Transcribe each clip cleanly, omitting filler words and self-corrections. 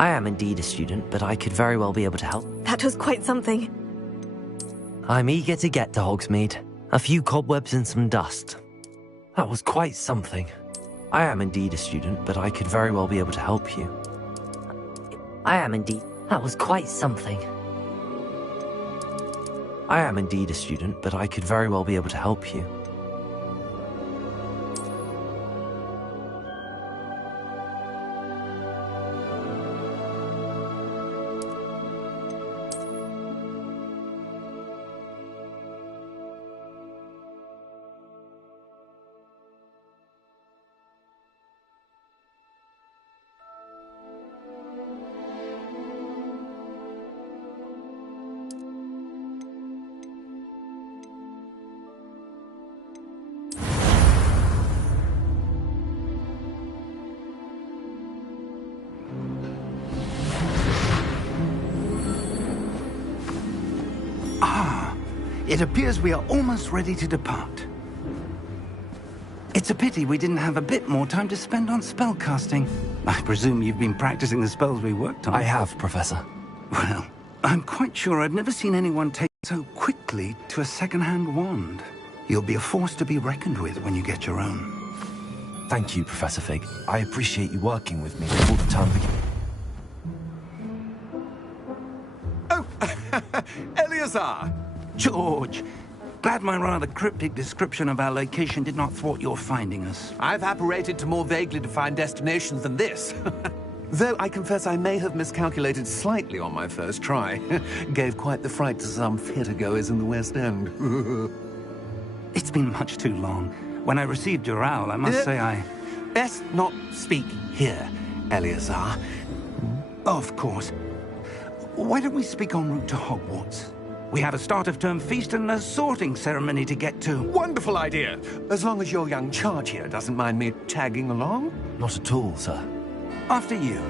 I am indeed a student, but I could very well be able to help. That was quite something. I'm eager to get to Hogsmeade. A few cobwebs and some dust. That was quite something. I am indeed a student, but I could very well be able to help you. I am indeed. That was quite something. I am indeed a student, but I could very well be able to help you. It appears we are almost ready to depart. It's a pity we didn't have a bit more time to spend on spellcasting. I presume you've been practicing the spells we worked on. I have, Professor. Well, I'm quite sure I've never seen anyone take so quickly to a second-hand wand. You'll be a force to be reckoned with when you get your own. Thank you, Professor Fig. I appreciate you working with me before the term begins. Oh, Eleazar! George, glad my rather cryptic description of our location did not thwart your finding us. I've apparated to more vaguely defined destinations than this. Though I confess I may have miscalculated slightly on my first try. Gave quite the fright to some theatre-goers in the West End. It's been much too long. When I received your owl, I must say I... Best not speak here, Eleazar. Of course. Why don't we speak en route to Hogwarts? We have a start-of-term feast and a sorting ceremony to get to. Wonderful idea! As long as your young charge here doesn't mind me tagging along. Not at all, sir. After you.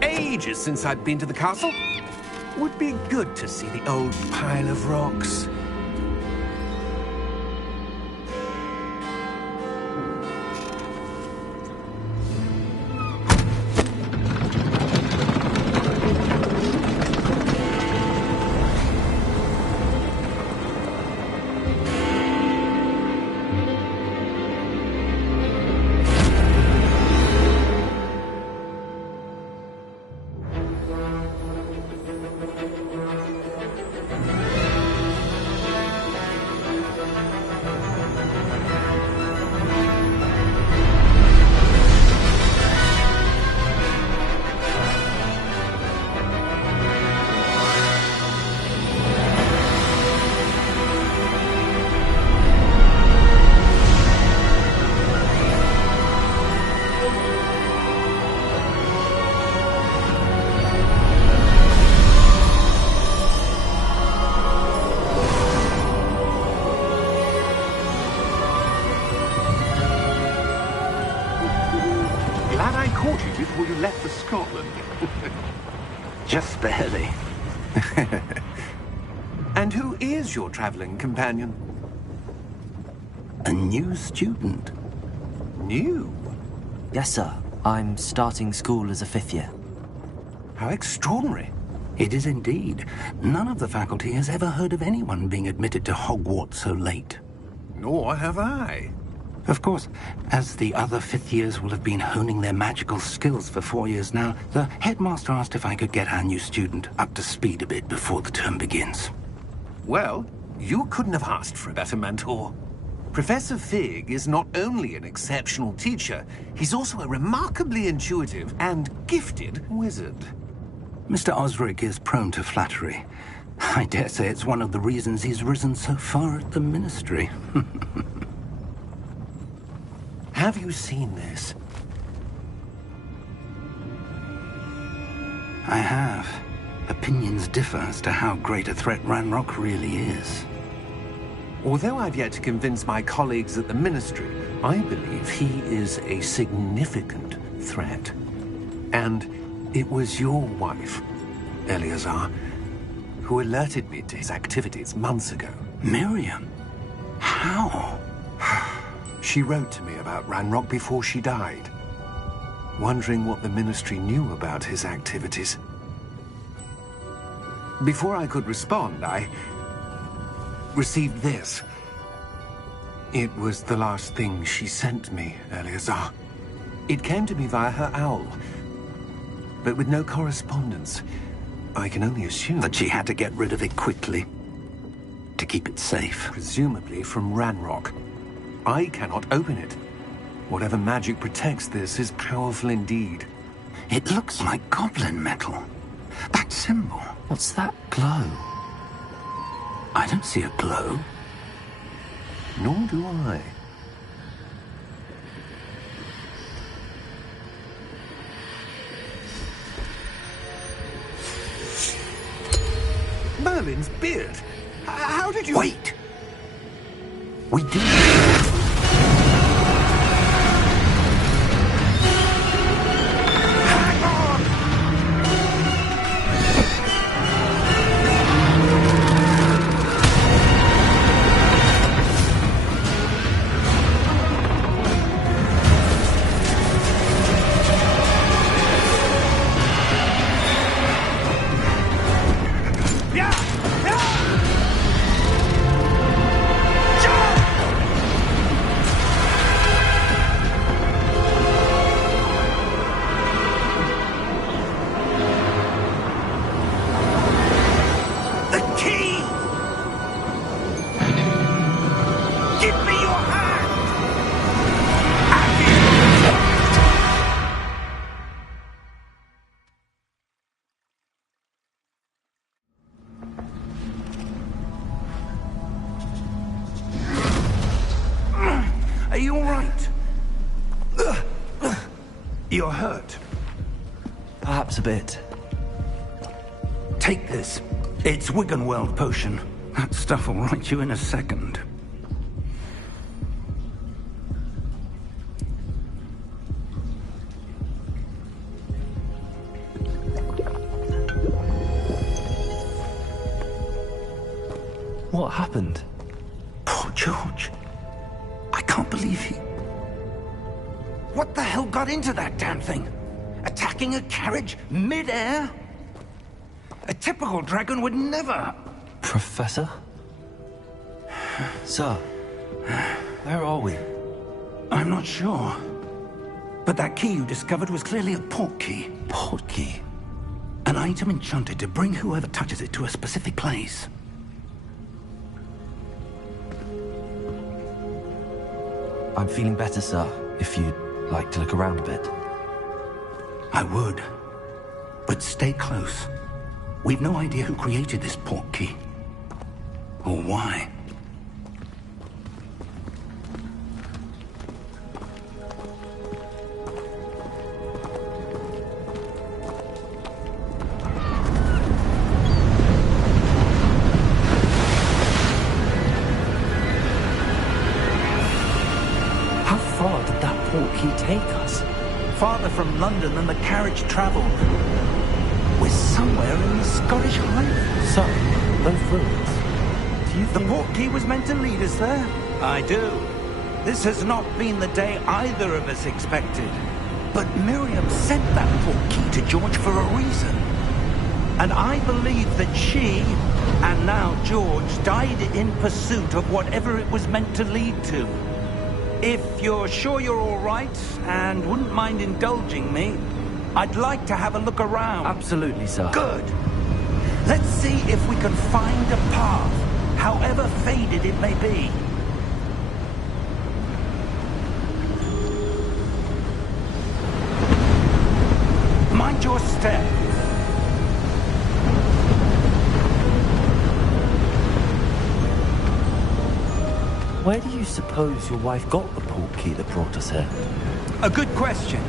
Ages since I'd been to the castle. Would be good to see the old pile of rocks. Before you left for Scotland. Just barely. And who is your traveling companion? A new student. New? Yes, sir. I'm starting school as a 5th year. How extraordinary. It is indeed. None of the faculty has ever heard of anyone being admitted to Hogwarts so late. Nor have I. Of course, as the other 5th years will have been honing their magical skills for 4 years now, the headmaster asked if I could get our new student up to speed a bit before the term begins. Well, you couldn't have asked for a better mentor. Professor Fig is not only an exceptional teacher, he's also a remarkably intuitive and gifted wizard. Mr. Osric is prone to flattery. I dare say it's one of the reasons he's risen so far at the Ministry. Have you seen this? I have. Opinions differ as to how great a threat Ranrock really is. Although I've yet to convince my colleagues at the Ministry, I believe he is a significant threat. And it was your wife, Eleazar, who alerted me to his activities months ago. Miriam? How? She wrote to me about Ranrock before she died. wondering what the Ministry knew about his activities. Before I could respond, I received this. It was the last thing she sent me, Eleazar. It came to me via her owl, but with no correspondence. I can only assume That she had to get rid of it quickly, to keep it safe. presumably from Ranrock. I cannot open it. Whatever magic protects this is powerful indeed. It looks like goblin metal. That symbol. What's that glow? I don't see a glow. Nor do I. Merlin's beard. How did you... Wait! We do. Hang on! Yeah! Yeah! Jump! The key! Give me your hand! Are you all right? You're hurt. Perhaps a bit. Take this. It's Wiggenweld potion. That stuff will right you in a second. What happened? Poor George. I can't believe he... What the hell got into that damn thing? Attacking a carriage mid-air? A typical dragon would never... Professor? Sir, where are we? I'm not sure. But that key you discovered was clearly a port key. Portkey. An item enchanted to bring whoever touches it to a specific place. I'm feeling better, sir, if you'd like to look around a bit. I would. But stay close. We've no idea who created this port key. Or why. How far did that portkey take us? Farther from London than the carriage traveled. We're somewhere in the Scottish Highlands. Sir, those ruins. Do you The think... port key was meant to lead us there? I do. This has not been the day either of us expected. But Miriam sent that port key to George for a reason. And I believe that she, and now George, died in pursuit of whatever it was meant to lead to. If you're sure you're all right, and wouldn't mind indulging me, I'd like to have a look around. Absolutely, sir. Good. Let's see if we can find a path, however faded it may be. Mind your step. Where do you suppose your wife got the portkey that brought us here? A good question.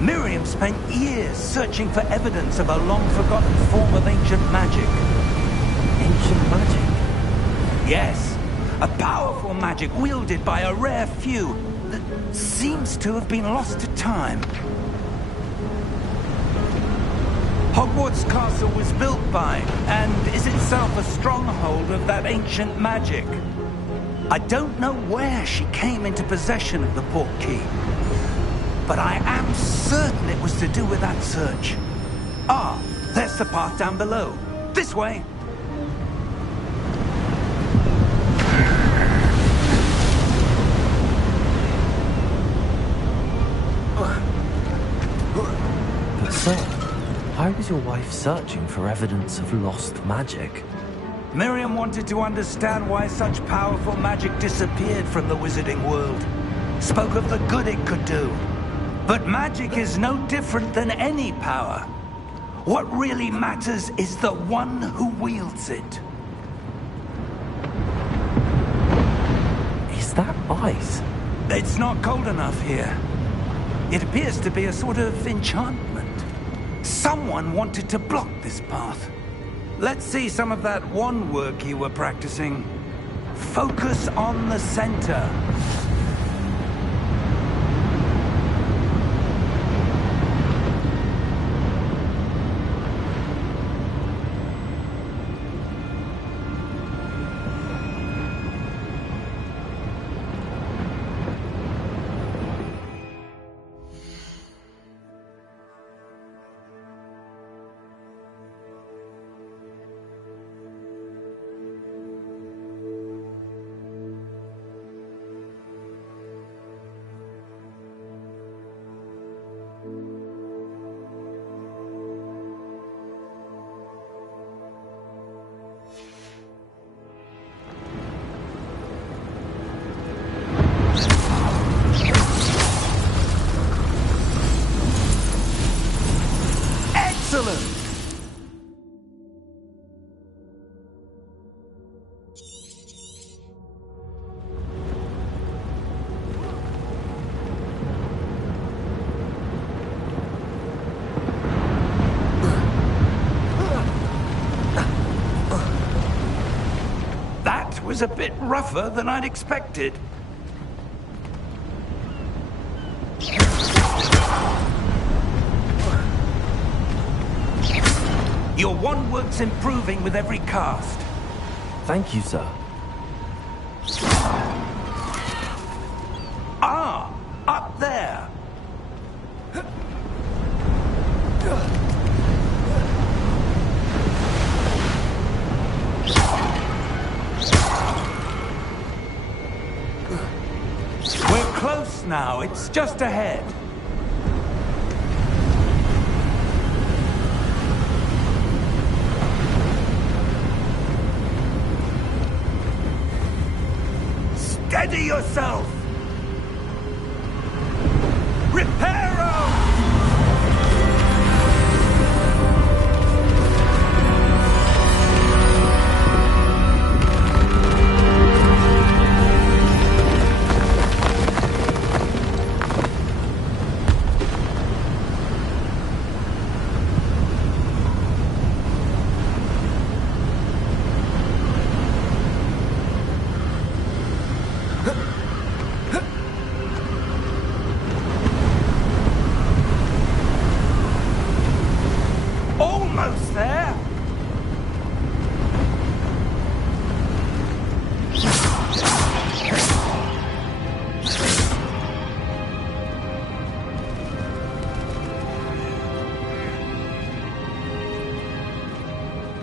Miriam spent years searching for evidence of a long-forgotten form of ancient magic. Ancient magic? Yes, a powerful magic wielded by a rare few that seems to have been lost to time. Hogwarts Castle was built by, and is itself a stronghold of that ancient magic. I don't know where she came into possession of the portkey, but I am certain it was to do with that search. Ah, there's the path down below. This way. But sir, why was your wife searching for evidence of lost magic? Miriam wanted to understand why such powerful magic disappeared from the wizarding world. Spoke of the good it could do. But magic is no different than any power. What really matters is the one who wields it. Is that ice? It's not cold enough here. It appears to be a sort of enchantment. Someone wanted to block this path. Let's see some of that wand work you were practicing. Focus on the center. Excellent! That was a bit rougher than I'd expected. Your wand work's improving with every cast. Thank you, sir. Ah, up there. We're close now. It's just ahead. Steady yourself! Reparo! Almost there!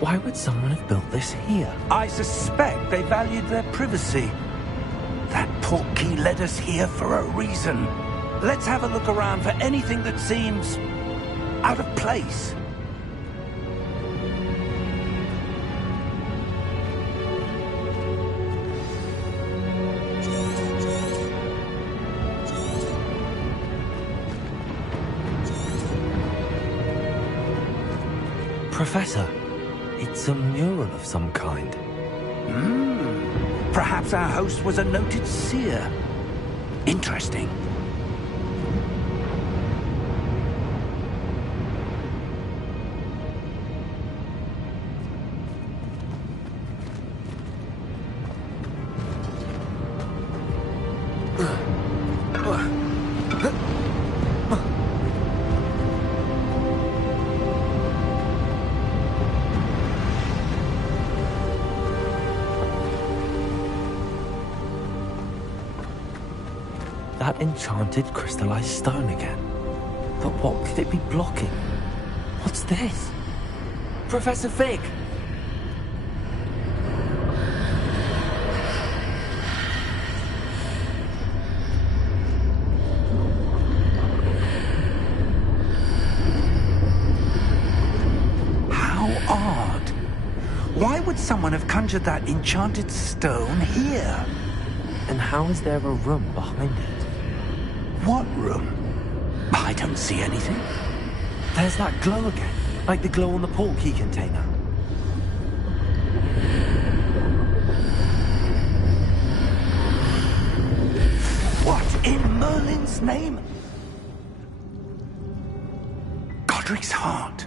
Why would someone have built this here? I suspect they valued their privacy. That portkey led us here for a reason. Let's have a look around for anything that seems out of place. Professor, it's a mural of some kind. Perhaps our host was a noted seer. Interesting. that enchanted crystallized stone again. But what could it be blocking? What's this? Professor Fig! How odd. Why would someone have conjured that enchanted stone here? And how is there a room behind it? What room? I don't see anything. There's that glow again, like the glow on the portkey container. What in Merlin's name? Godric's heart.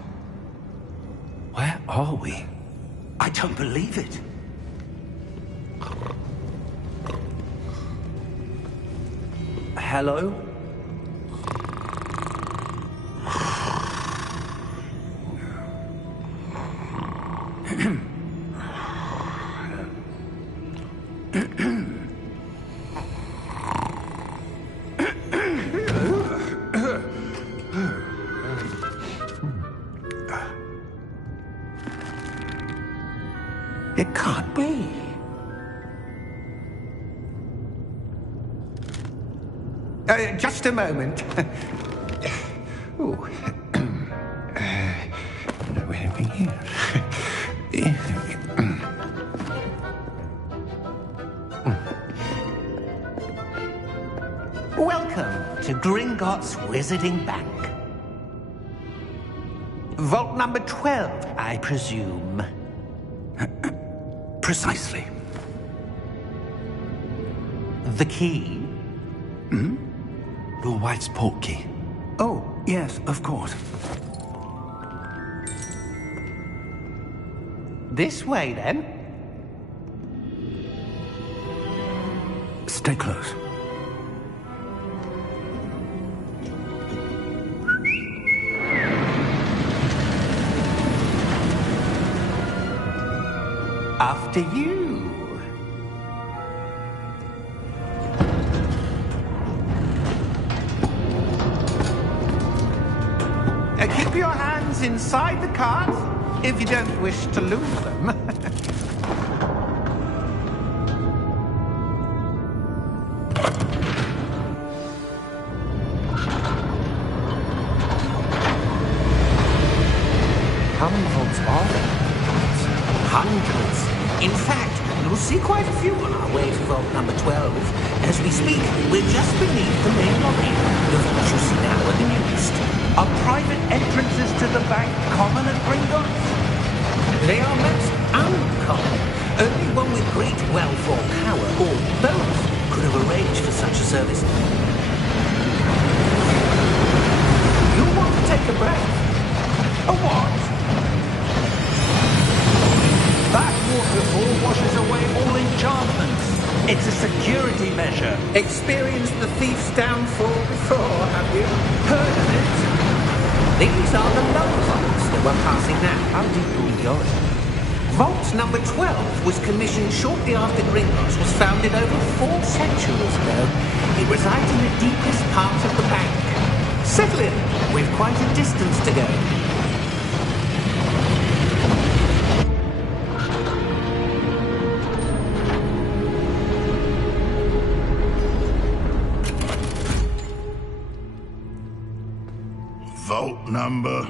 Where are we? I don't believe it. Hello? It can't be. Just a moment. Ooh. Where are we here? Welcome to Gringotts Wizarding Bank. Vault number 12, I presume. Precisely. The key? Your wife's portkey. Oh, yes, of course. This way, then. Stay close. After you. Keep your hands inside the cart if you don't wish to lose them. How many vaults are there? Hundreds. In fact, you'll see quite a few on our way to vault number 12. As we speak, we're just beneath the main lobby. The vault you see now are the newest. Are private entrances to the bank common at Gringotts? They are most uncommon. Only one with great wealth or power, or both, could have arranged for such a service. You want to take a breath? A what? That waterfall washes away all enchantments. It's a security measure. Experienced the thief's downfall before, have you? Heard of it? These are the lower vaults that we're passing now. How deep are we going? Vault number 12 was commissioned shortly after Gringotts was founded over 4 centuries ago. It resides in the deepest part of the bank. Settle in. We've quite a distance to go. Vault number?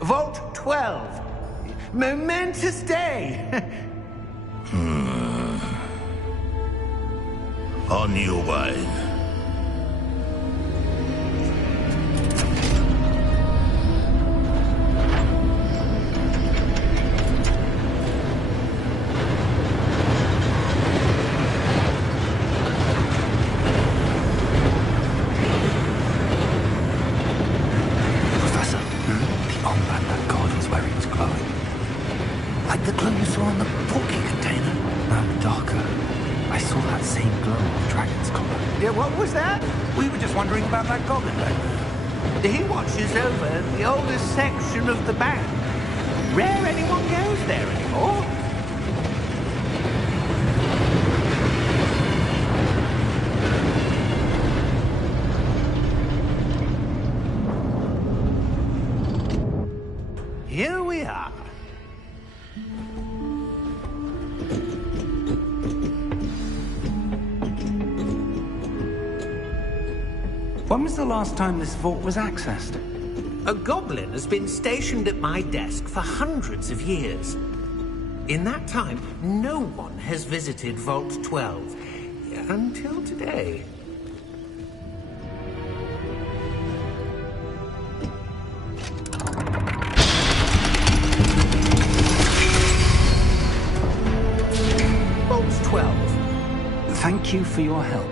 Vault 12. Momentous day. On your way. Like the glow you saw on the portkey container. No, darker. I saw that same glow on the dragon's collar. Yeah, what was that? We were just wondering about that goblin back there. He watches over the oldest section of the bank. Rare anyone goes there anymore. When was the last time this vault was accessed? A goblin has been stationed at my desk for hundreds of years. In that time, no one has visited Vault 12. Until today. Vault 12. Thank you for your help.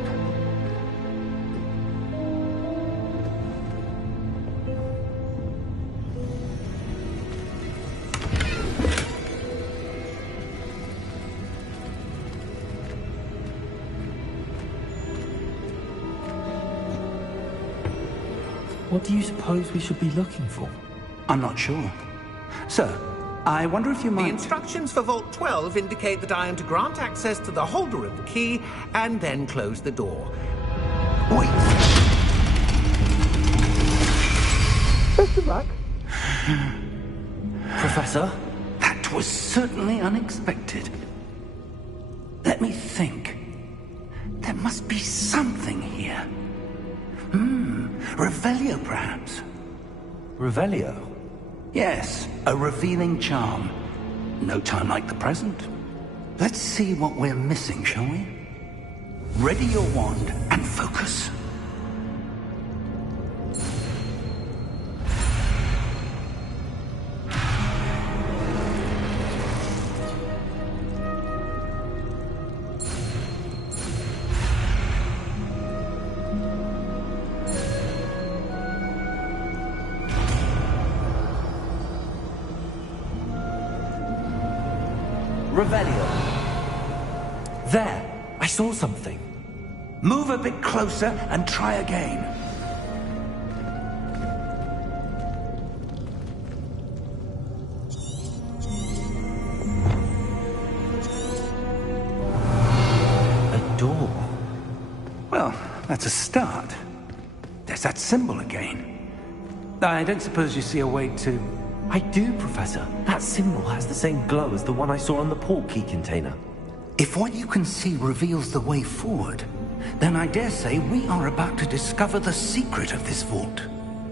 What do you suppose we should be looking for? I'm not sure. Sir, I wonder if you The might... instructions for Vault 12 indicate that I am to grant access to the holder of the key and then close the door. Wait! Best of luck. Professor? That was certainly unexpected. Let me think. There must be something here. Revelio, perhaps? Revelio? Yes, a revealing charm. No time like the present. Let's see what we're missing, shall we? Ready your wand and focus. Revelio. There! I saw something. Move a bit closer and try again. A door. Well, that's a start. There's that symbol again. I don't suppose you see a way to... I do, Professor. That symbol has the same glow as the one I saw on the port key container. If what you can see reveals the way forward, then I dare say we are about to discover the secret of this vault.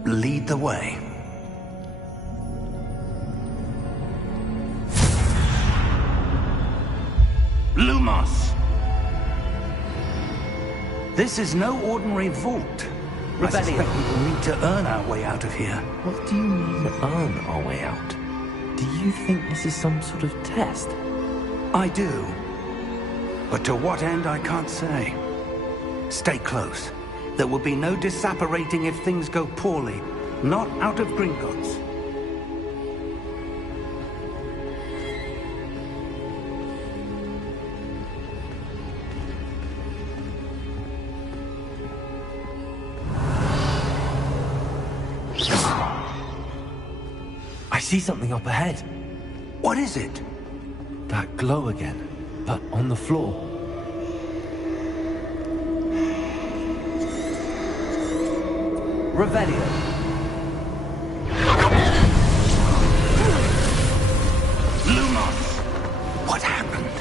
Lead the way. Lumos! This is no ordinary vault. I suspect we will need to earn our way out of here. What do you mean, earn our way out? Do you think this is some sort of test? I do. But to what end, I can't say. Stay close. There will be no disapparating if things go poorly. Not out of Gringotts. I see something up ahead. What is it? That glow again, but on the floor. Revelio. Lumos! What happened?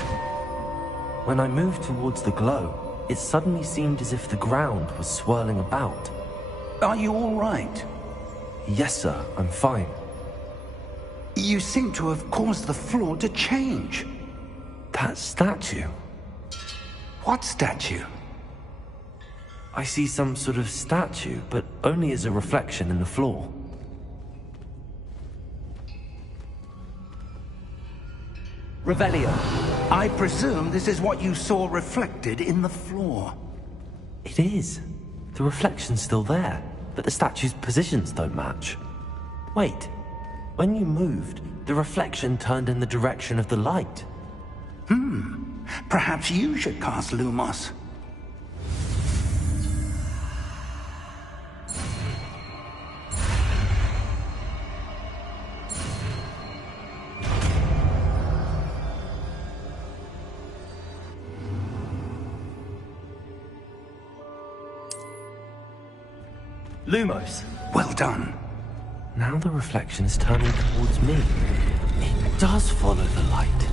When I moved towards the glow, it suddenly seemed as if the ground was swirling about. Are you all right? Yes, sir, I'm fine. You seem to have caused the floor to change. That statue. What statue? I see some sort of statue, but only as a reflection in the floor. Revelio. I presume this is what you saw reflected in the floor. It is. The reflection's still there, but the statue's positions don't match. Wait. When you moved, the reflection turned in the direction of the light. Perhaps you should cast Lumos. Lumos. Well done. Now the reflection is turning towards me. It does follow the light.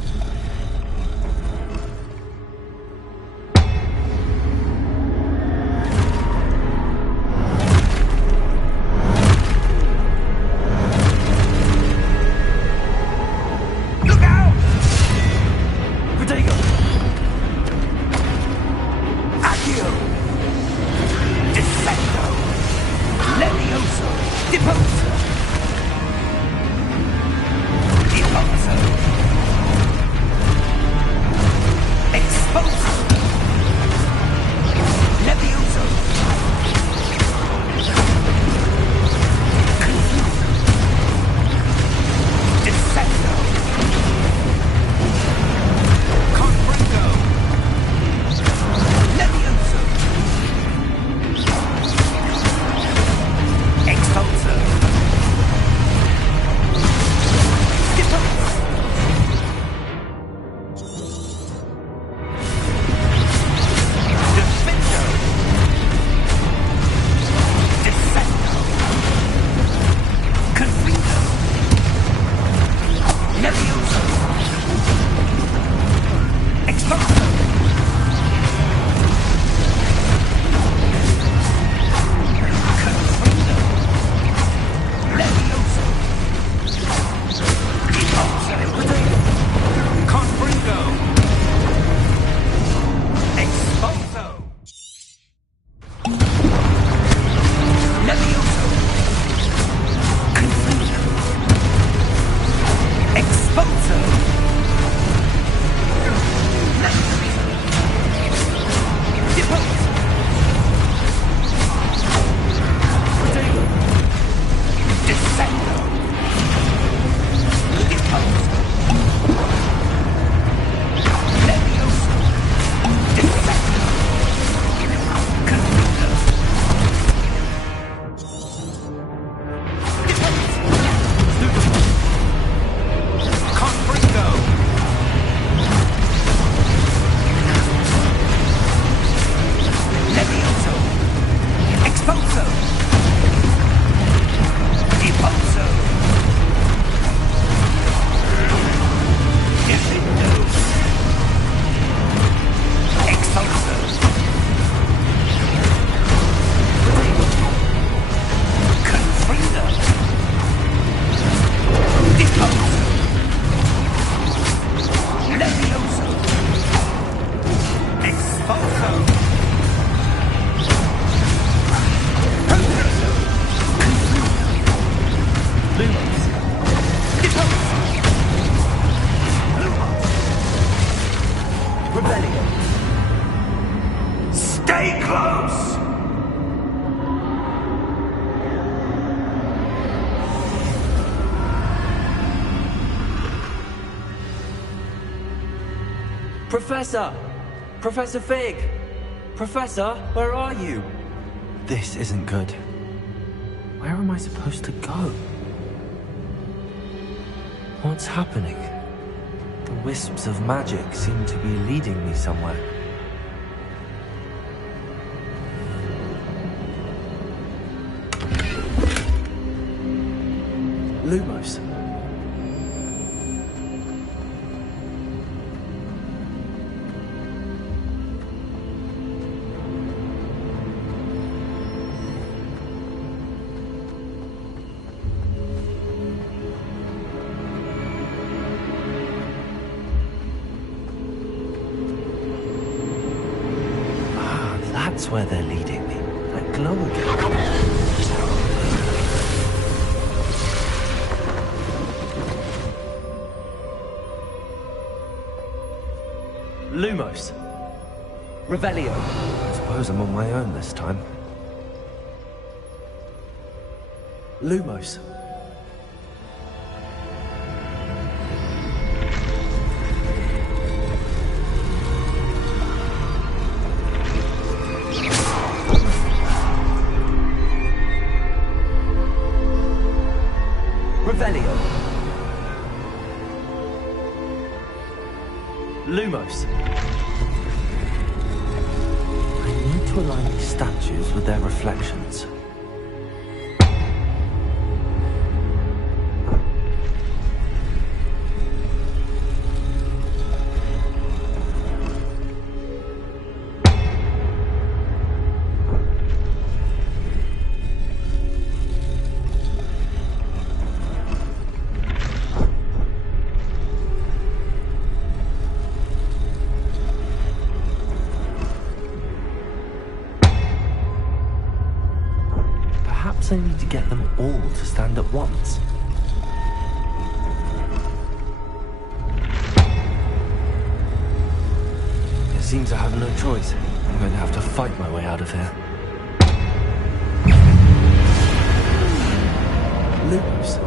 Stay close! Professor! Professor Fig! Professor, where are you? This isn't good. Where am I supposed to go? What's happening? The wisps of magic seem to be leading me somewhere. Lumos. That's where they're leading me. That glow again. Lumos. Revelio. I suppose I'm on my own this time. Lumos. Revelio. Lumos. I need to align these statues with their reflections. Perhaps I need to get them all to stand at once. It seems I have no choice. I'm going to have to fight my way out of here. Lumos.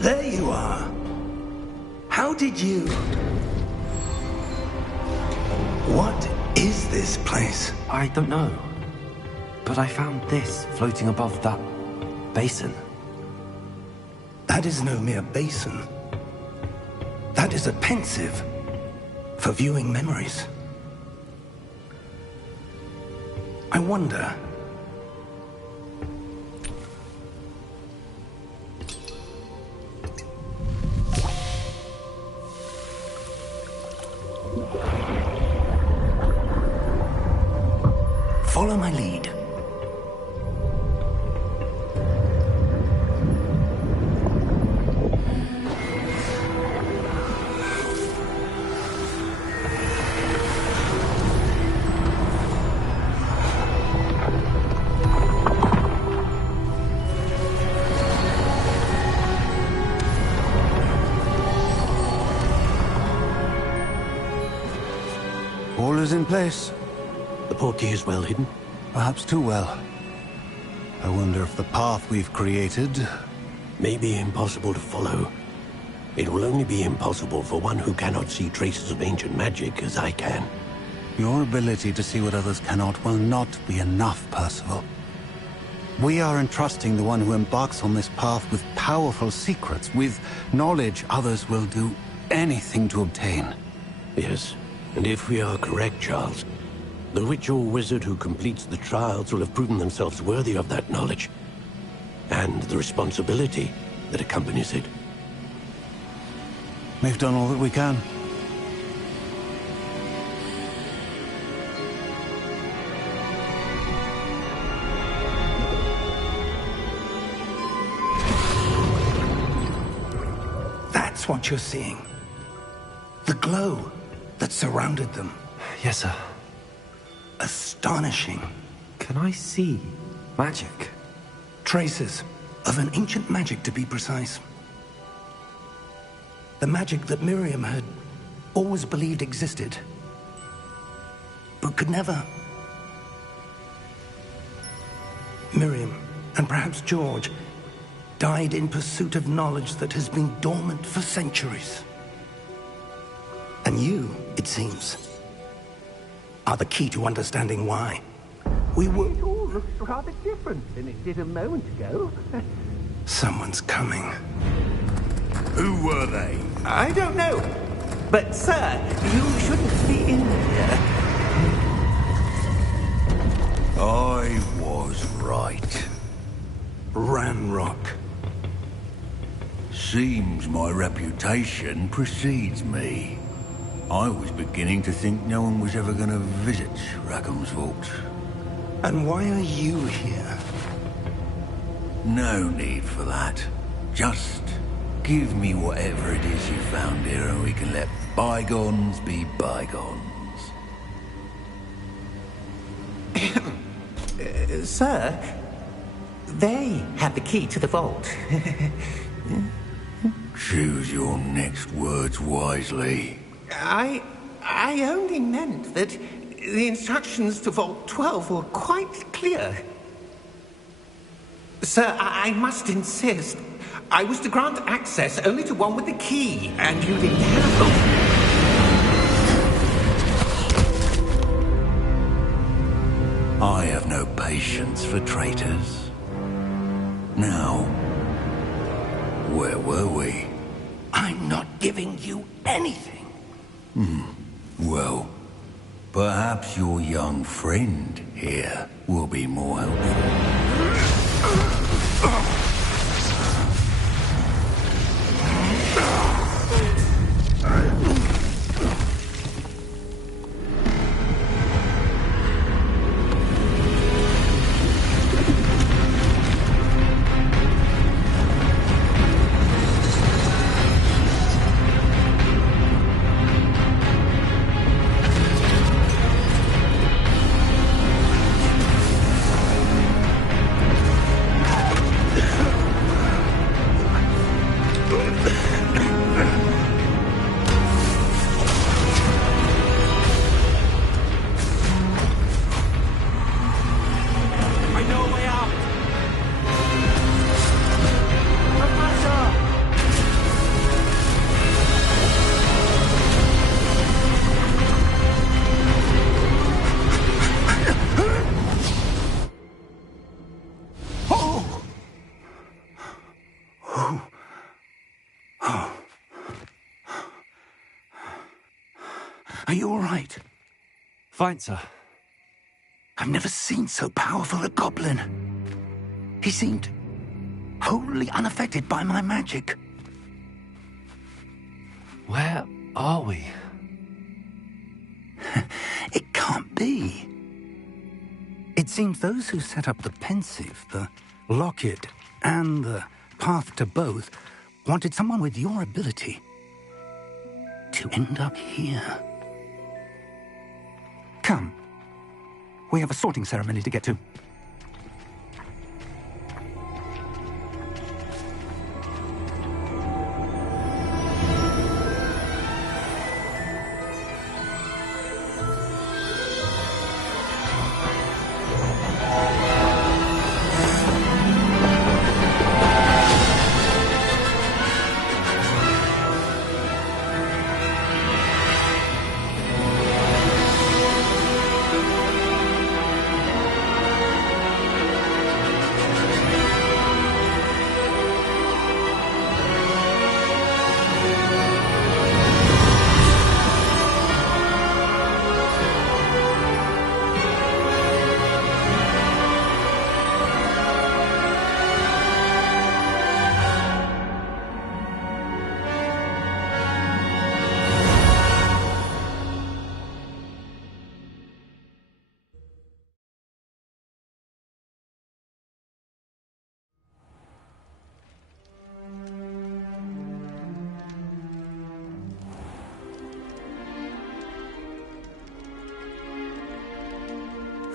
There you are. How did you... What is this place? I don't know. But I found this floating above that basin. That is no mere basin. That is a pensive for viewing memories. I wonder... Follow my lead. All is in place. The portkey is well hidden. Perhaps too well. I wonder if the path we've created... May be impossible to follow. It will only be impossible for one who cannot see traces of ancient magic as I can. Your ability to see what others cannot will not be enough, Percival. We are entrusting the one who embarks on this path with powerful secrets, with knowledge others will do anything to obtain. Yes, and if we are correct, Charles, the witch or wizard who completes the trials will have proven themselves worthy of that knowledge, and the responsibility that accompanies it. We've done all that we can. That's what you're seeing. The glow that surrounded them. Yes, sir. Astonishing. Can I see magic? Traces of an ancient magic, to be precise. The magic that Miriam had always believed existed, but could never. Miriam, and perhaps George, died in pursuit of knowledge that has been dormant for centuries. And you, it seems, are the key to understanding why. We were... It all looks rather different than it did a moment ago. Someone's coming. Who were they? I don't know. But, sir, you shouldn't be in here. I was right. Ranrock. Seems my reputation precedes me. I was beginning to think no one was ever going to visit Rackham's Vault. And why are you here? No need for that. Just give me whatever it is you found here and we can let bygones be bygones. Sir, they had the key to the vault. Choose your next words wisely. I only meant that the instructions to Vault 12 were quite clear. Sir, I must insist. I was to grant access only to one with the key, and you didn't have them. I have no patience for traitors. Now, where were we? I'm not giving you anything. Well, perhaps your young friend here will be more helpful. Are you all right? Fine, sir. I've never seen so powerful a goblin. He seemed wholly unaffected by my magic. Where are we? It can't be. It seems those who set up the Pensieve, the Locket, and the Path to Both wanted someone with your ability to end up here. Come. We have a sorting ceremony to get to.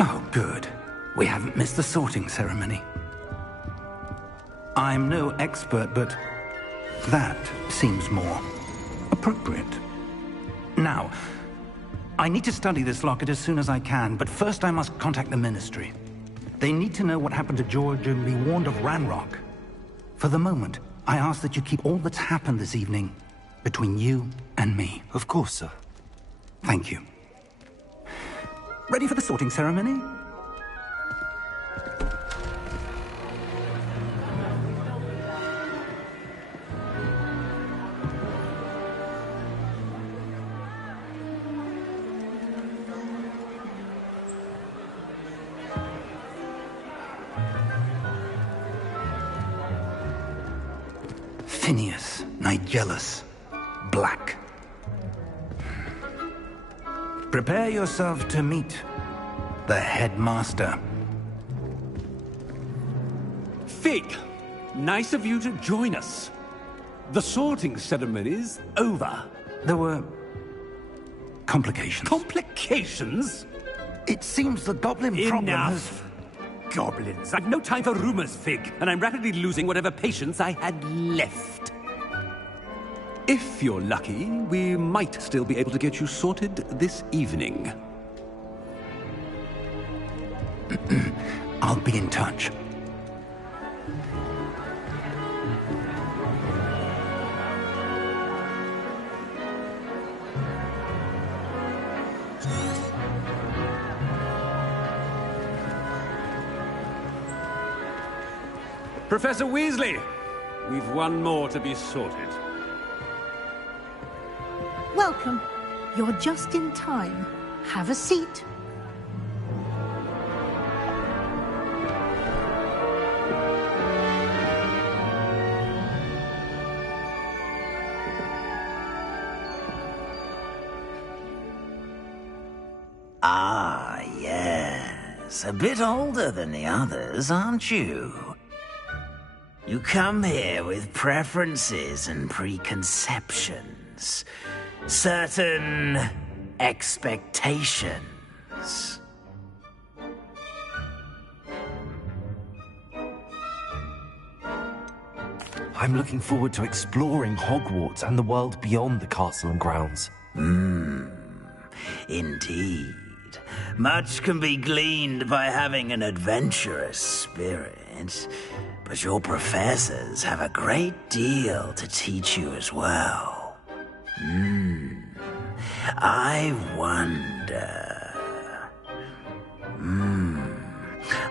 Oh, good. We haven't missed the sorting ceremony. I'm no expert, but that seems more appropriate. Now, I need to study this locket as soon as I can, but first I must contact the Ministry. They need to know what happened to George and be warned of Ranrock. For the moment, I ask that you keep all that's happened this evening between you and me. Of course, sir. Thank you. Ready for the sorting ceremony? Phineas Nigellus Black. Prepare yourself to meet the headmaster. Fig, nice of you to join us. The sorting ceremony's over. There were complications. Complications? It seems the goblin problem has... Enough! Goblins. I've no time for rumors, Fig, and I'm rapidly losing whatever patience I had left. If you're lucky, we might still be able to get you sorted this evening. I'll be in touch. Professor Weasley, we've one more to be sorted. Welcome. You're just in time. Have a seat. Ah, yes. A bit older than the others, aren't you? You come here with preferences and preconceptions. Certain expectations. I'm looking forward to exploring Hogwarts and the world beyond the castle and grounds. Indeed. Much can be gleaned by having an adventurous spirit, but your professors have a great deal to teach you as well. I wonder...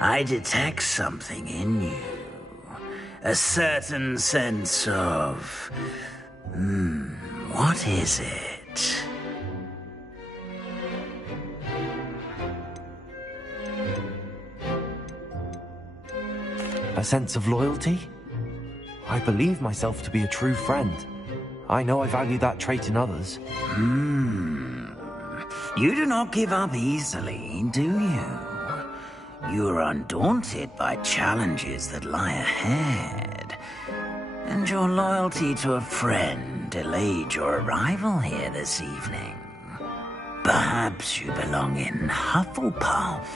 I detect something in you. A certain sense of... what is it? A sense of loyalty? I believe myself to be a true friend. I know I value that trait in others. You do not give up easily, do you? You are undaunted by challenges that lie ahead. And your loyalty to a friend delayed your arrival here this evening. Perhaps you belong in Hufflepuff.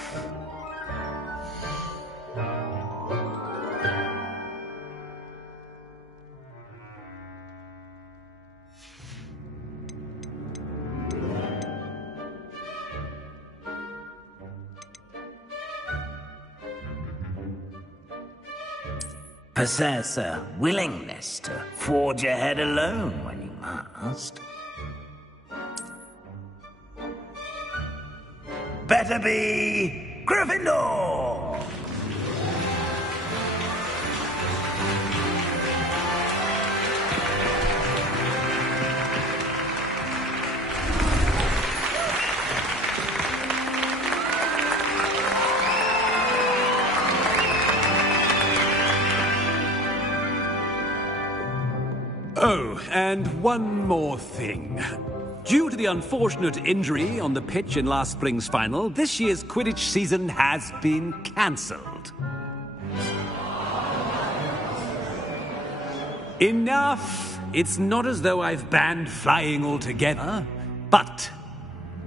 Possess a willingness to forge ahead alone when you must. Better be Gryffindor! Oh, and one more thing. Due to the unfortunate injury on the pitch in last spring's final, this year's Quidditch season has been cancelled. Enough! It's not as though I've banned flying altogether, but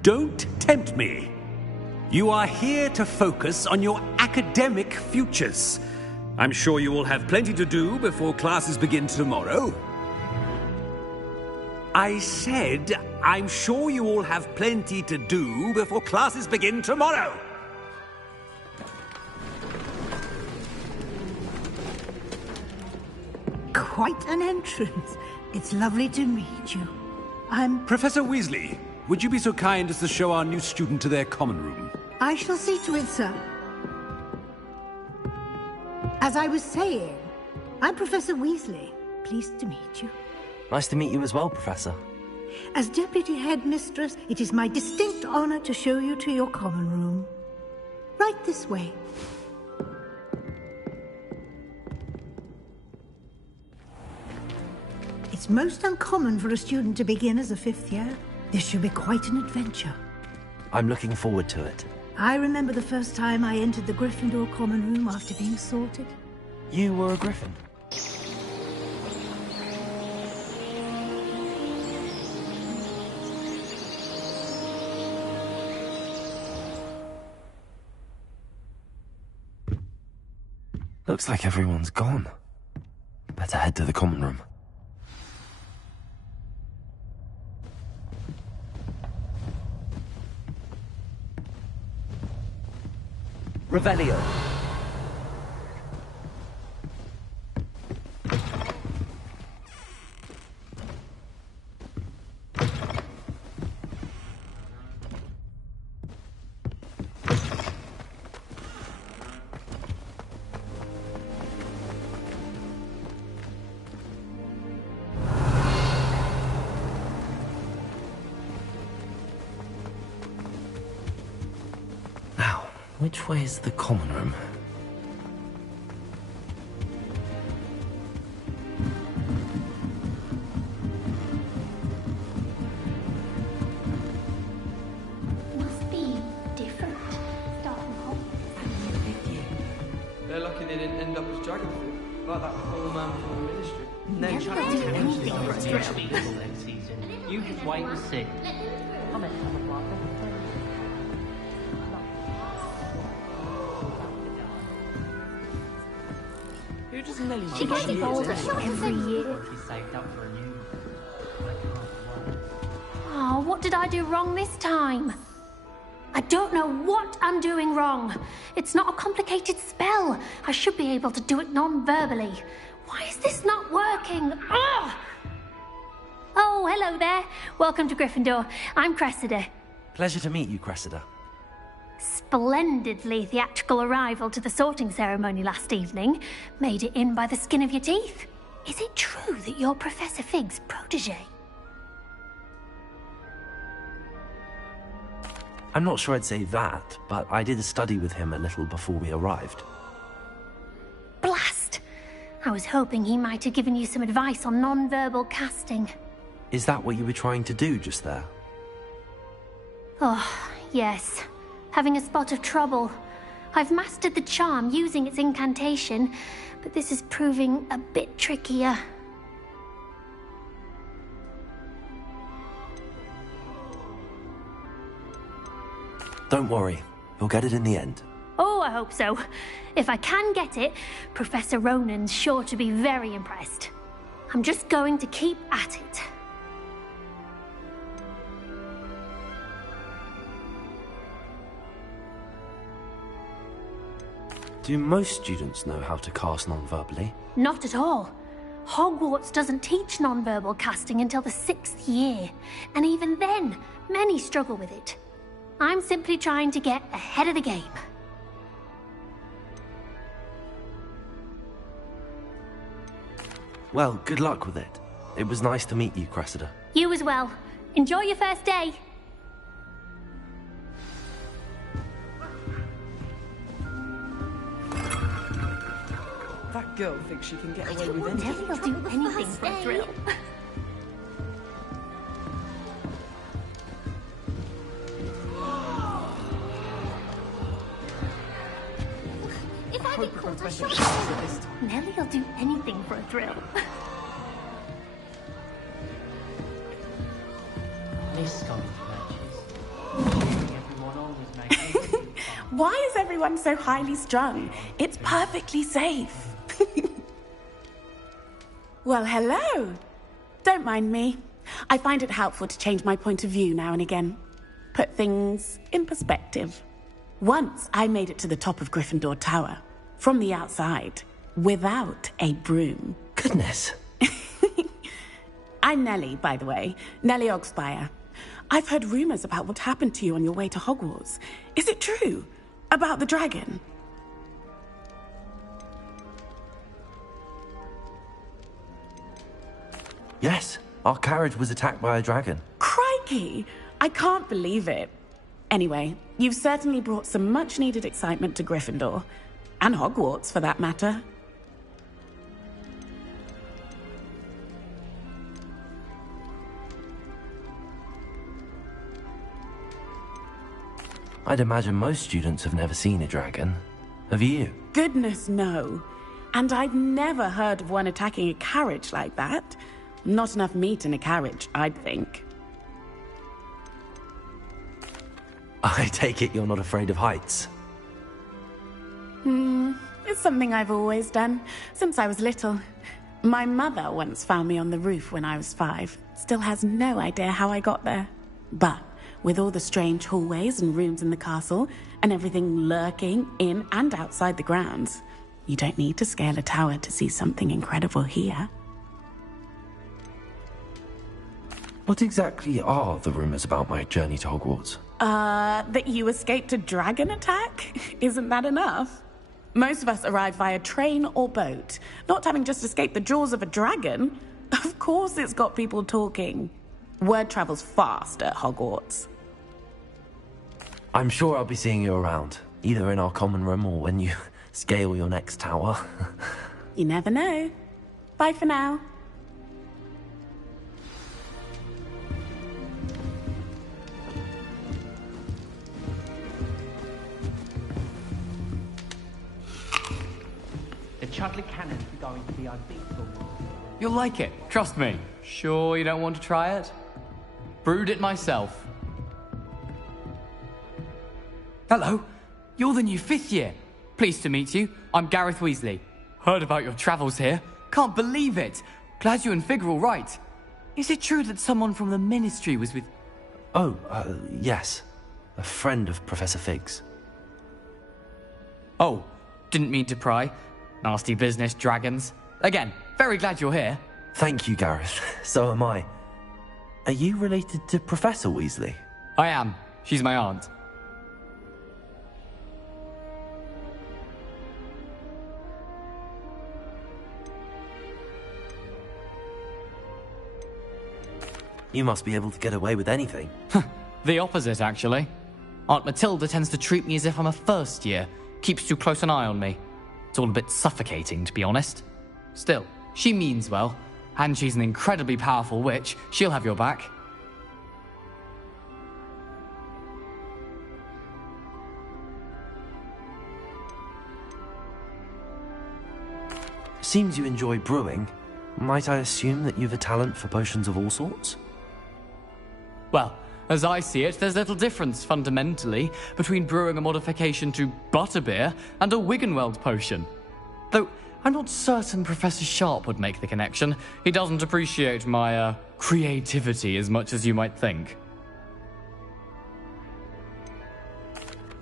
don't tempt me. You are here to focus on your academic futures. I'm sure you will have plenty to do before classes begin tomorrow. I said, I'm sure you all have plenty to do before classes begin tomorrow. Quite an entrance. It's lovely to meet you. I'm... Professor Weasley, would you be so kind as to show our new student to their common room? I shall see to it, sir. As I was saying, I'm Professor Weasley. Pleased to meet you. Nice to meet you as well, Professor. As Deputy Headmistress, it is my distinct honor to show you to your common room. Right this way. It's most uncommon for a student to begin as a fifth year. This should be quite an adventure. I'm looking forward to it. I remember the first time I entered the Gryffindor common room after being sorted. You were a Griffin? Looks like everyone's gone. Better head to the common room. Revelio. Which way is the common room? Must be different. Starting home. They're lucky they didn't end up as Dragonfruit, like that poor man from the Ministry. No chance to anything for next season. You just wait and see. She gets older every year. Oh, what did I do wrong this time? I don't know what I'm doing wrong. It's not a complicated spell. I should be able to do it non-verbally. Why is this not working? Ugh! Oh, hello there. Welcome to Gryffindor. I'm Cressida. Pleasure to meet you, Cressida. Splendidly theatrical arrival to the sorting ceremony last evening. Made it in by the skin of your teeth. Is it true that you're Professor Fig's protege? I'm not sure I'd say that, but I did study with him a little before we arrived. Blast I was hoping he might have given you some advice on non-verbal casting. Is that what you were trying to do just there? Oh, yes. Having a spot of trouble. I've mastered the charm using its incantation, but this is proving a bit trickier. Don't worry, you'll get it in the end. Oh, I hope so. If I can get it, Professor Ronan's sure to be very impressed. I'm just going to keep at it. Do most students know how to cast non-verbally? Not at all. Hogwarts doesn't teach non-verbal casting until the 6th year, and even then, many struggle with it. I'm simply trying to get ahead of the game. Well, good luck with it. It was nice to meet you, Cressida. You as well. Enjoy your first day. That girl thinks she can get away with anything. Nelly'll do anything for a thrill. If I get caught, I'll show you. Nelly'll do anything for a thrill. This kind of matches. Everyone always makes Why is everyone so highly strung? It's perfectly safe. Well, hello. Don't mind me. I find it helpful to change my point of view now and again. Put things in perspective. Once I made it to the top of Gryffindor Tower, from the outside, without a broom. Goodness. I'm Nelly, by the way. Nelly Ogspire. I've heard rumors about what happened to you on your way to Hogwarts. Is it true? About the dragon? Yes, our carriage was attacked by a dragon. Crikey! I can't believe it. Anyway, you've certainly brought some much-needed excitement to Gryffindor. And Hogwarts, for that matter. I'd imagine most students have never seen a dragon. Have you? Goodness, no. And I've never heard of one attacking a carriage like that. Not enough meat in a carriage, I'd think. I take it you're not afraid of heights. It's something I've always done, since I was little. My mother once found me on the roof when I was 5. Still has no idea how I got there. But with all the strange hallways and rooms in the castle, and everything lurking in and outside the grounds, you don't need to scale a tower to see something incredible here. What exactly are the rumors about my journey to Hogwarts? That you escaped a dragon attack? Isn't that enough? Most of us arrive via train or boat, not having just escaped the jaws of a dragon. Of course it's got people talking. Word travels fast at Hogwarts. I'm sure I'll be seeing you around, either in our common room or when you scale your next tower. You never know. Bye for now. The chocolate cannon's going to be unbeatable. You'll like it, trust me. Sure you don't want to try it? Brewed it myself. Hello, you're the new 5th year. Pleased to meet you. I'm Gareth Weasley. Heard about your travels here. Can't believe it. Glad you and Fig are all right. Is it true that someone from the Ministry was with... Oh, yes. A friend of Professor Fig's. Oh, didn't mean to pry. Nasty business, dragons. Again, very glad you're here. Thank you, Gareth. So am I. Are you related to Professor Weasley? I am. She's my aunt. You must be able to get away with anything. The opposite, actually. Aunt Matilda tends to treat me as if I'm a first year. Keeps too close an eye on me. It's all a bit suffocating, to be honest. Still, she means well, and she's an incredibly powerful witch. She'll have your back. Seems you enjoy brewing. Might I assume that you've a talent for potions of all sorts? Well, as I see it, there's little difference, fundamentally, between brewing a modification to butterbeer and a Wiggenweld potion. Though, I'm not certain Professor Sharp would make the connection. He doesn't appreciate my, creativity as much as you might think.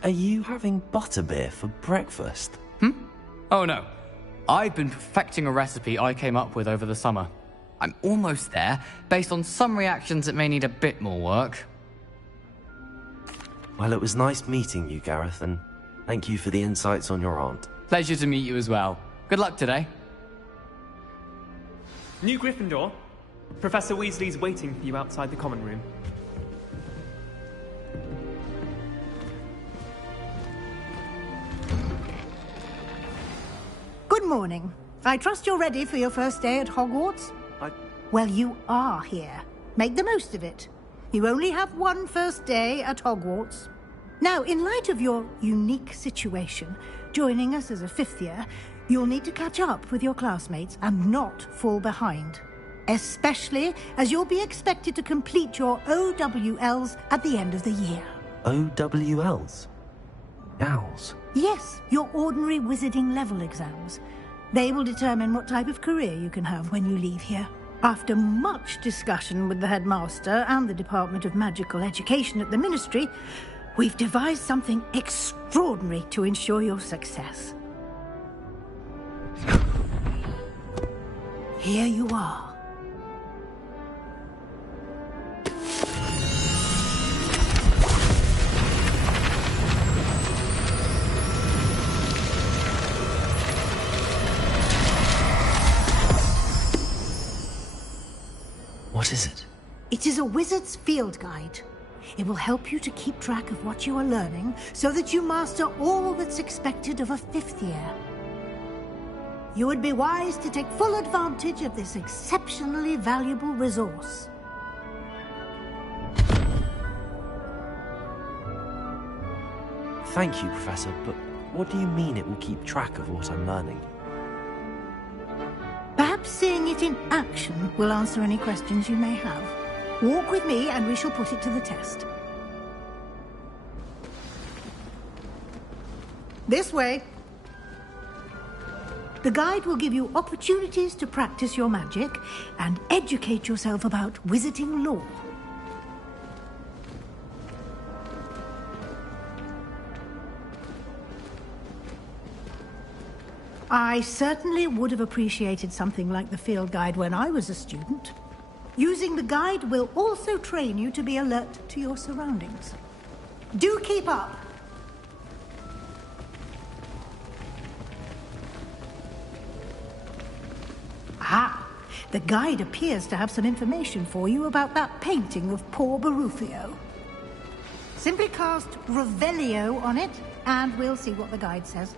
Are you having butterbeer for breakfast? Oh no. I've been perfecting a recipe I came up with over the summer. I'm almost there, based on some reactions that may need a bit more work. Well, it was nice meeting you, Gareth, and thank you for the insights on your aunt. Pleasure to meet you as well. Good luck today. New Gryffindor. Professor Weasley's waiting for you outside the common room. Good morning. I trust you're ready for your first day at Hogwarts? Well, you are here. Make the most of it. You only have one first day at Hogwarts. Now, in light of your unique situation, joining us as a fifth year, you'll need to catch up with your classmates and not fall behind. Especially as you'll be expected to complete your OWLs at the end of the year. OWLs? Owls? Yes, your ordinary wizarding level exams. They will determine what type of career you can have when you leave here. After much discussion with the headmaster and the Department of Magical Education at the Ministry, we've devised something extraordinary to ensure your success. Here you are. What is it? It is a wizard's field guide. It will help you to keep track of what you are learning so that you master all that's expected of a fifth year. You would be wise to take full advantage of this exceptionally valuable resource. Thank you, Professor, but what do you mean it will keep track of what I'm learning? Perhaps seeing it in action will answer any questions you may have. Walk with me and we shall put it to the test. This way. The guide will give you opportunities to practice your magic and educate yourself about wizarding lore. I certainly would have appreciated something like the field guide when I was a student. Using the guide will also train you to be alert to your surroundings. Do keep up! Ah, the guide appears to have some information for you about that painting of poor Barufio. Simply cast Revelio on it, and we'll see what the guide says.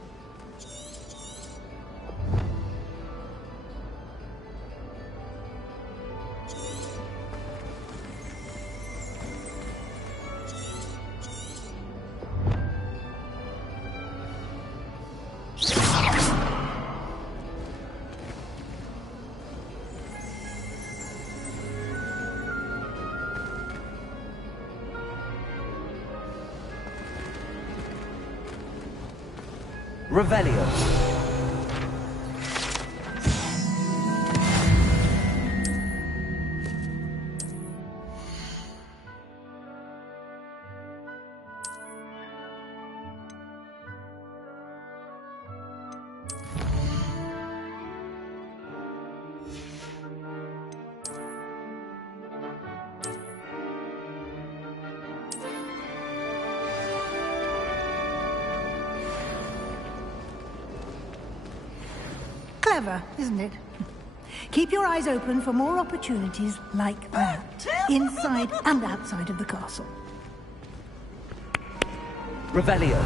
Revelio. Clever, isn't it? Keep your eyes open for more opportunities like that, inside and outside of the castle. Revelio.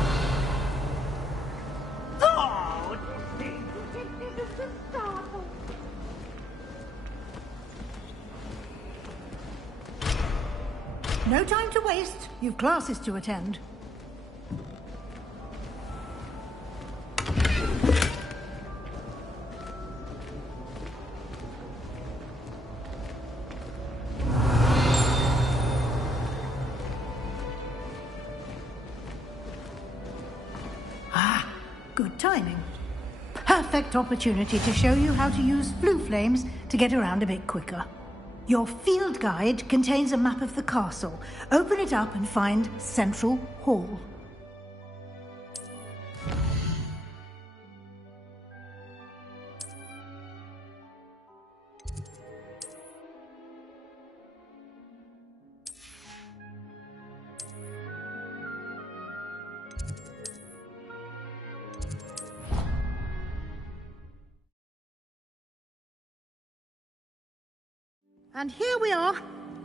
No time to waste. You've classes to attend. Good timing. Perfect opportunity to show you how to use flue flames to get around a bit quicker. Your field guide contains a map of the castle. Open it up and find Central Hall. And here we are.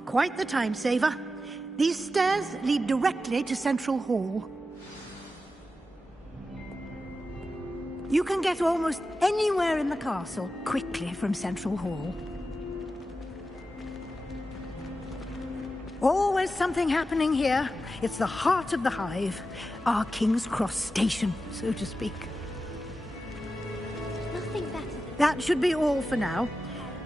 Quite the time saver. These stairs lead directly to Central Hall. You can get almost anywhere in the castle quickly from Central Hall. Always something happening here. It's the heart of the Hive. Our King's Cross station, so to speak. Nothing better. That should be all for now.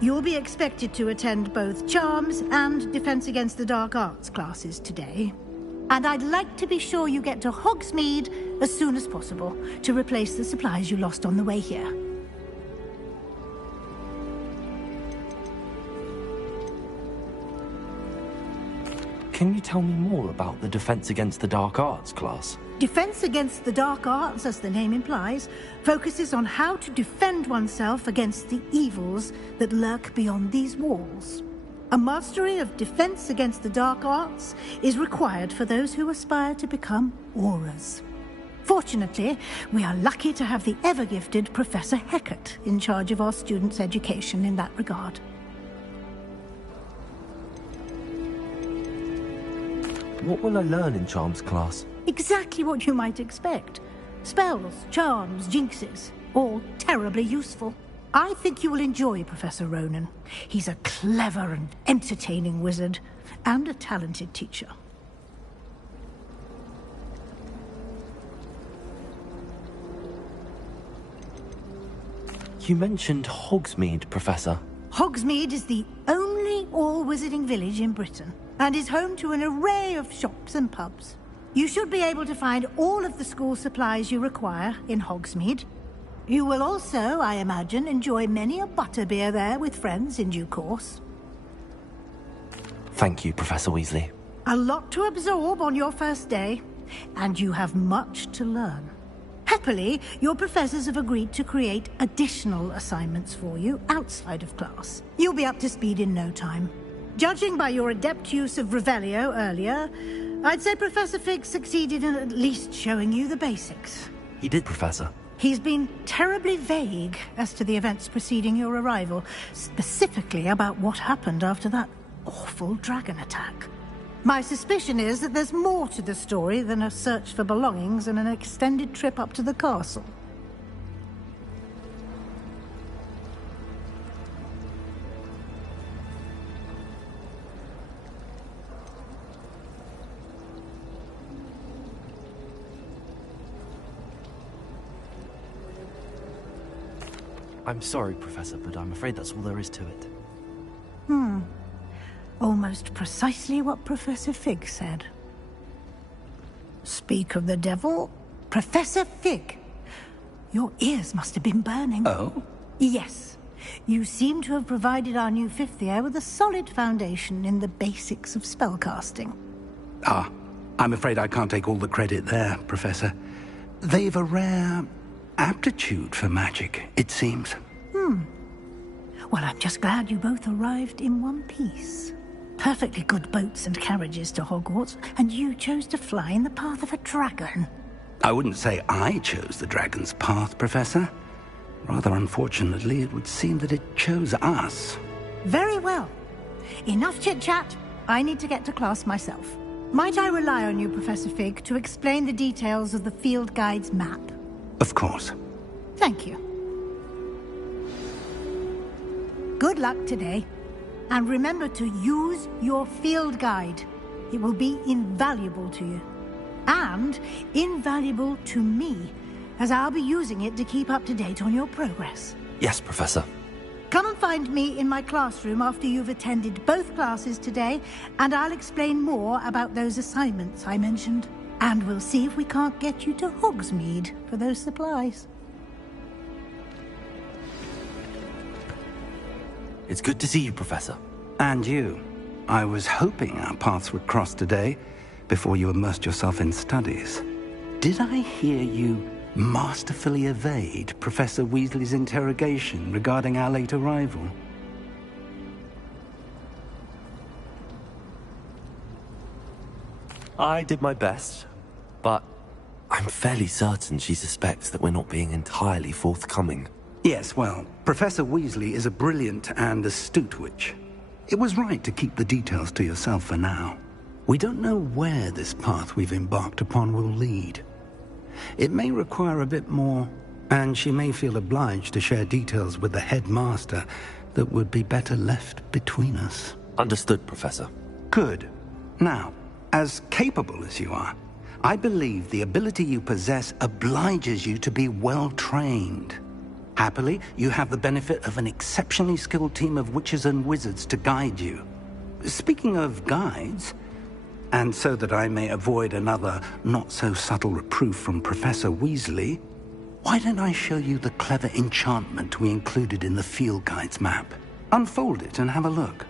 You'll be expected to attend both Charms and Defense Against the Dark Arts classes today. And I'd like to be sure you get to Hogsmeade as soon as possible to replace the supplies you lost on the way here. Can you tell me more about the Defense Against the Dark Arts class? Defense Against the Dark Arts, as the name implies, focuses on how to defend oneself against the evils that lurk beyond these walls. A mastery of Defense Against the Dark Arts is required for those who aspire to become Aurors. Fortunately, we are lucky to have the ever-gifted Professor Hecat in charge of our students' education in that regard. What will I learn in Charms class? Exactly what you might expect. Spells, charms, jinxes, all terribly useful. I think you will enjoy Professor Ronen. He's a clever and entertaining wizard, and a talented teacher. You mentioned Hogsmeade, Professor. Hogsmeade is the only all-wizarding village in Britain, and is home to an array of shops and pubs. You should be able to find all of the school supplies you require in Hogsmeade. You will also, I imagine, enjoy many a butterbeer there with friends in due course. Thank you, Professor Weasley. A lot to absorb on your first day, and you have much to learn. Happily, your professors have agreed to create additional assignments for you outside of class. You'll be up to speed in no time. Judging by your adept use of Revelio earlier, I'd say Professor Fig succeeded in at least showing you the basics. He did, Professor. He's been terribly vague as to the events preceding your arrival, specifically about what happened after that awful dragon attack. My suspicion is that there's more to the story than a search for belongings and an extended trip up to the castle. I'm sorry, Professor, but I'm afraid that's all there is to it. Almost precisely what Professor Fig said. Speak of the devil, Professor Fig. Your ears must have been burning. Oh? Yes. You seem to have provided our new fifth year with a solid foundation in the basics of spellcasting. Ah, I'm afraid I can't take all the credit there, Professor. They've a rare aptitude for magic, it seems. Well, I'm just glad you both arrived in one piece. Perfectly good boats and carriages to Hogwarts, and you chose to fly in the path of a dragon. I wouldn't say I chose the dragon's path, Professor. Rather unfortunately, it would seem that it chose us. Very well. Enough chit-chat. I need to get to class myself. Might I rely on you, Professor Fig, to explain the details of the field guide's map? Of course. Thank you. Good luck today. And remember to use your field guide. It will be invaluable to you. And invaluable to me, as I'll be using it to keep up to date on your progress. Yes, Professor. Come and find me in my classroom after you've attended both classes today, and I'll explain more about those assignments I mentioned. And we'll see if we can't get you to Hogsmeade for those supplies. It's good to see you, Professor. And you. I was hoping our paths would cross today, before you immersed yourself in studies. Did I hear you masterfully evade Professor Weasley's interrogation regarding our late arrival? I did my best, but I'm fairly certain she suspects that we're not being entirely forthcoming. Yes, well, Professor Weasley is a brilliant and astute witch. It was right to keep the details to yourself for now. We don't know where this path we've embarked upon will lead. It may require a bit more, and she may feel obliged to share details with the headmaster that would be better left between us. Understood, Professor. Good. Now, as capable as you are, I believe the ability you possess obliges you to be well-trained. Happily, you have the benefit of an exceptionally skilled team of witches and wizards to guide you. Speaking of guides, and so that I may avoid another not-so-subtle reproof from Professor Weasley, why don't I show you the clever enchantment we included in the field guide's map? Unfold it and have a look.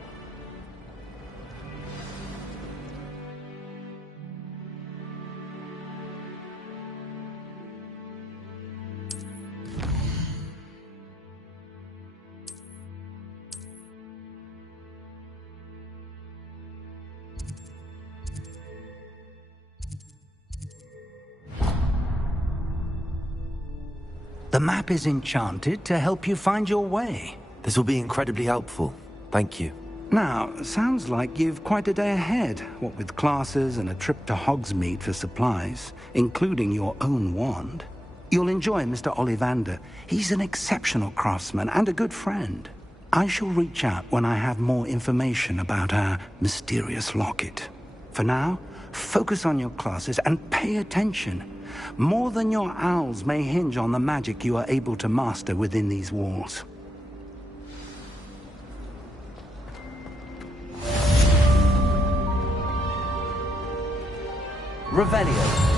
The map is enchanted to help you find your way. This will be incredibly helpful. Thank you. Now, sounds like you've quite a day ahead, what with classes and a trip to Hogsmeade for supplies, including your own wand. You'll enjoy Mr. Ollivander. He's an exceptional craftsman and a good friend. I shall reach out when I have more information about our mysterious locket. For now, focus on your classes and pay attention. More than your owls may hinge on the magic you are able to master within these walls. Revelio.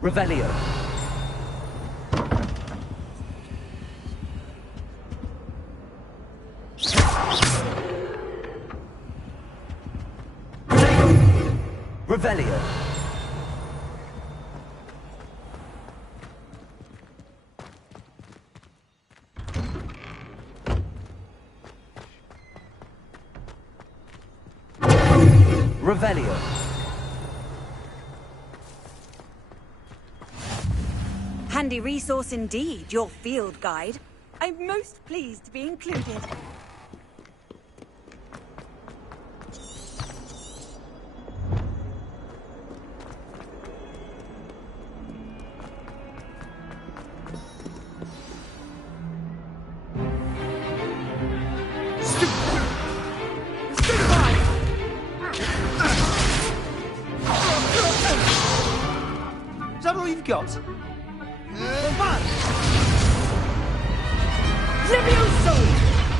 Revelio. Revelio. Revelio. Handy resource indeed, your field guide. I'm most pleased to be included. Is that all you've got?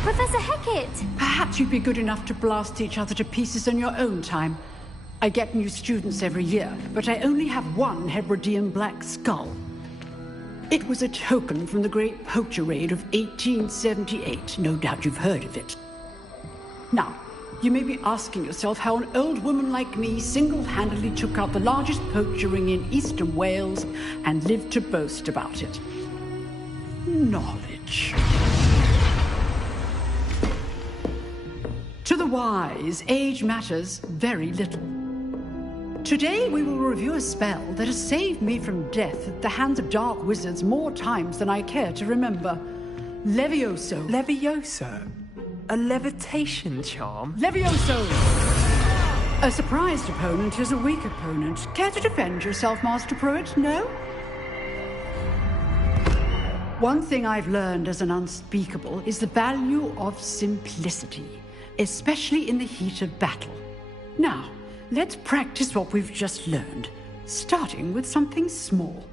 Professor Hecat! Perhaps you'd be good enough to blast each other to pieces in your own time. I get new students every year, but I only have one Hebridean black skull. It was a token from the Great Poacher Raid of 1878. No doubt you've heard of it. Now, You may be asking yourself how an old woman like me single-handedly took out the largest poacher ring in eastern Wales and lived to boast about it. Knowledge. To the wise, age matters very little. Today we will review a spell that has saved me from death at the hands of dark wizards more times than I care to remember. Levioso. Levioso? A levitation charm? Levioso! A surprised opponent is a weak opponent. Care to defend yourself, Master Pruitt? No? One thing I've learned as an unspeakable is the value of simplicity, especially in the heat of battle. Now, let's practice what we've just learned, starting with something small.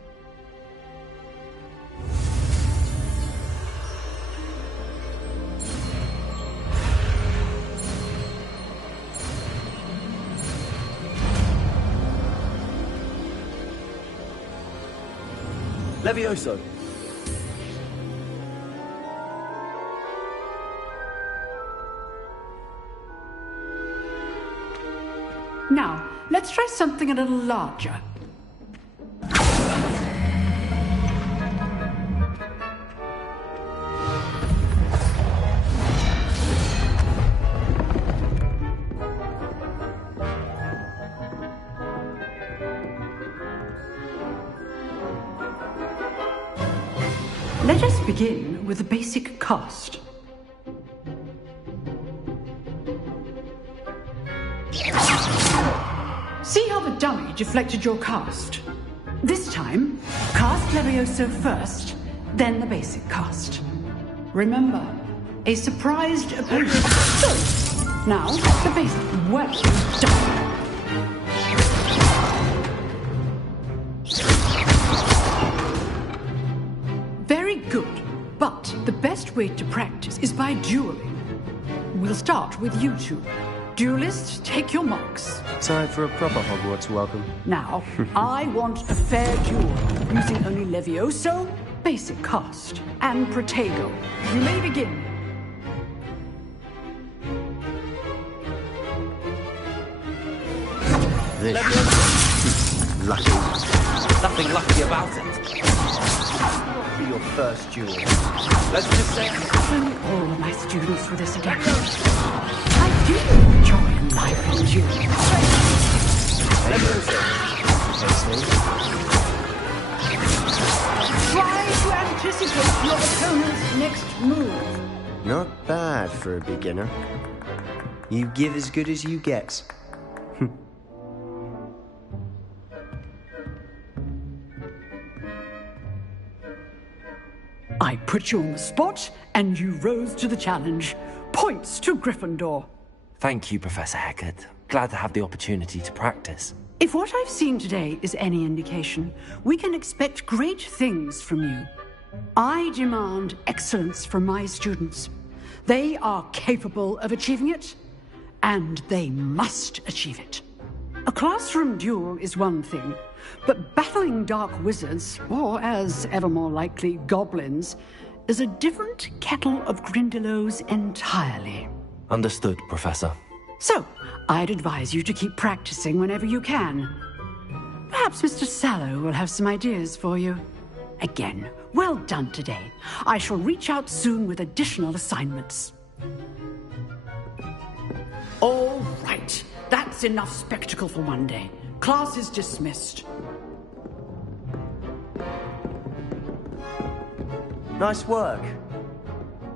Levioso. Now, let's try something a little larger. Let us begin with the basic cast. See how the dummy deflected your cast? This time, cast Levioso first, then the basic cast. Remember, a surprised opponent. Now, the basic. Well done. Very good, but the best way to practice is by dueling. We'll start with you two. Duelists, take your marks. Time for a proper Hogwarts welcome. Now, I want a fair duel, using only Levioso, basic cast, and Protego. You may begin. This. Lucky. Nothing lucky about it. Be your first duel. Let's just say Thank all my students for this again. I do enjoy life and dueling. Try to anticipate your opponent's next move. Not bad for a beginner. You give as good as you get. I put you on the spot, and you rose to the challenge. Points to Gryffindor. Thank you, Professor Hecat. Glad to have the opportunity to practice. If what I've seen today is any indication, we can expect great things from you. I demand excellence from my students. They are capable of achieving it, and they must achieve it. A classroom duel is one thing, but battling dark wizards, or as ever more likely, goblins, is a different kettle of Grindylows entirely. Understood, Professor. So, I'd advise you to keep practicing whenever you can. Perhaps Mr. Sallow will have some ideas for you. Again, well done today. I shall reach out soon with additional assignments. All right. That's enough spectacle for one day. Class is dismissed. Nice work.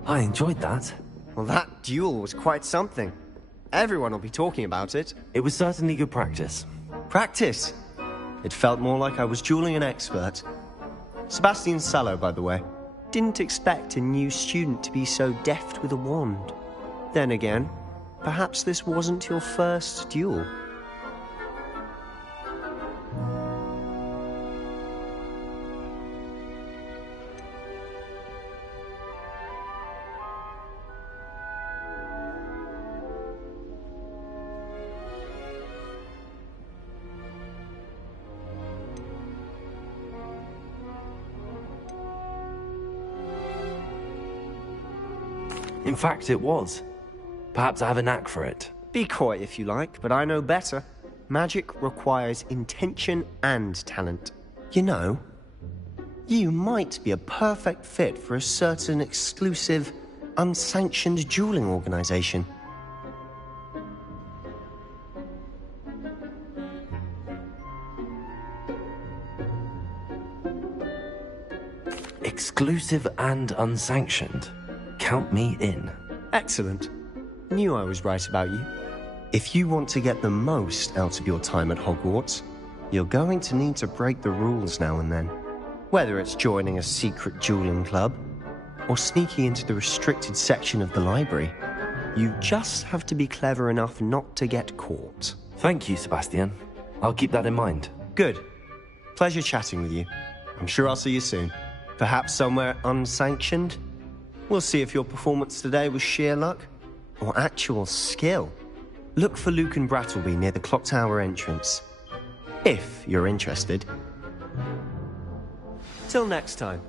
I enjoyed that. Well, that duel was quite something. Everyone will be talking about it. It was certainly good practice. Practice? It felt more like I was dueling an expert. Sebastian Sallow, by the way. Didn't expect a new student to be so deft with a wand. Then again, perhaps this wasn't your first duel. In fact, it was. Perhaps I have a knack for it. Be coy if you like, but I know better. Magic requires intention and talent. You know, you might be a perfect fit for a certain exclusive, unsanctioned dueling organization. Exclusive and unsanctioned. Count me in. Excellent. Knew I was right about you. If you want to get the most out of your time at Hogwarts, you're going to need to break the rules now and then. Whether it's joining a secret dueling club, or sneaking into the restricted section of the library, you just have to be clever enough not to get caught. Thank you, Sebastian. I'll keep that in mind. Good. Pleasure chatting with you. I'm sure I'll see you soon. Perhaps somewhere unsanctioned? We'll see if your performance today was sheer luck or actual skill. Look for Lucan Brattleby near the Clock Tower entrance, if you're interested. Till next time.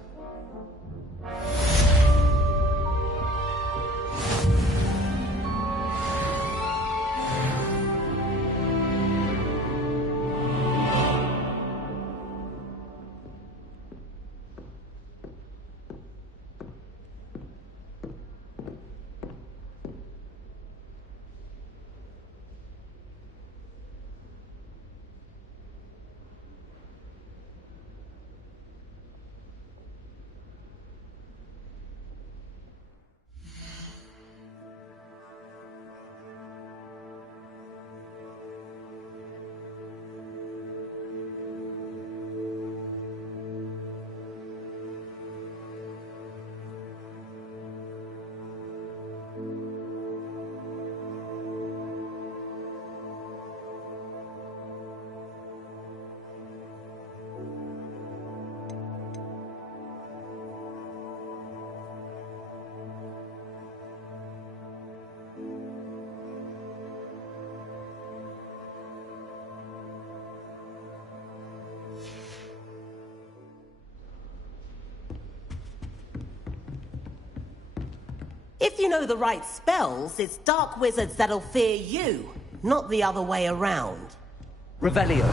If you know the right spells, it's dark wizards that'll fear you, not the other way around. Revelio.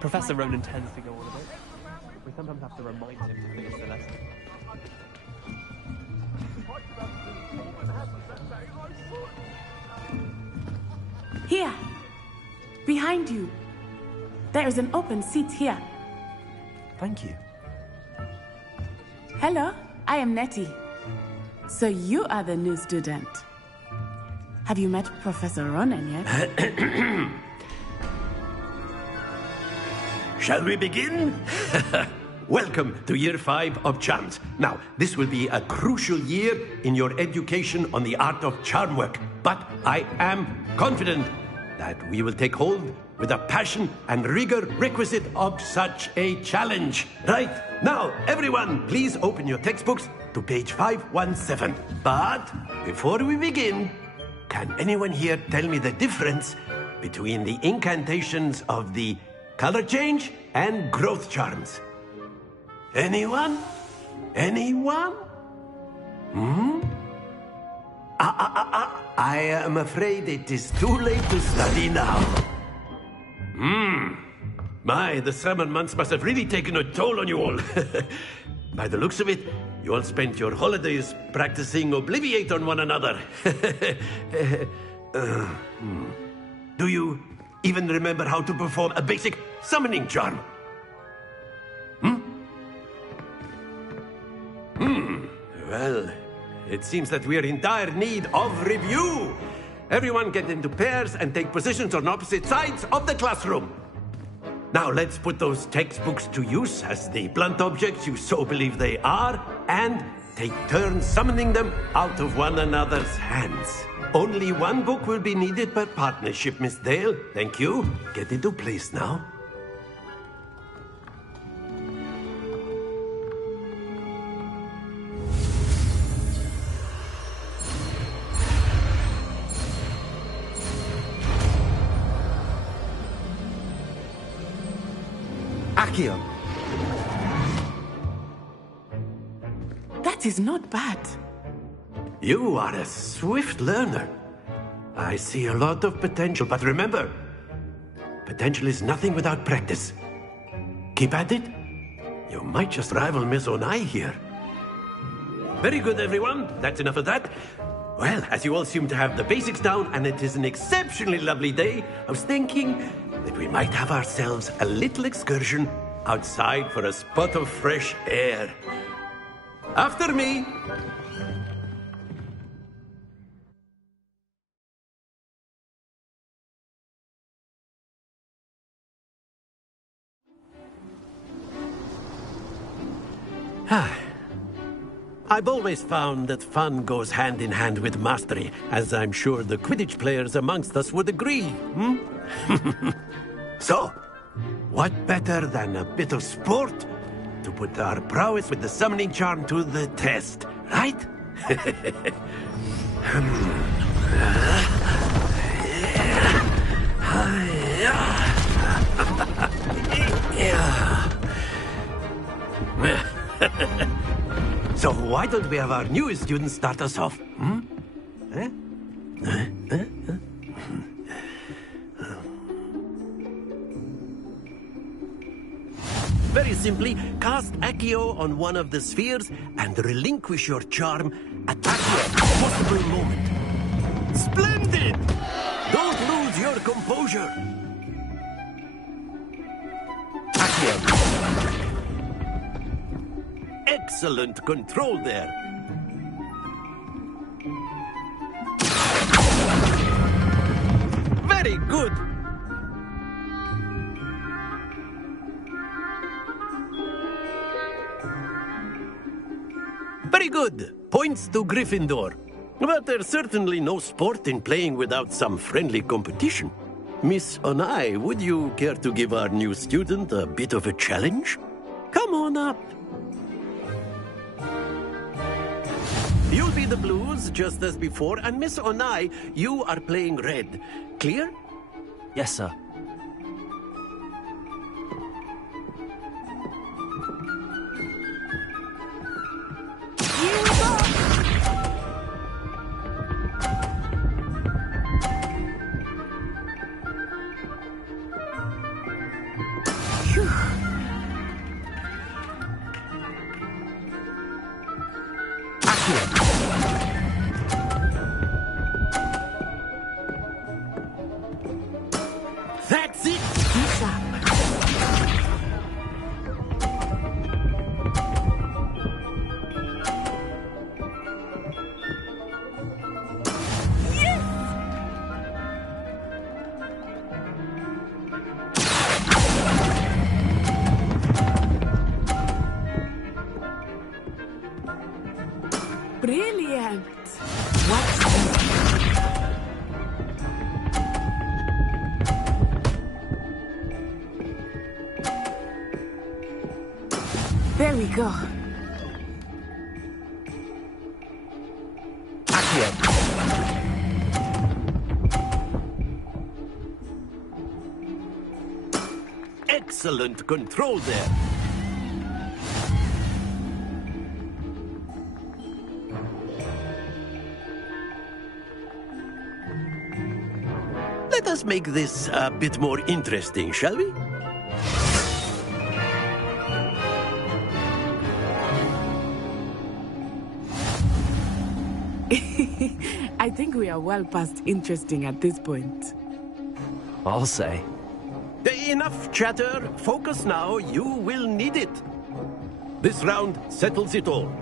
Professor Ronan tends to go on a bit. We sometimes have to remind him to finish the lesson. Here! Behind you! There is an open seat here. Thank you. Hello, I am Nettie. So you are the new student. Have you met Professor Ronan yet? Shall we begin? Welcome to Year 5 of Charms. Now, this will be a crucial year in your education on the art of charm work, but I am confident that we will take hold with the passion and rigor requisite of such a challenge. Right, now, everyone, please open your textbooks to page 517. But before we begin, can anyone here tell me the difference between the incantations of the color change and growth charms? Anyone? Anyone? I am afraid it is too late to study now. My, the summer months must have really taken a toll on you all. By the looks of it, you all spent your holidays practicing Obliviate on one another. Do you even remember how to perform a basic summoning charm? Well, it seems that we are in dire need of review. Everyone get into pairs and take positions on opposite sides of the classroom. Now let's put those textbooks to use as the blunt objects you so believe they are, and take turns summoning them out of one another's hands. Only one book will be needed per partnership, Miss Dale. Thank you. Get into place now. Accio. That is not bad. You are a swift learner. I see a lot of potential, but remember, potential is nothing without practice. Keep at it. You might just rival Miss Onai here. Very good, everyone. That's enough of that. Well, as you all seem to have the basics down, and it is an exceptionally lovely day, I was thinking that we might have ourselves a little excursion outside for a spot of fresh air. After me. I've always found that fun goes hand in hand with mastery, as I'm sure the Quidditch players amongst us would agree, So, what better than a bit of sport to put our prowess with the summoning charm to the test, right? So why don't we have our newest student start us off? Very simply, cast Accio on one of the spheres and relinquish your charm at that possible moment. Splendid! Don't lose your composure. Accio. Excellent control there. Very good. Very good. Points to Gryffindor. But there's certainly no sport in playing without some friendly competition. Miss Onai, would you care to give our new student a bit of a challenge? Come on up. You'll be the blues, just as before, and Miss Onai, you are playing red. Clear? Yes, sir. That's it! Brilliant! There we go. Excellent control there. Let us make this a bit more interesting, shall we? I think we are well past interesting at this point. I'll say. Enough chatter. Focus now. You will need it. This round settles it all.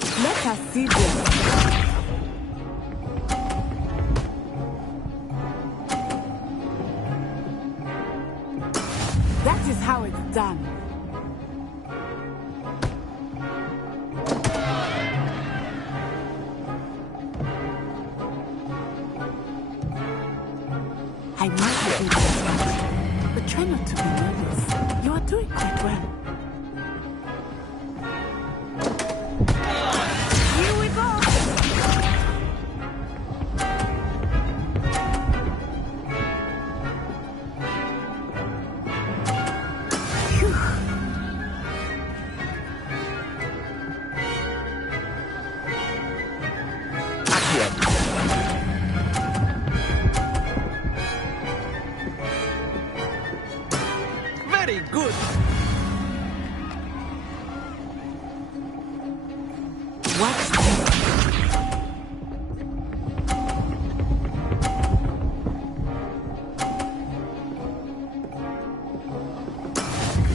Let us see this. is how it's done. I might have been distracted, but try not to be nervous. You are doing quite well. Here we go! Very good. Watch this.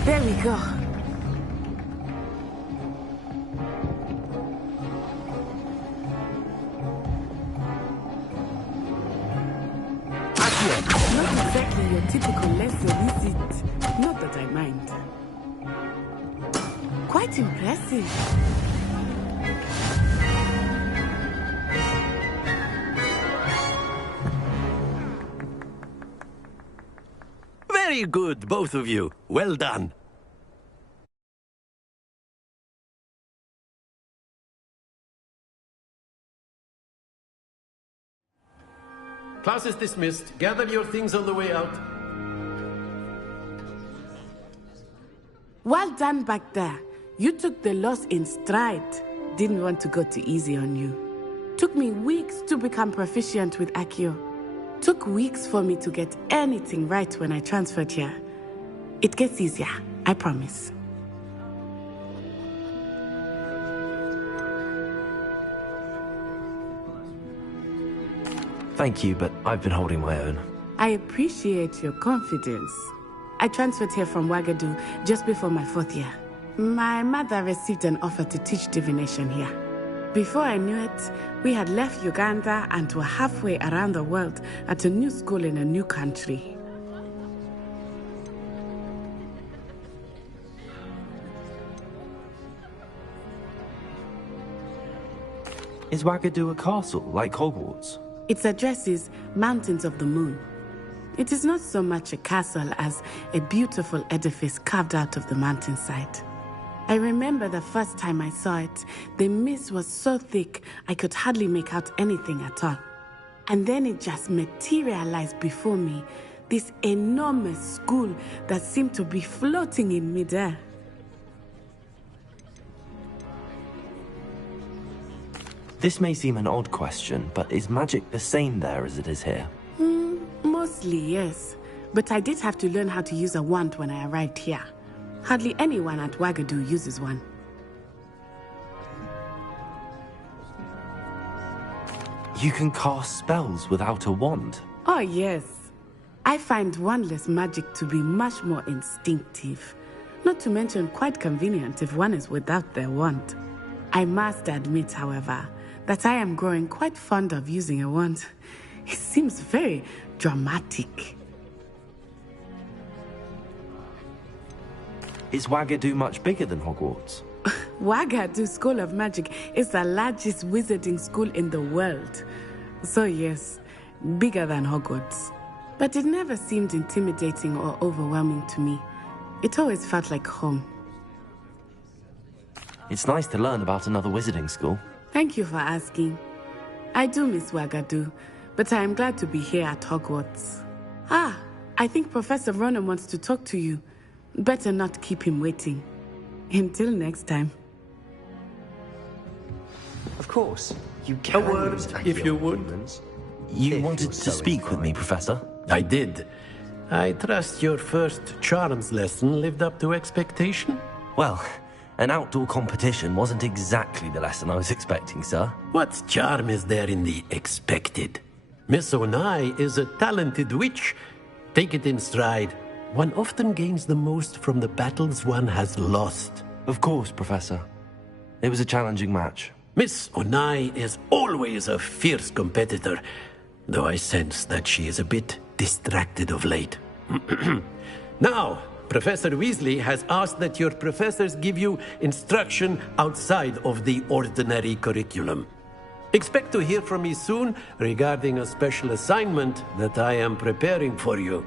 There we go. Not exactly your typical lesson, is it? Not that I mind. Quite impressive. Very good, both of you. Well done. Class is dismissed. Gather your things on the way out. Well done back there. You took the loss in stride. Didn't want to go too easy on you. Took me weeks to become proficient with Accio. Took weeks for me to get anything right when I transferred here. It gets easier, I promise. Thank you, but I've been holding my own. I appreciate your confidence. I transferred here from Wagadu just before my 4th year. My mother received an offer to teach divination here. Before I knew it, we had left Uganda and were halfway around the world at a new school in a new country. Is Wagadu a castle, like Hogwarts? Its address is Mountains of the Moon. It is not so much a castle as a beautiful edifice carved out of the mountainside. I remember the first time I saw it, the mist was so thick I could hardly make out anything at all. And then it just materialized before me, this enormous school that seemed to be floating in midair. This may seem an odd question, but is magic the same there as it is here? Mostly, yes. But I did have to learn how to use a wand when I arrived here. Hardly anyone at Wagadu uses one. You can cast spells without a wand? Oh, yes. I find wandless magic to be much more instinctive. Not to mention quite convenient if one is without their wand. I must admit, however, that I am growing quite fond of using a wand. It seems very dramatic. Is Wagadu much bigger than Hogwarts? Wagadu School of Magic is the largest wizarding school in the world. So yes, bigger than Hogwarts. But it never seemed intimidating or overwhelming to me. It always felt like home. It's nice to learn about another wizarding school. Thank you for asking. I do miss Wagadu, but I am glad to be here at Hogwarts. Ah, I think Professor Ronen wants to talk to you. Better not keep him waiting. Until next time. Of course, you can. A word, if you would. You wanted to speak with me, Professor? I did. I trust your first charms lesson lived up to expectation? Well, an outdoor competition wasn't exactly the lesson I was expecting, sir. What charm is there in the expected? Miss Onai is a talented witch. Take it in stride. One often gains the most from the battles one has lost. Of course, Professor. It was a challenging match. Miss Onai is always a fierce competitor, though I sense that she is a bit distracted of late. Now, Professor Weasley has asked that your professors give you instruction outside of the ordinary curriculum. Expect to hear from me soon regarding a special assignment that I am preparing for you.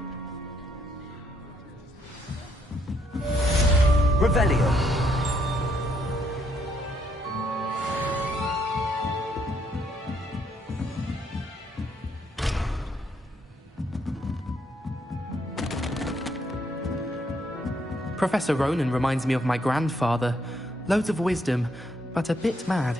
Revelio. Professor Ronen reminds me of my grandfather. Loads of wisdom, but a bit mad.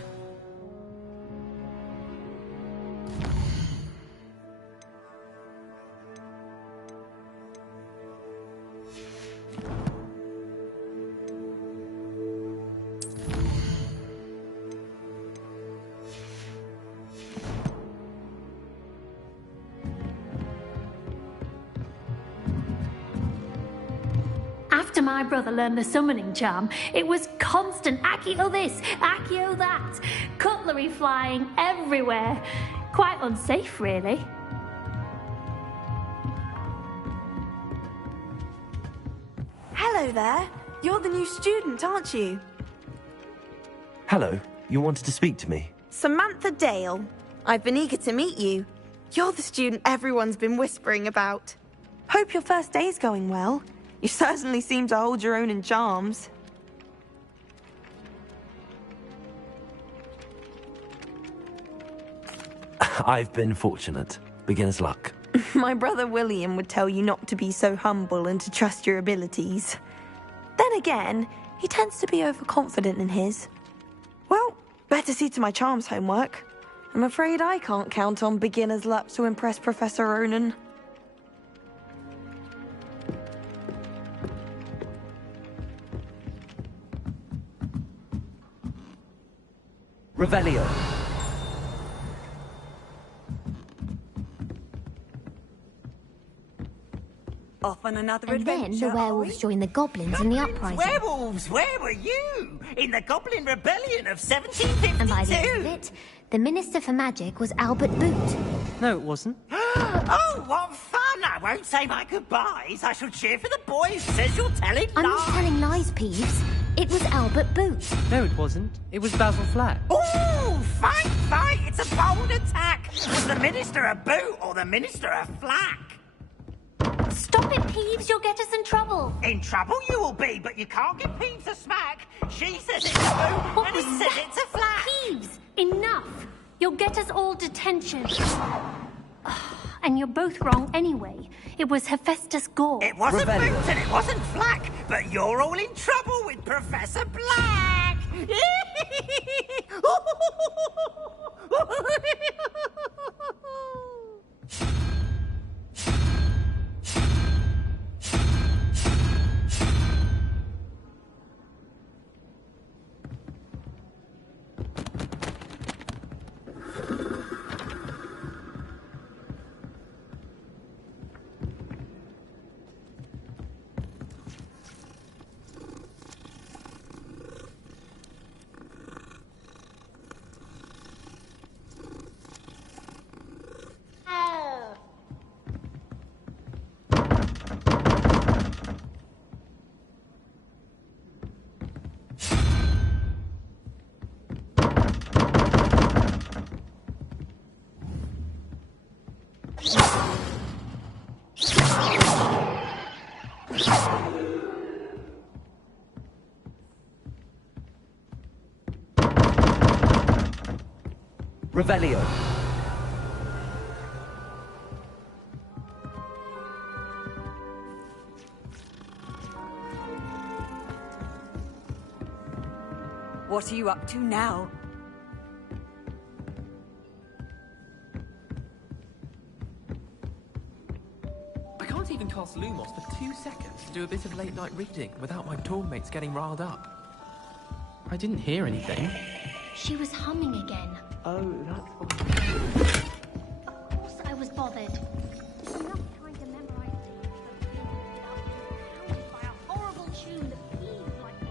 After my brother learned the summoning charm, it was constant Accio this, Accio that, cutlery flying everywhere. Quite unsafe, really. Hello there. You're the new student, aren't you? Hello, you wanted to speak to me? Samantha Dale. I've been eager to meet you. You're the student everyone's been whispering about. Hope your first day's going well. You certainly seem to hold your own in charms. I've been fortunate. Beginner's luck. My brother William would tell you not to be so humble and to trust your abilities. Then again, he tends to be overconfident in his. Well, better see to my charms homework. I'm afraid I can't count on beginner's luck to impress Professor Ronen. Revelio. Off on another And then the werewolves joined the goblins in the uprising. Werewolves, where were you? In the Goblin Rebellion of 1752? And by the end of it, the Minister for Magic was Albert Boot. No, it wasn't. Oh, what fun! I won't say my goodbyes. I shall cheer for the boy who says you're telling I'm lies. not telling lies, Peeves. It was Albert Boot. No, it wasn't. It was Basil Flack. Ooh, fight, fight! It's a bold attack. Was the Minister a boot or the Minister a flack? Stop it, Peeves. You'll get us in trouble. In trouble you will be, but you can't give Peeves a smack. She says it's a boot, and he says it's a flack. Peeves, enough. You'll get us all detention. And you're both wrong anyway. It was Hephaestus Gore. It wasn't boot and it wasn't flack, but you're all in trouble with Professor Black. Revelio. What are you up to now? I can't even cast Lumos for 2 seconds to do a bit of late-night reading without my dorm mates getting riled up. I didn't hear anything. She was humming again. Oh, that's... Of course I was bothered. I'm not trying to memorize things by a horrible tune that Peeves might be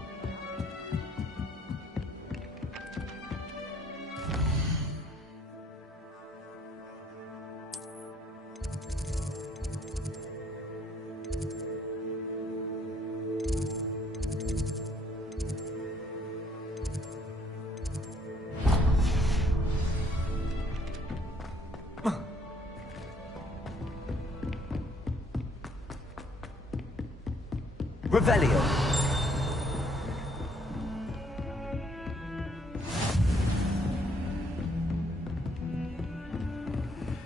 Revelio.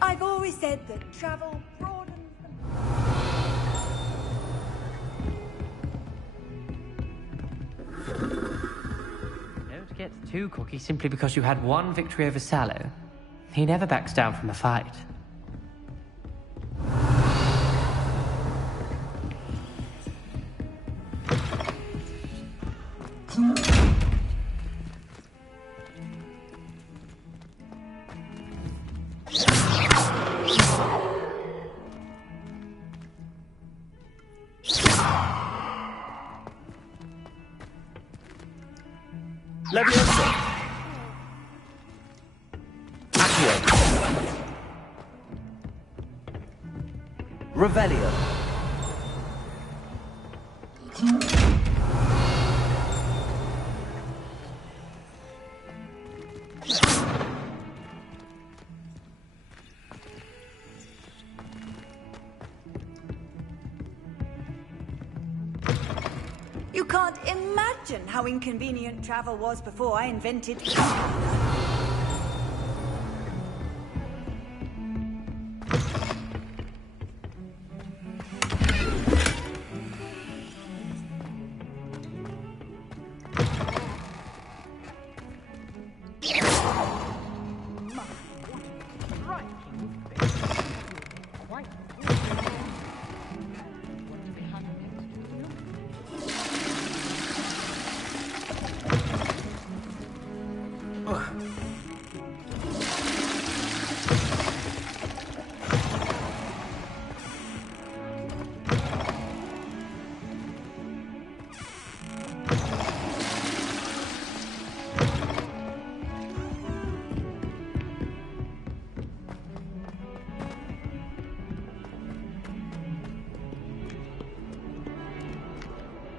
I've always said that travel broadens Don't get too cocky simply because you had one victory over Sallow. He never backs down from a fight. Leviosa. Accio. Revelio. You can't imagine how inconvenient travel was before I invented...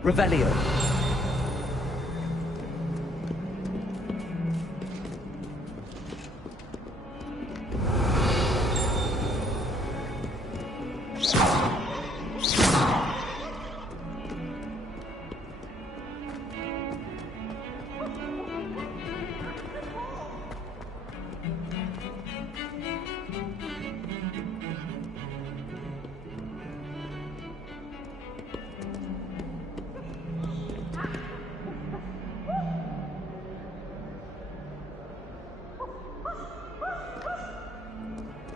Revelio.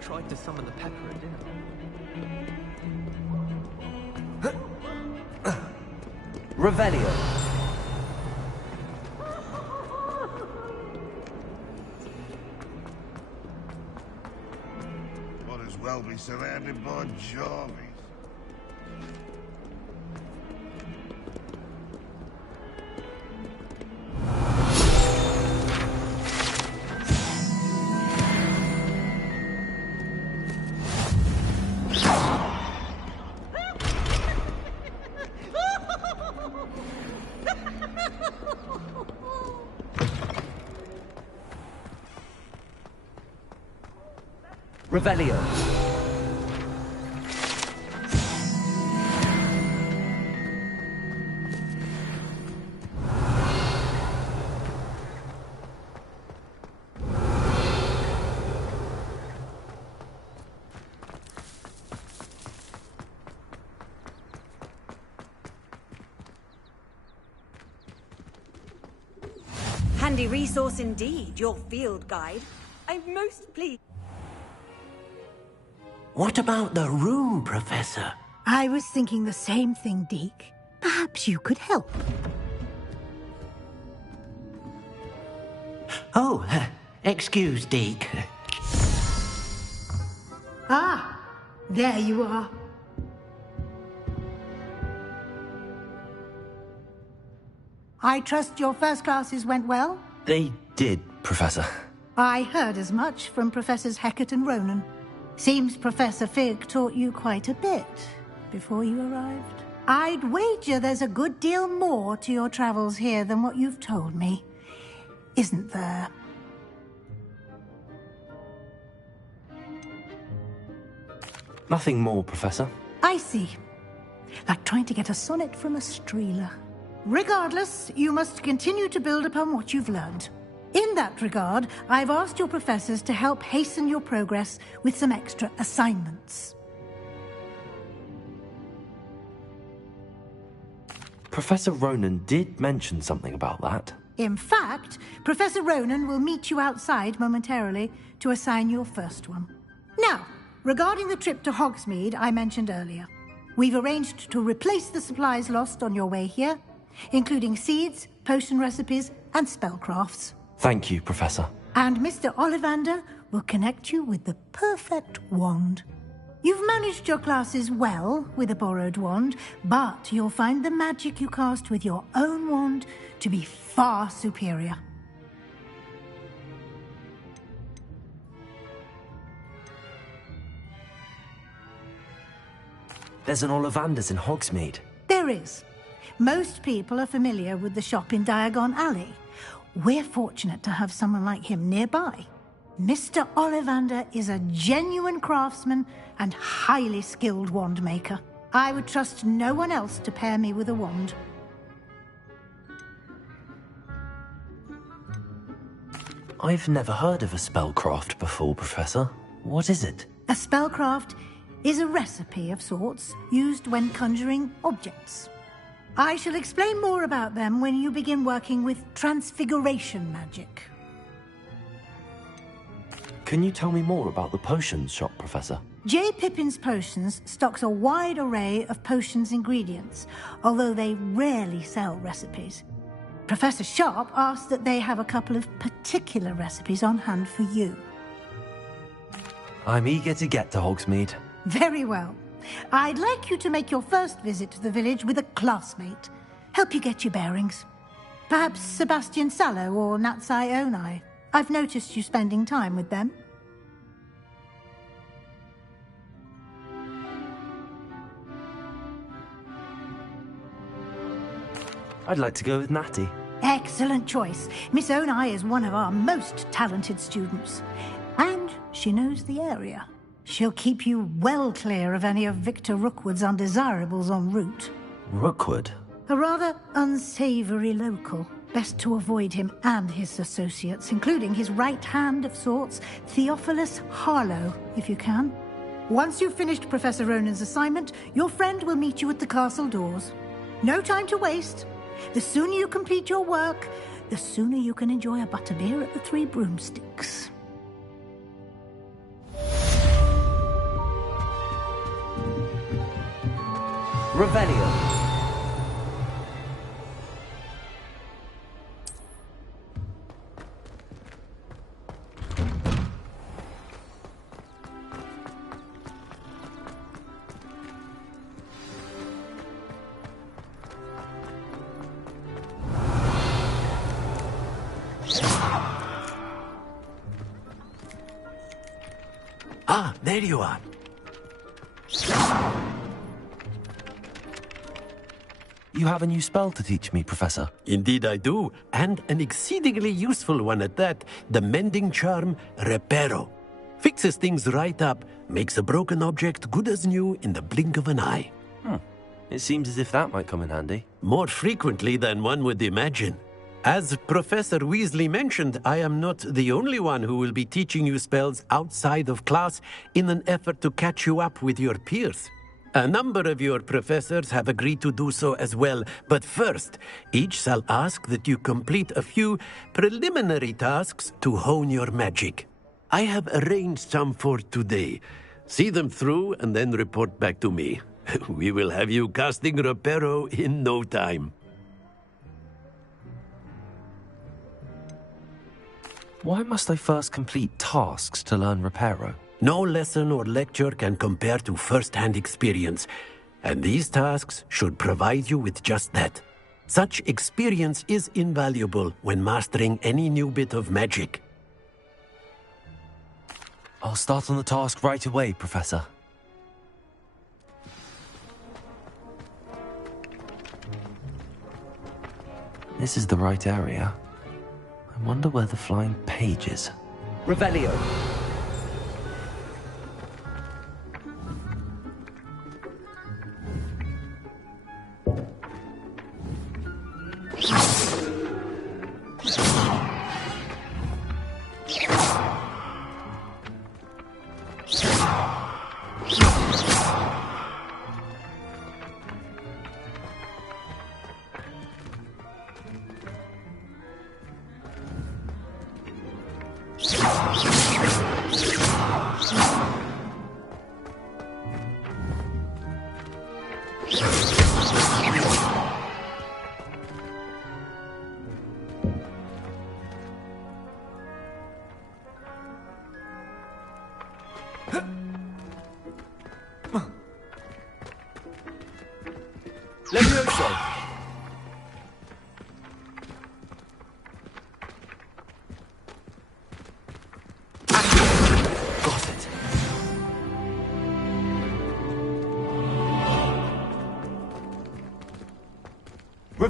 Tried to summon the pepper at dinner. Revelio. Might as well be surrounded by Jarvis. Revelio. Handy resource indeed, your field guide. I'm most pleased. What about the room, Professor? I was thinking the same thing, Deke. Perhaps you could help. Oh, excuse, Deke. Ah, there you are. I trust your first classes went well? They did, Professor. I heard as much from Professors Hecat and Ronan. Seems Professor Fig taught you quite a bit before you arrived. I'd wager there's a good deal more to your travels here than what you've told me. Isn't there? Nothing more, Professor. I see. like trying to get a sonnet from a streeler. Regardless, you must continue to build upon what you've learned. In that regard, I've asked your professors to help hasten your progress with some extra assignments. Professor Ronan did mention something about that. In fact, Professor Ronan will meet you outside momentarily to assign your first one. Now, regarding the trip to Hogsmeade I mentioned earlier, we've arranged to replace the supplies lost on your way here, including seeds, potion recipes, and spellcrafts. Thank you, Professor. And Mr. Ollivander will connect you with the perfect wand. You've managed your classes well with a borrowed wand, but you'll find the magic you cast with your own wand to be far superior. There's an Ollivander's in Hogsmeade. There is. Most people are familiar with the shop in Diagon Alley. We're fortunate to have someone like him nearby. Mr. Ollivander is a genuine craftsman and highly skilled wand maker. I would trust no one else to pair me with a wand. I've never heard of a spellcraft before, Professor. What is it? A spellcraft is a recipe of sorts used when conjuring objects. I shall explain more about them when you begin working with transfiguration magic. Can you tell me more about the potions shop, Professor? J. Pippin's Potions stocks a wide array of potions ingredients, although they rarely sell recipes. Professor Sharp asked that they have a couple of particular recipes on hand for you. I'm eager to get to Hogsmeade. Very well. I'd like you to make your first visit to the village with a classmate. Help you get your bearings. Perhaps Sebastian Sallow or Natsai Onai. I've noticed you spending time with them. I'd like to go with Natty. Excellent choice. Miss Onai is one of our most talented students. And she knows the area. She'll keep you well clear of any of Victor Rookwood's undesirables en route. Rookwood? A rather unsavory local. Best to avoid him and his associates, including his right hand of sorts, Theophilus Harlow, if you can. Once you've finished Professor Ronan's assignment, your friend will meet you at the castle doors. No time to waste. The sooner you complete your work, the sooner you can enjoy a butterbeer at the Three Broomsticks. Revelio. Ah, there you are. You have a new spell to teach me, Professor. Indeed I do, and an exceedingly useful one at that. The mending charm, Reparo. Fixes things right up, makes a broken object good as new in the blink of an eye. It seems as if that might come in handy. More frequently than one would imagine. As Professor Weasley mentioned, I am not the only one who will be teaching you spells outside of class in an effort to catch you up with your peers. A number of your professors have agreed to do so as well, but first, each shall ask that you complete a few preliminary tasks to hone your magic. I have arranged some for today. See them through and then report back to me. We will have you casting Reparo in no time. Why must I first complete tasks to learn Reparo? No lesson or lecture can compare to first-hand experience, and these tasks should provide you with just that. Such experience is invaluable when mastering any new bit of magic. I'll start on the task right away, Professor. This is the right area. I wonder where the flying page is. Revelio.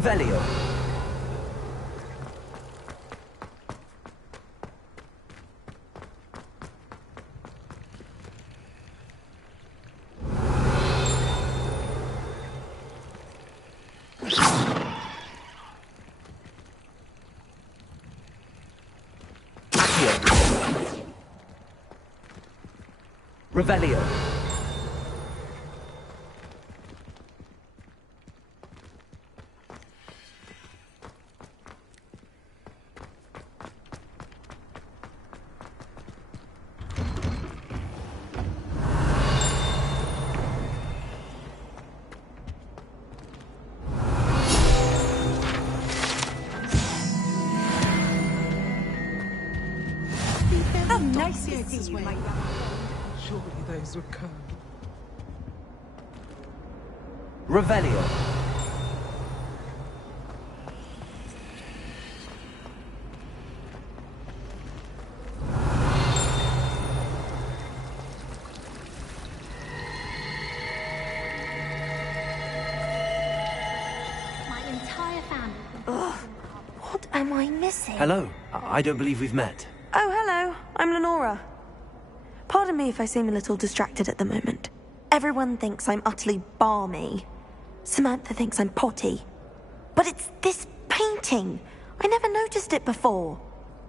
Revelio. Revelio. Oh, nice to see you, my Surely those were code. Revelio. My entire family. Ugh, what am I missing? Hello. I don't believe we've met. Oh, hello. I'm Lenora. Pardon me if I seem a little distracted at the moment. Everyone thinks I'm utterly balmy. Samantha thinks I'm potty. But it's this painting. I never noticed it before.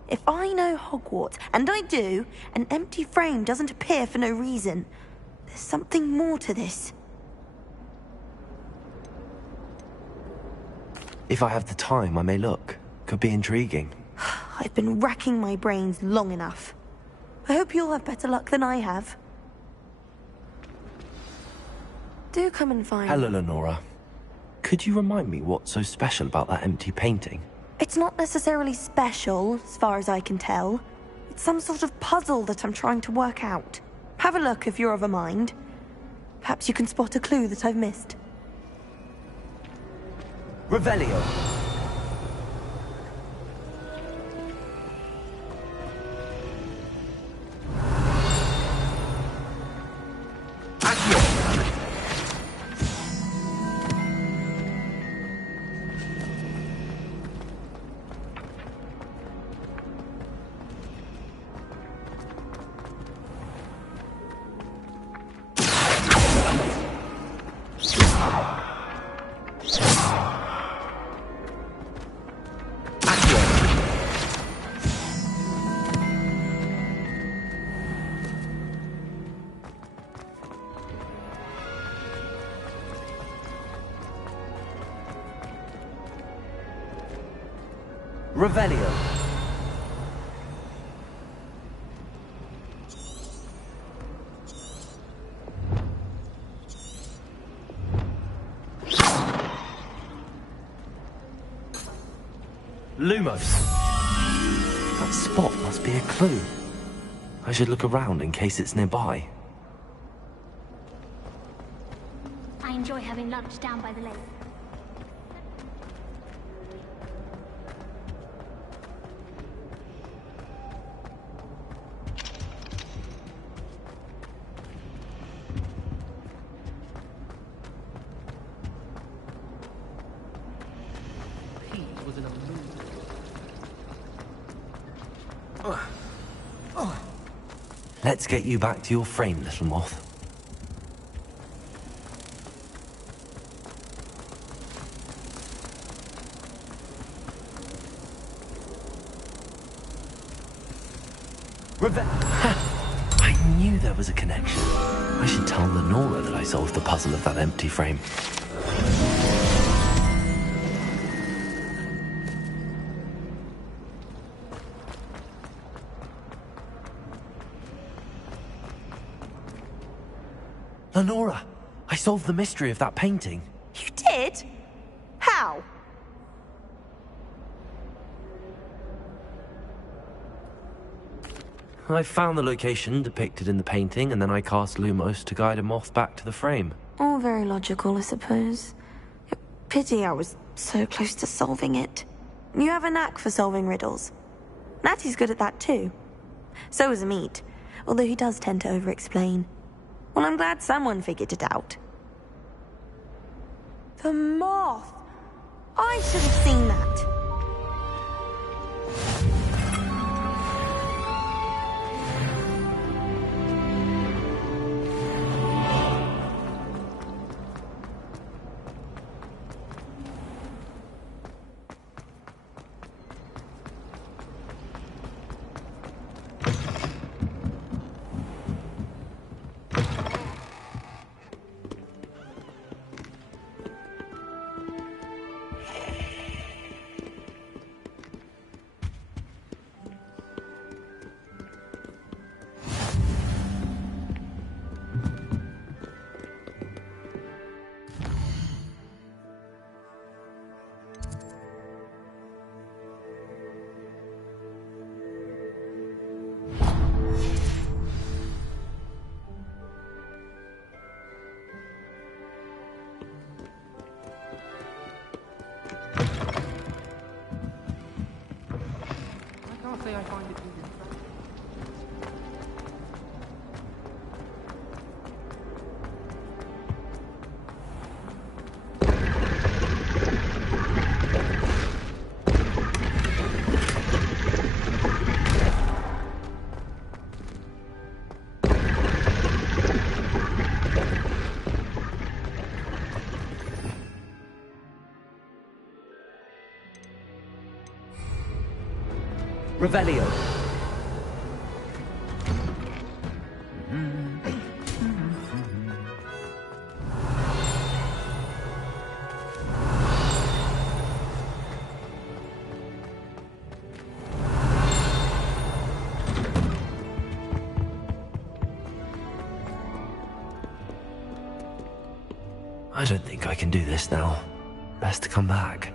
If I know Hogwarts, and I do, an empty frame doesn't appear for no reason. There's something more to this. If I have the time, I may look. Could be intriguing. I've been racking my brains long enough. I hope you'll have better luck than I have. Do come and find... Hello, Lenora. Could you remind me what's so special about that empty painting? It's not necessarily special, as far as I can tell. It's some sort of puzzle that I'm trying to work out. Have a look if you're of a mind. Perhaps you can spot a clue that I've missed. Revelio. Revelio. Lumos. That spot must be a clue. I should look around in case it's nearby. I enjoy having lunch down by the lake. Let's get you back to your frame, little moth. I knew there was a connection. I should tell Lenora that I solved the puzzle of that empty frame. Lenora, I solved the mystery of that painting. You did? How? I found the location depicted in the painting, and then I cast Lumos to guide a moth back to the frame. All very logical, I suppose. Pity I was so close to solving it. You have a knack for solving riddles. Natty's good at that too. So is Amit, although he does tend to over-explain. Well, I'm glad someone figured it out. The moth! I should have seen that. I find it easy. Revelio. I don't think I can do this now. Best to come back.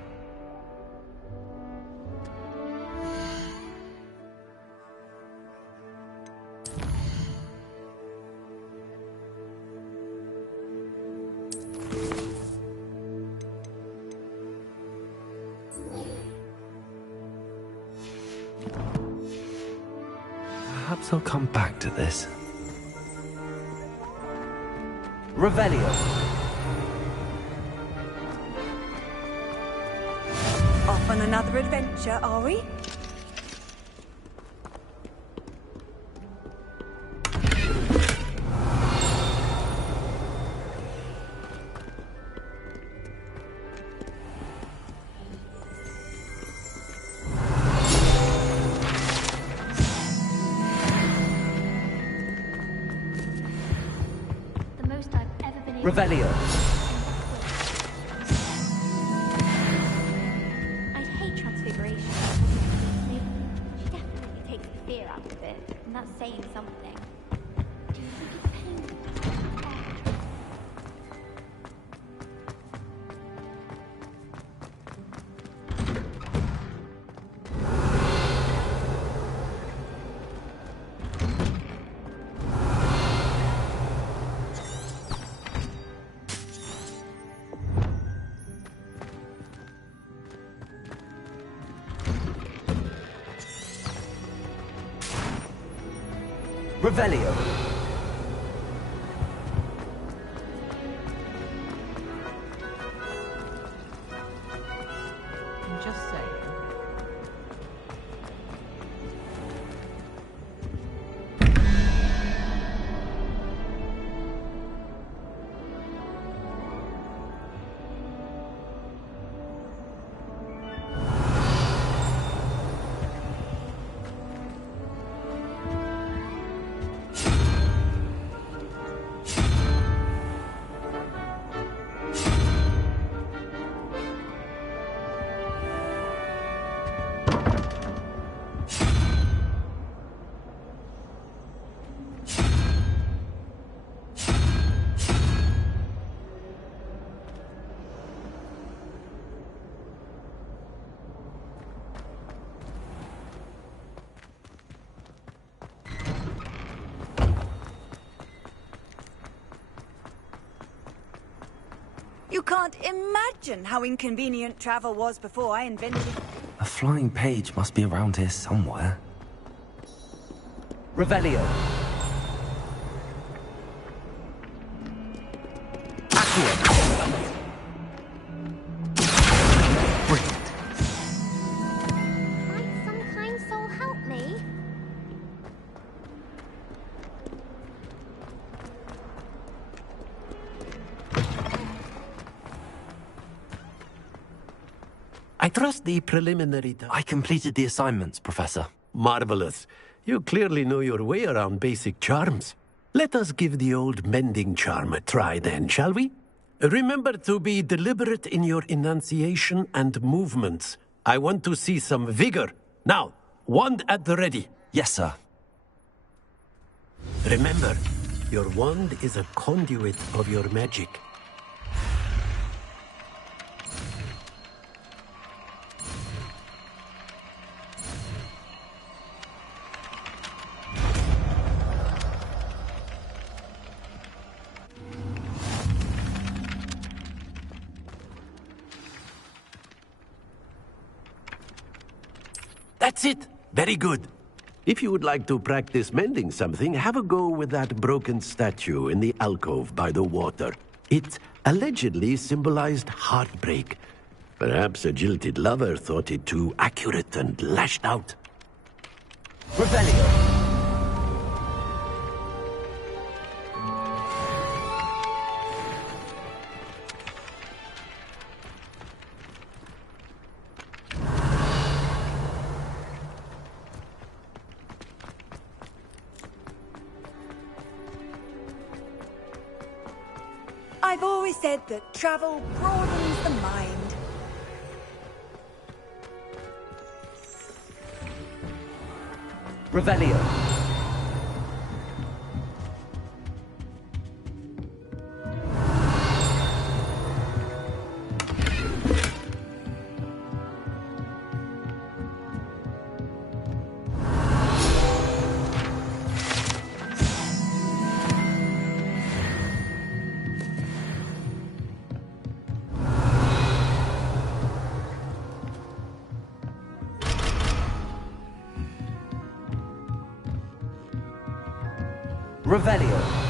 Perhaps I'll come back to this. Revelio. Off on another adventure, are we? Revelio. I'd hate transfiguration. She definitely takes the fear out of it, and that's saying something. Do you think it's painful? Revelio. I'm just saying. You can't imagine how inconvenient travel was before I invented it. A flying page must be around here somewhere. Revelio. Accio. trust the preliminary... I completed the assignments, Professor. Marvelous. You clearly know your way around basic charms. Let us give the old mending charm a try then, shall we? Remember to be deliberate in your enunciation and movements. I want to see some vigor. Now, wand at the ready. Yes, sir. Remember, your wand is a conduit of your magic. That's it! Very good. If you would like to practice mending something, have a go with that broken statue in the alcove by the water. It allegedly symbolized heartbreak. Perhaps a jilted lover thought it too accurate and lashed out. Revelio. I've always said that travel broadens the mind. Revelio. Revelio.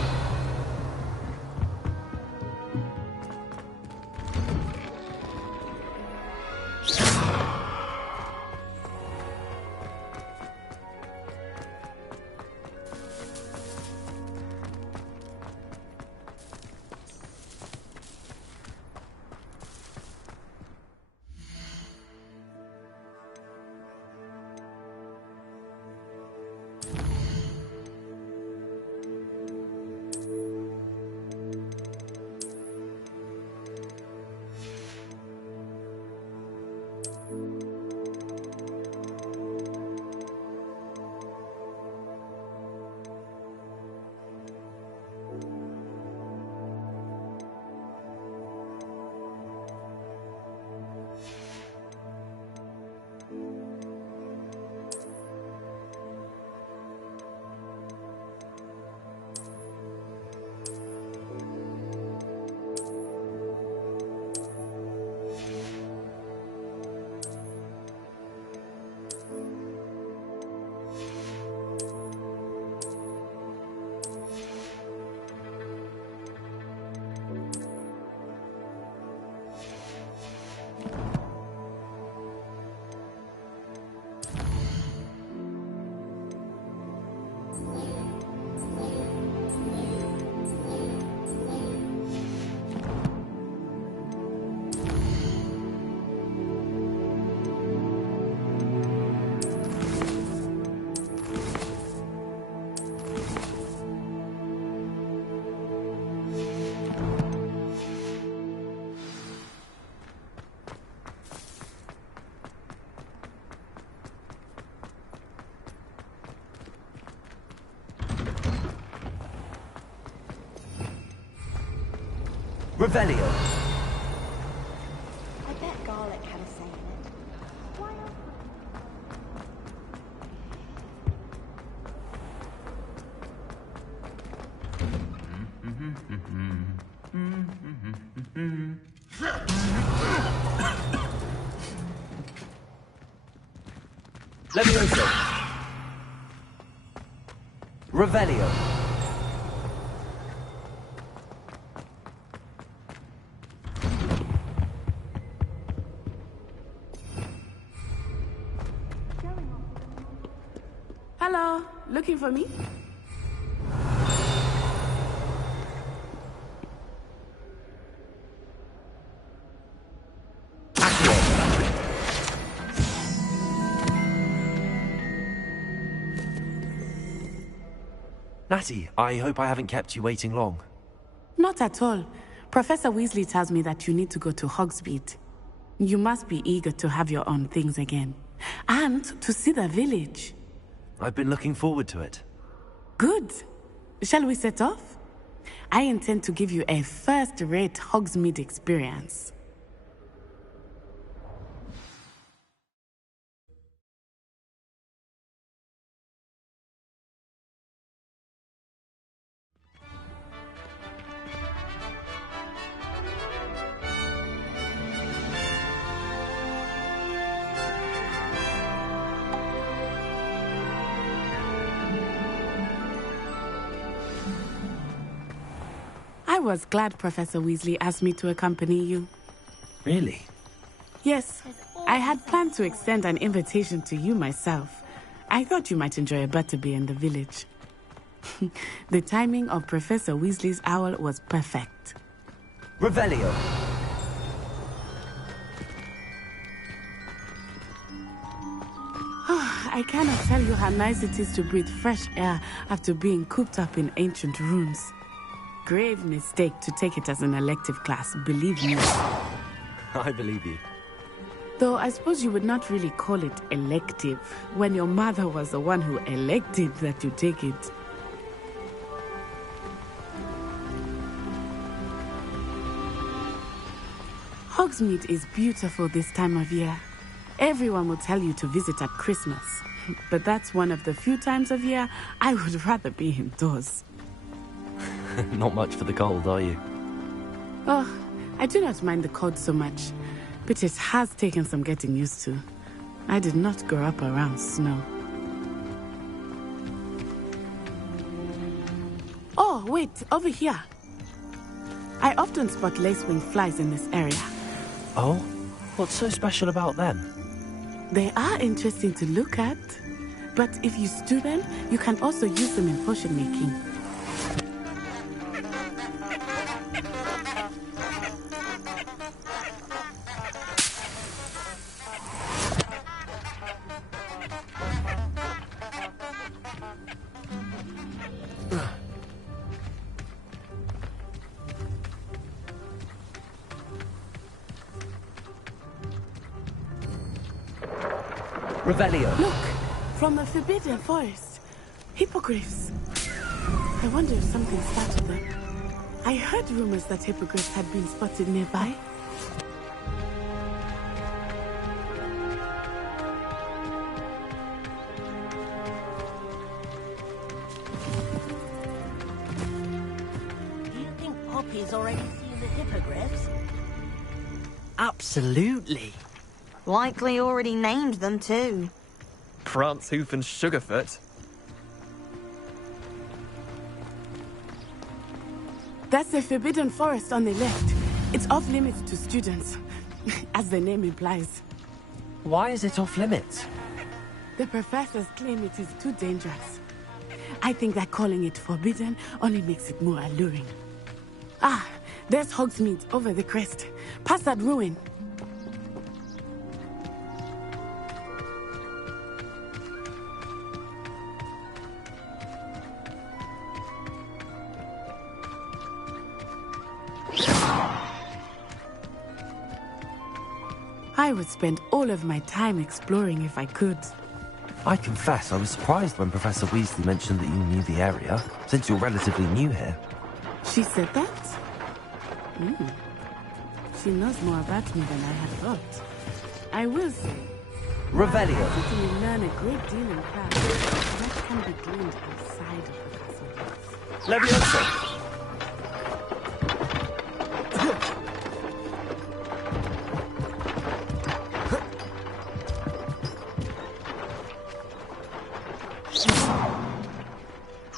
Revelio. I bet garlic had a say in it. Why not? Levioso. Revelio. Hello, looking for me? Natty, I hope I haven't kept you waiting long. Not at all. Professor Weasley tells me that you need to go to Hogsmeade. You must be eager to have your own things again. And to see the village. I've been looking forward to it. Good. Shall we set off? I intend to give you a first-rate Hogsmeade experience. I was glad Professor Weasley asked me to accompany you. Really? Yes, I had planned to extend an invitation to you myself. I thought you might enjoy a butterbeer in the village. The timing of Professor Weasley's owl was perfect. Revelio! I cannot tell you how nice it is to breathe fresh air after being cooped up in ancient ruins. Grave mistake to take it as an elective class, believe me. I believe you. Though I suppose you would not really call it elective when your mother was the one who elected that you take it. Hogsmeade is beautiful this time of year. Everyone will tell you to visit at Christmas, but that's one of the few times of year I would rather be indoors. Not much for the cold, are you? Oh, I do not mind the cold so much, but it has taken some getting used to. I did not grow up around snow. Oh, wait, over here. I often spot lacewing flies in this area. Oh? What's so special about them? They are interesting to look at, but if you stew them, you can also use them in potion making. Revelio. Look, from the Forbidden Forest. Hippogriffs. I wonder if something startled them. I heard rumors that hippogriffs had been spotted nearby. Do you think Poppy's already seen the hippogriffs? Absolutely. Likely already named them too. Prance, Hoof and Sugarfoot. That's the Forbidden Forest on the left. It's off limits to students, as the name implies. Why is it off limits? The professors claim it is too dangerous. I think that calling it forbidden only makes it more alluring. Ah, there's Hogsmeade over the crest. Past that ruin. I would spend all of my time exploring if I could. I confess I was surprised when Professor Weasley mentioned that you knew the area, since you're relatively new here. She said that? She knows more about me than I had thought. I will say. Revelio. I certainly learn a great deal in class. That can be gleaned outside of the castle. Leviosa!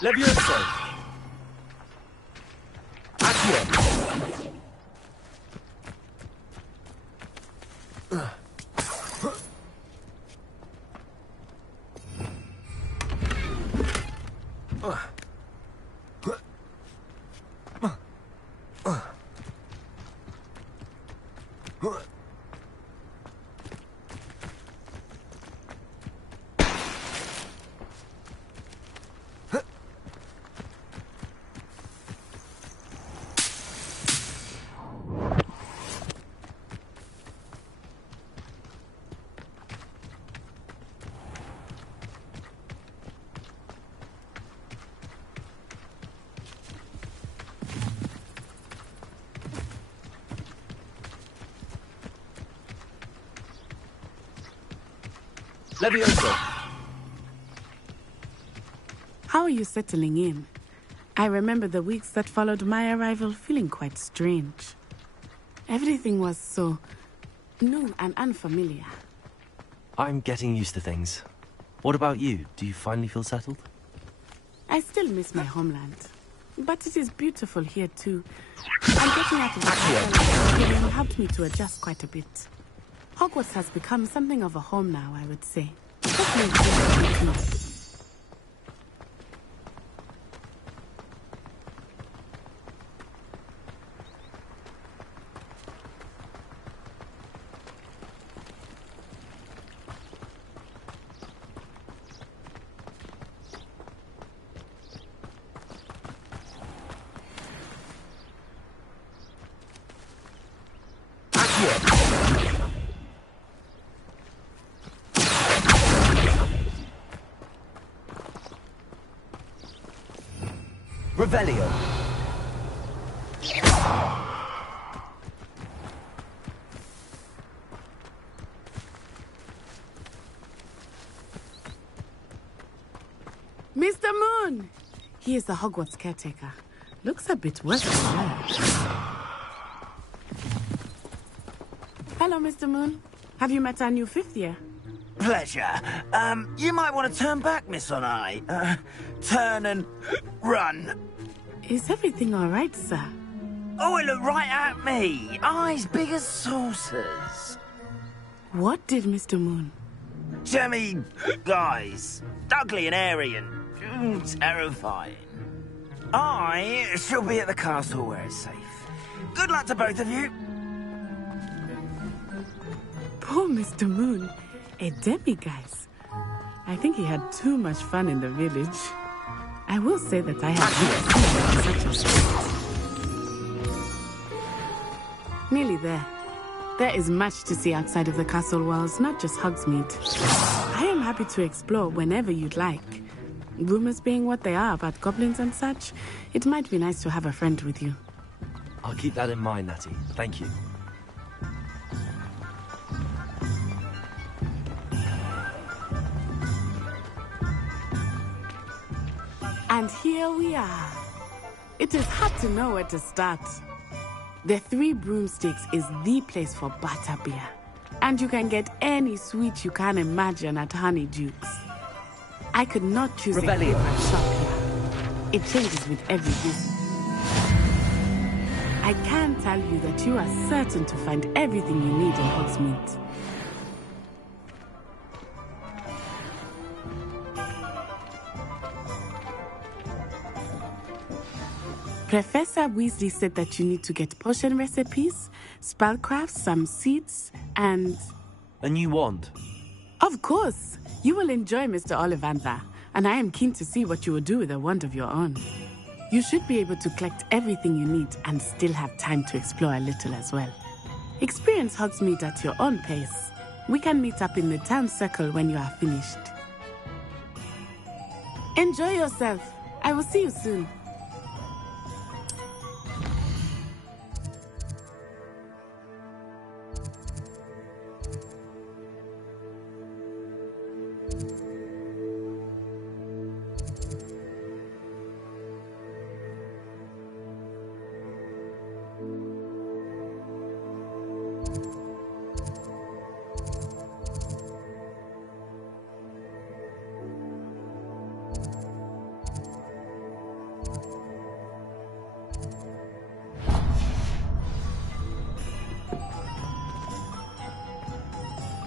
Leviosa! Accio! Levioso! How are you settling in? I remember the weeks that followed my arrival feeling quite strange. Everything was so new and unfamiliar. I'm getting used to things. What about you? Do you finally feel settled? I still miss my homeland. But it is beautiful here too. And getting out of the hotel helped me to adjust quite a bit. Hogwarts has become something of a home now, I would say. Revelio. Mr. Moon! He is the Hogwarts caretaker. Looks a bit worse than that. Hello, Mr. Moon. Have you met our new 5th year? Pleasure. You might want to turn back, Miss Onai. Turn and run. Is everything all right, sir? Oh, it looked right at me. Eyes big as saucers. What did Mr. Moon? Jemmy guys. Ugly and airy and terrifying. I shall be at the castle where it's safe. Good luck to both of you. Poor Mr. Moon. A demiguise. I think he had too much fun in the village. I will say that I have never seen such a Nearly there. There is much to see outside of the castle walls, not just Hogsmeade. I am happy to explore whenever you'd like. Rumors being what they are about goblins and such, it might be nice to have a friend with you. I'll keep that in mind, Natty. Thank you. And here we are. It is hard to know where to start. The Three Broomsticks is the place for butterbeer. And you can get any sweet you can imagine at Honeydukes. I could not choose a favorite shop here. It changes with every visit. I can tell you that you are certain to find everything you need in Hogsmeade. Professor Weasley said that you need to get potion recipes, spellcrafts, some seeds, and... A new wand? Of course! You will enjoy Mr. Ollivander, and I am keen to see what you will do with a wand of your own. You should be able to collect everything you need and still have time to explore a little as well. Experience Hogsmeade at your own pace. We can meet up in the town circle when you are finished. Enjoy yourself. I will see you soon.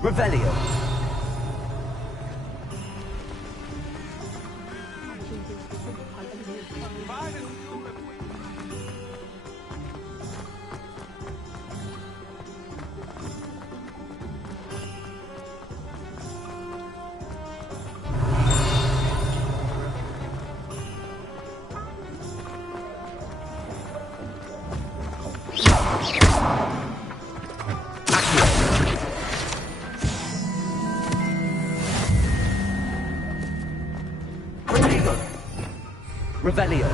Revelio. Revelio.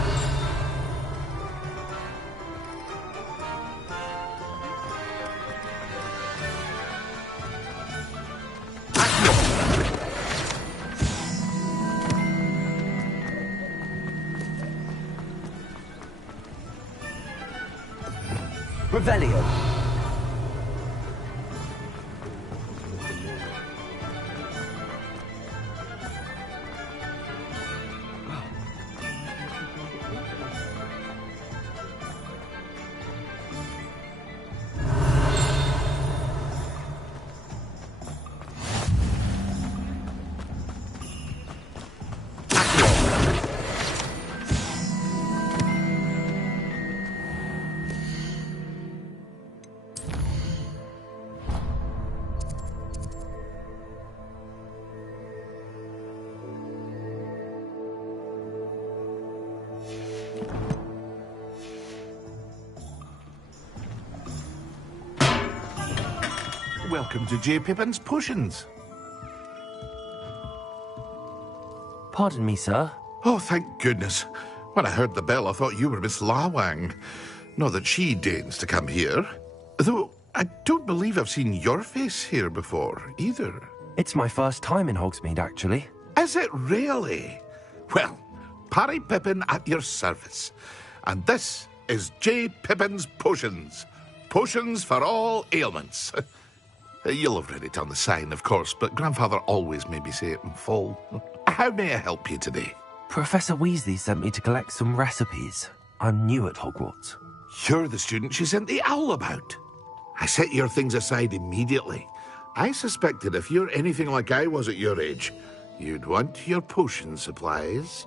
Revelio. Welcome to J. Pippin's Potions. Pardon me, sir. Oh, thank goodness. When I heard the bell, I thought you were Miss Lawang. Not that she deigns to come here. Though, I don't believe I've seen your face here before, either. It's my first time in Hogsmeade, actually. Is it really? Well, Parry Pippin at your service. And this is J. Pippin's Potions. Potions for all ailments. You'll have read it on the sign, of course, but Grandfather always made me say it in full. How may I help you today? Professor Weasley sent me to collect some recipes. I'm new at Hogwarts. You're the student she sent the owl about. I set your things aside immediately. I suspected if you're anything like I was at your age, you'd want your potion supplies.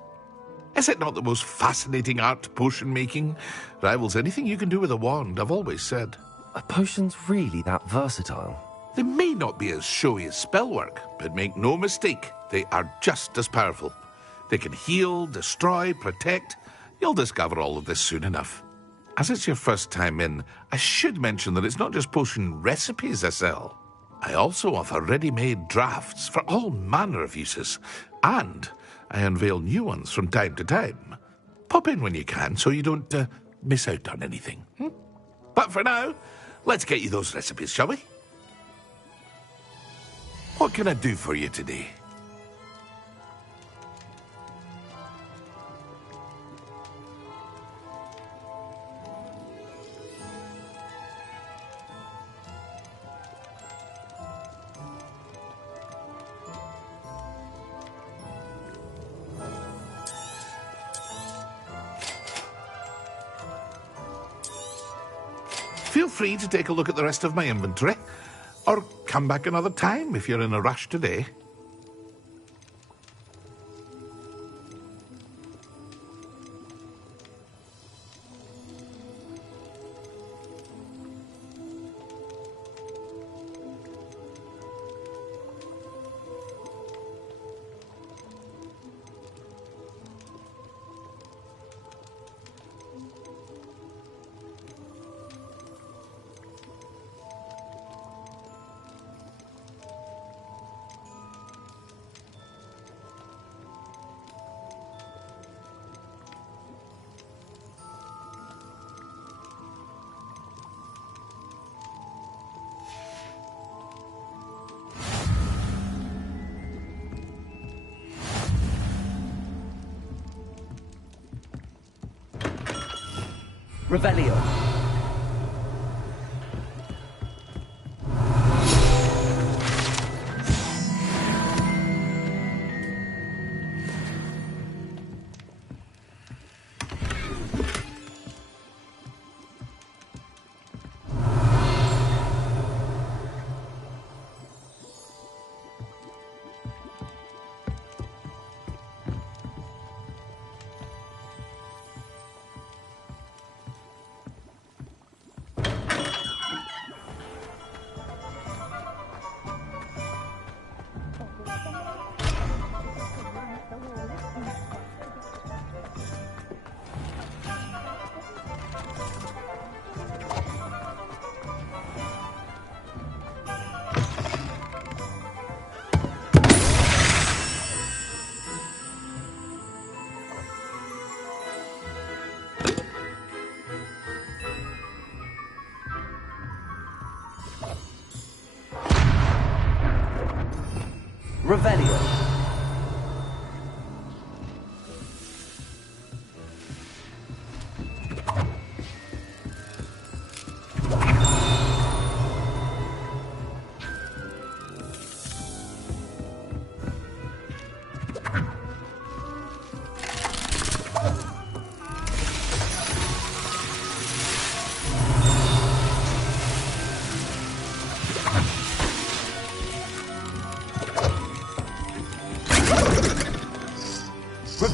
Is it not the most fascinating art, potion making? Rivals anything you can do with a wand, I've always said. Are potions really that versatile? They may not be as showy as spellwork, but make no mistake, they are just as powerful. They can heal, destroy, protect. You'll discover all of this soon enough. As it's your first time in, I should mention that it's not just potion recipes I sell. I also offer ready-made drafts for all manner of uses, and I unveil new ones from time to time. Pop in when you can so you don't miss out on anything. But for now, let's get you those recipes, shall we? What can I do for you today? Feel free to take a look at the rest of my inventory. Or come back another time if you're in a rush today. Revelio. Revelio.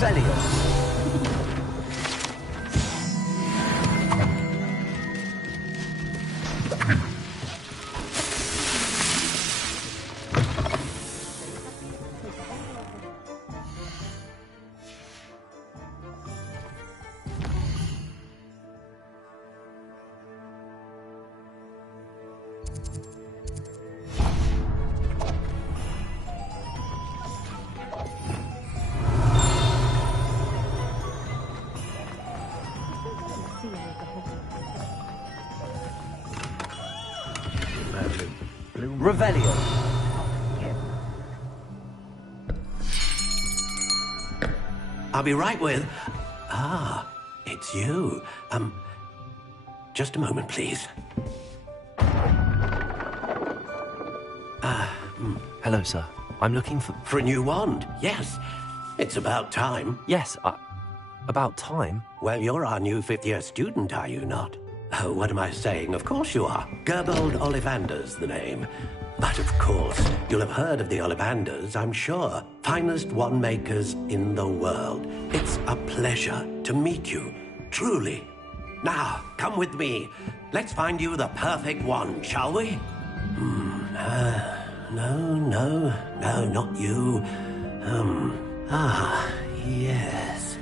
Revelio. Revelio. I'll be right with... Ah, it's you. Just a moment, please. Hello, sir. I'm looking for... For a new wand, yes. It's about time. Yes, about time? Well, you're our new fifth-year student, are you not? Oh, what am I saying? Of course you are. Gerbold Ollivander's the name. But of course, you'll have heard of the Ollivanders, I'm sure. Finest wand makers in the world. It's a pleasure to meet you, truly. Now, come with me. Let's find you the perfect wand, shall we? No, not you. Yes.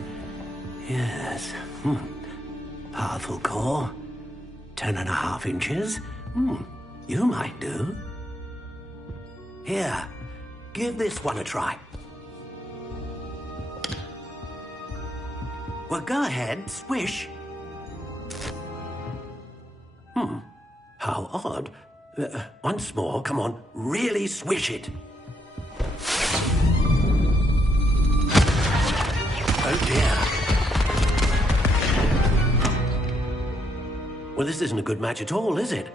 Powerful core. 10.5 inches. You might do. Here, give this one a try. Well, go ahead, swish. How odd. Once more, come on, really swish it. Oh dear. Well, this isn't a good match at all, is it?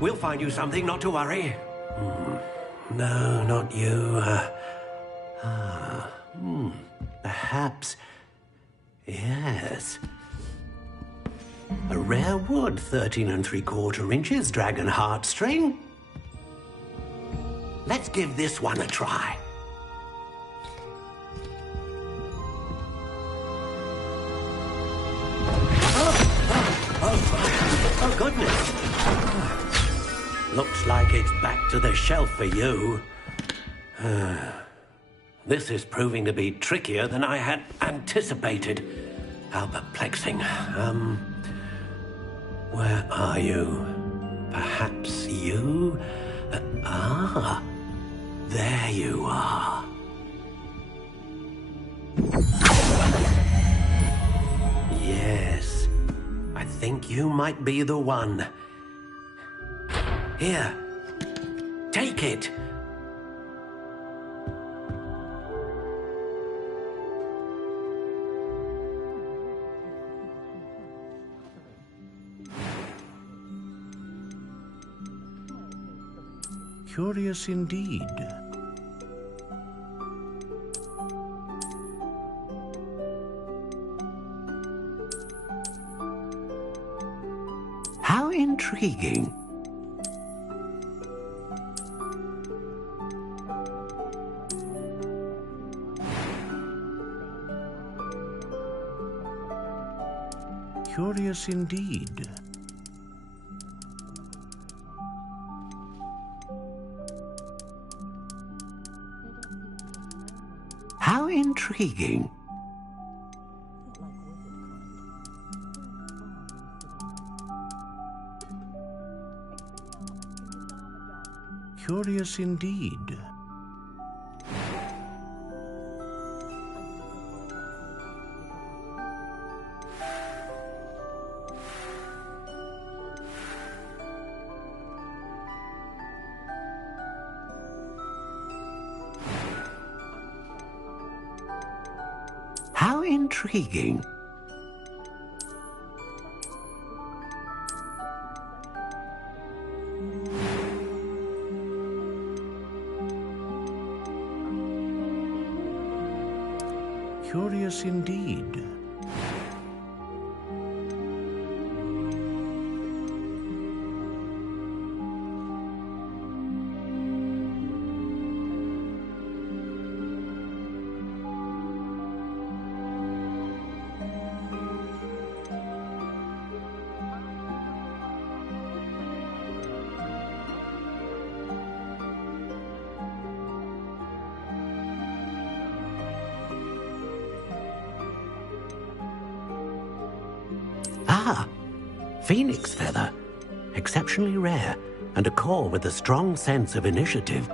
We'll find you something, not to worry. No, not you. Perhaps... Yes. A rare wood, 13 3/4 inches, dragon heartstring. Let's give this one a try. Oh, goodness. Looks like it's back to the shelf for you. This is proving to be trickier than I had anticipated. How perplexing. Where are you? Perhaps you? There you are. Yes, I think you might be the one. Here, take it. Curious indeed. How intriguing. Curious indeed. How intriguing. Curious indeed. How intriguing. Curious indeed. Ah, Phoenix Feather. Exceptionally rare, and a core with a strong sense of initiative.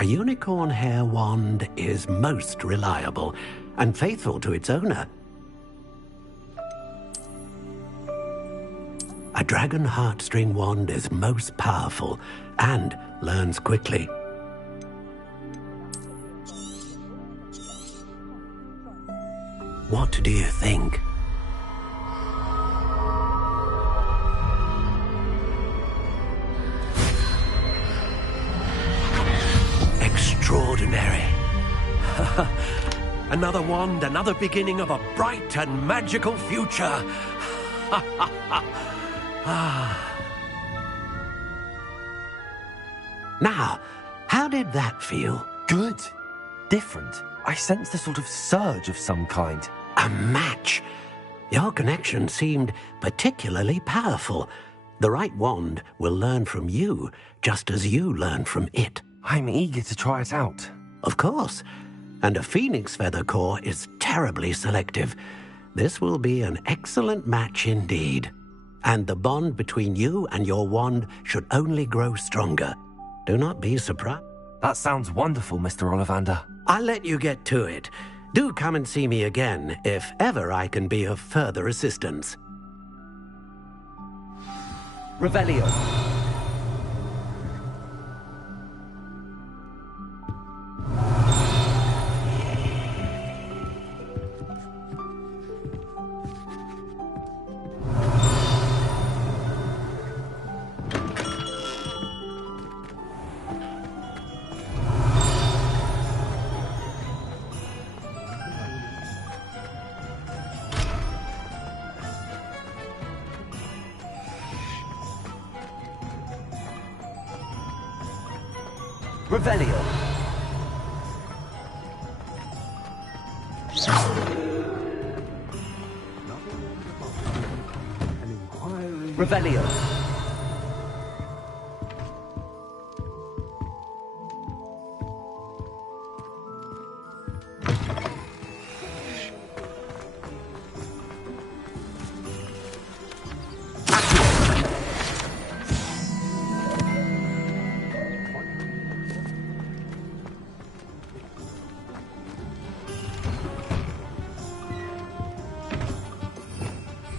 A unicorn hair wand is most reliable and faithful to its owner. A dragon heartstring wand is most powerful and learns quickly. What do you think? Extraordinary. Another wand, another beginning of a bright and magical future. Now, how did that feel? Good. Different. I sensed a sort of surge of some kind. A match. Your connection seemed particularly powerful. The right wand will learn from you, just as you learn from it. I'm eager to try it out. Of course. And a Phoenix Feather core is terribly selective. This will be an excellent match indeed. And the bond between you and your wand should only grow stronger. Do not be surprised. That sounds wonderful, Mr. Ollivander. I'll let you get to it. Do come and see me again if ever I can be of further assistance. Revelio. Revelio. Revelio.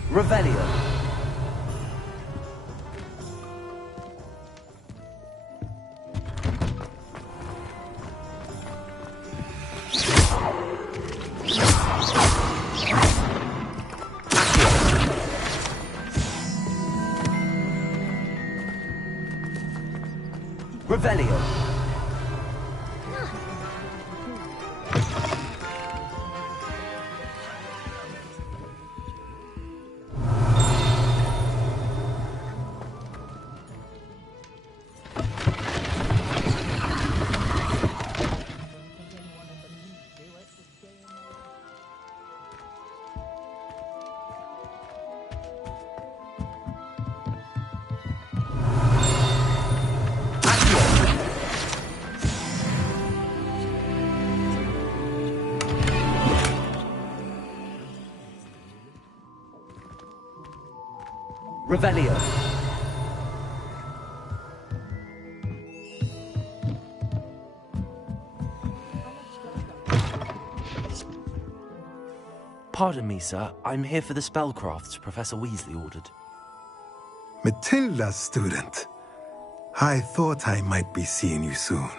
Revelio. Revelio. Revelio. Pardon me, sir. I'm here for the spellcrafts Professor Weasley ordered. Matilda's student. I thought I might be seeing you soon.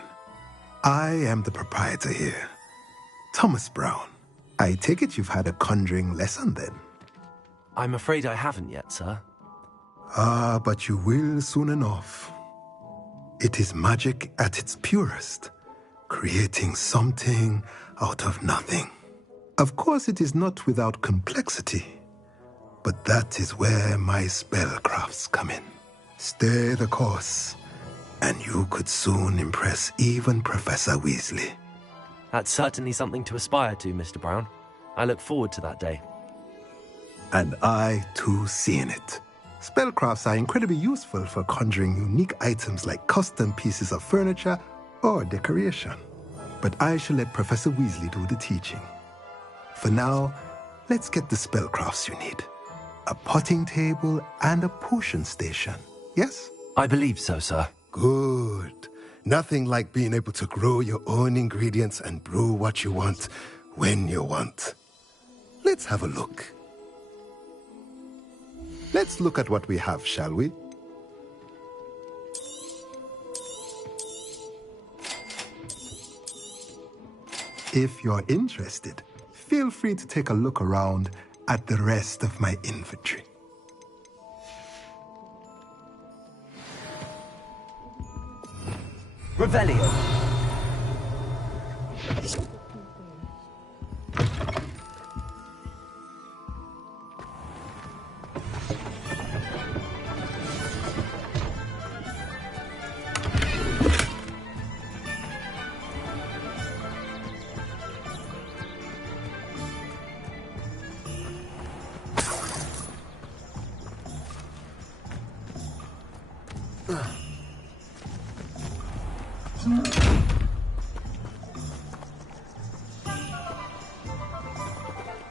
I am the proprietor here, Thomas Brown. I take it you've had a conjuring lesson then? I'm afraid I haven't yet, sir. Ah, but you will soon enough. It is magic at its purest, creating something out of nothing. Of course, it is not without complexity, but that is where my spellcrafts come in. Stay the course, and you could soon impress even Professor Weasley. That's certainly something to aspire to, Mr. Brown. I look forward to that day. And I, too, seeing it. Spellcrafts are incredibly useful for conjuring unique items like custom pieces of furniture or decoration. But I shall let Professor Weasley do the teaching. For now, let's get the spellcrafts you need. A potting table and a potion station, yes? I believe so, sir. Good. Nothing like being able to grow your own ingredients and brew what you want, when you want. Let's have a look. Let's look at what we have, shall we? If you're interested, feel free to take a look around at the rest of my inventory. Revelio.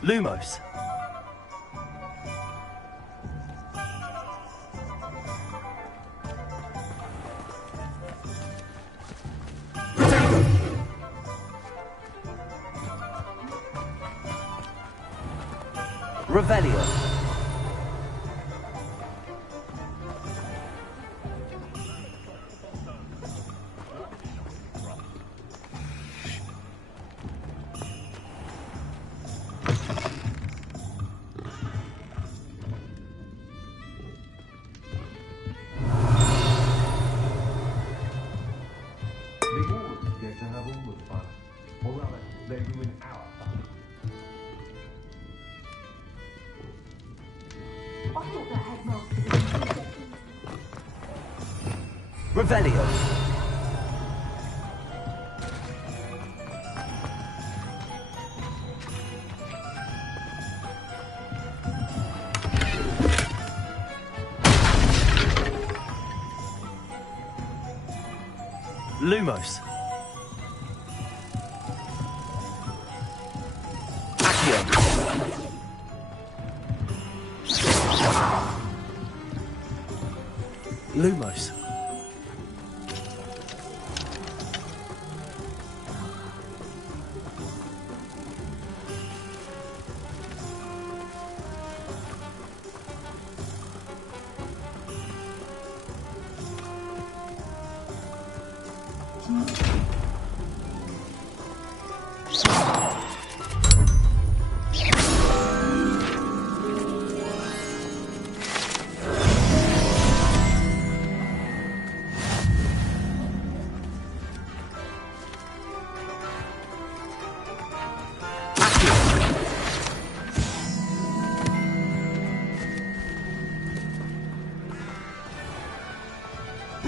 Lumos. Revelio. Revelio. Lumos. Accio. Lumos.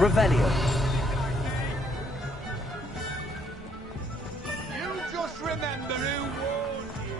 Revelio. You just remember who warned you.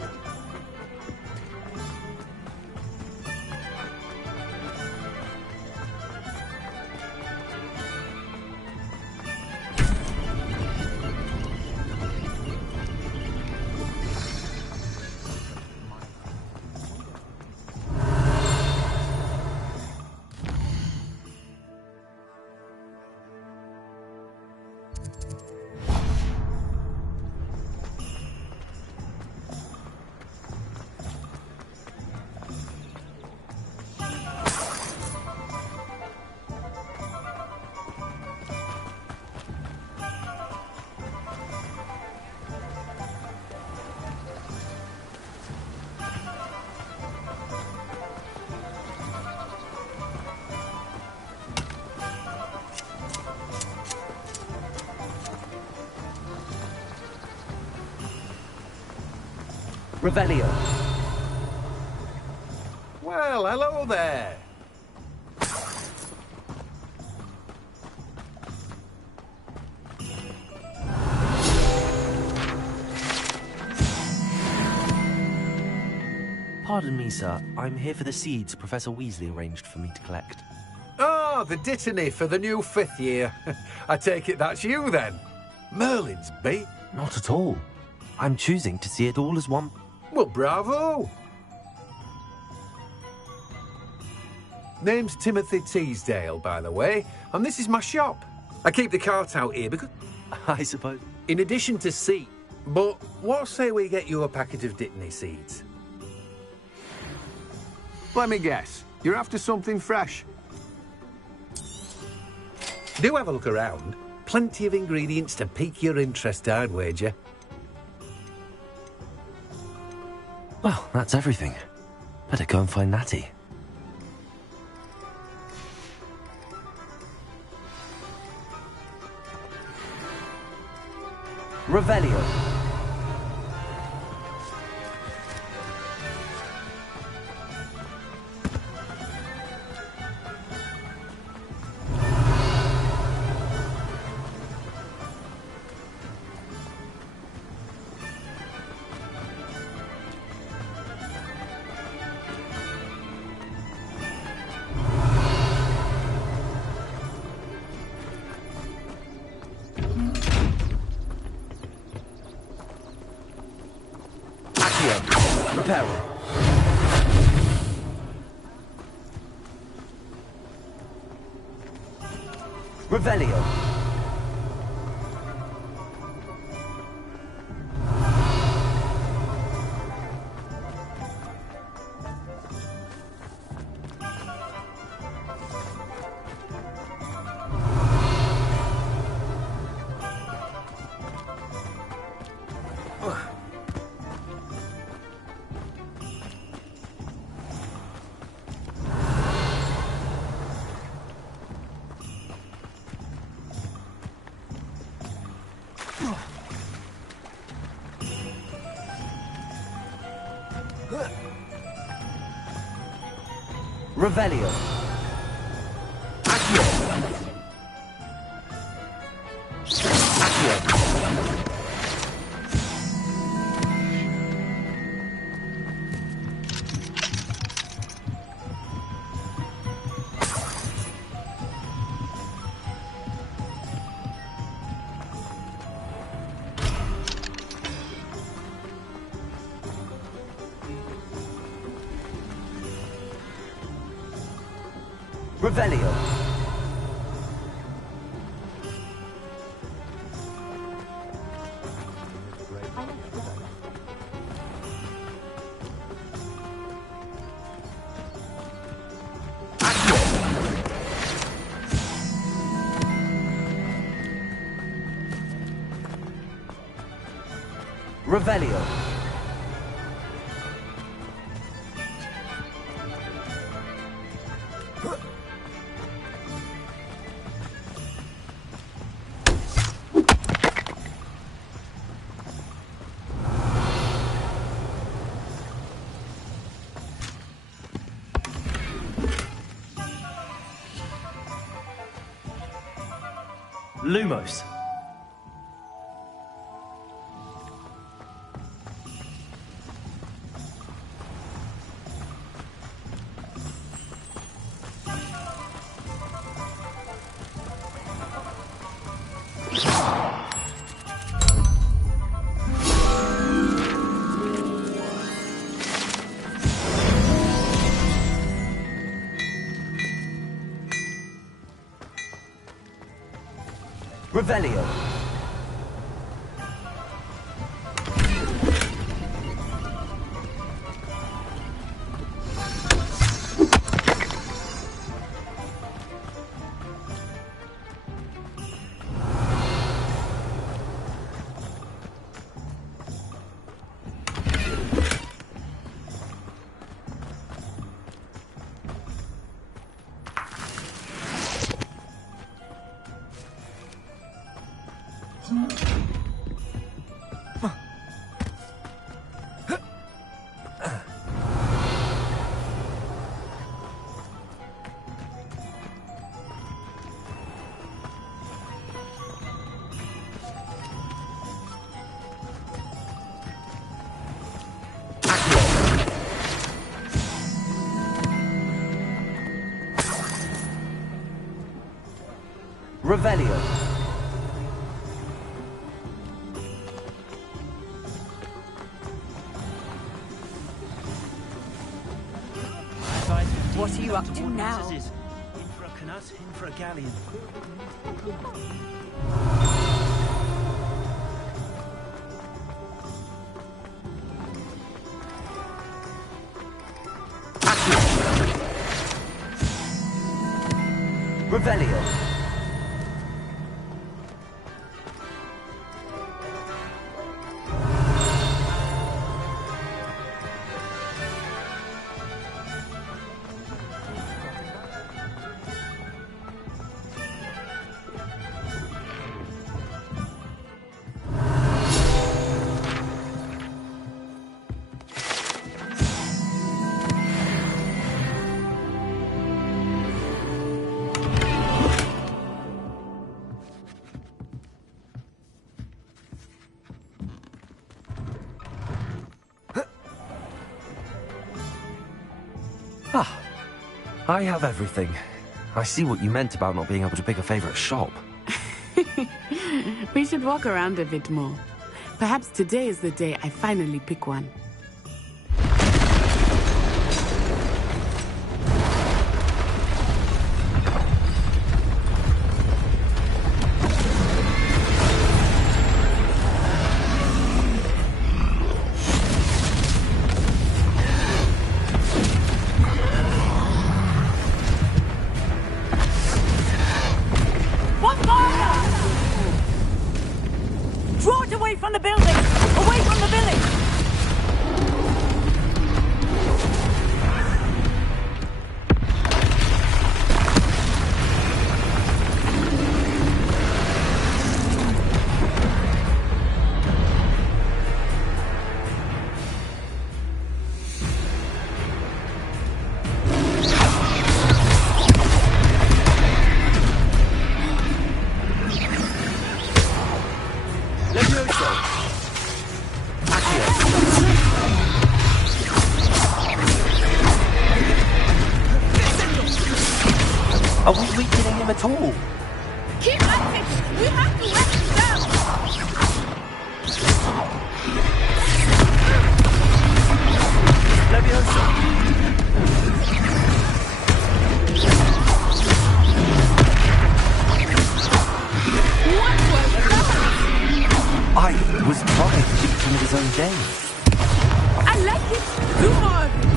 Revelio. Well, hello there. Pardon me, sir. I'm here for the seeds Professor Weasley arranged for me to collect. Ah, the dittany for the new 5th year. I take it that's you, then. Merlin's bait? Not at all. I'm choosing to see it all as one... Well, bravo! Name's Timothy Teasdale, by the way, and this is my shop. I keep the cart out here because... I suppose. In addition to seed, but what say we get you a packet of Dittany seeds? Let me guess. You're after something fresh. Do have a look around. Plenty of ingredients to pique your interest, I'd wager. Well, that's everything. Better go and find Natty. Revelio. Revelio. Revelio. Accio. Accio. Revelio. Revelio. Lumos. Revelio. Revelio. you up to now? In for a canut, in for a galleon. Revelio. I have everything. I see what you meant about not being able to pick a favorite shop. We should walk around a bit more. Perhaps today is the day I finally pick one. Are we weakening him at all? Keep at it! We have to let him down! Leviosa! What was that? I was trying to beat him at his own game. I like it! Do more of it!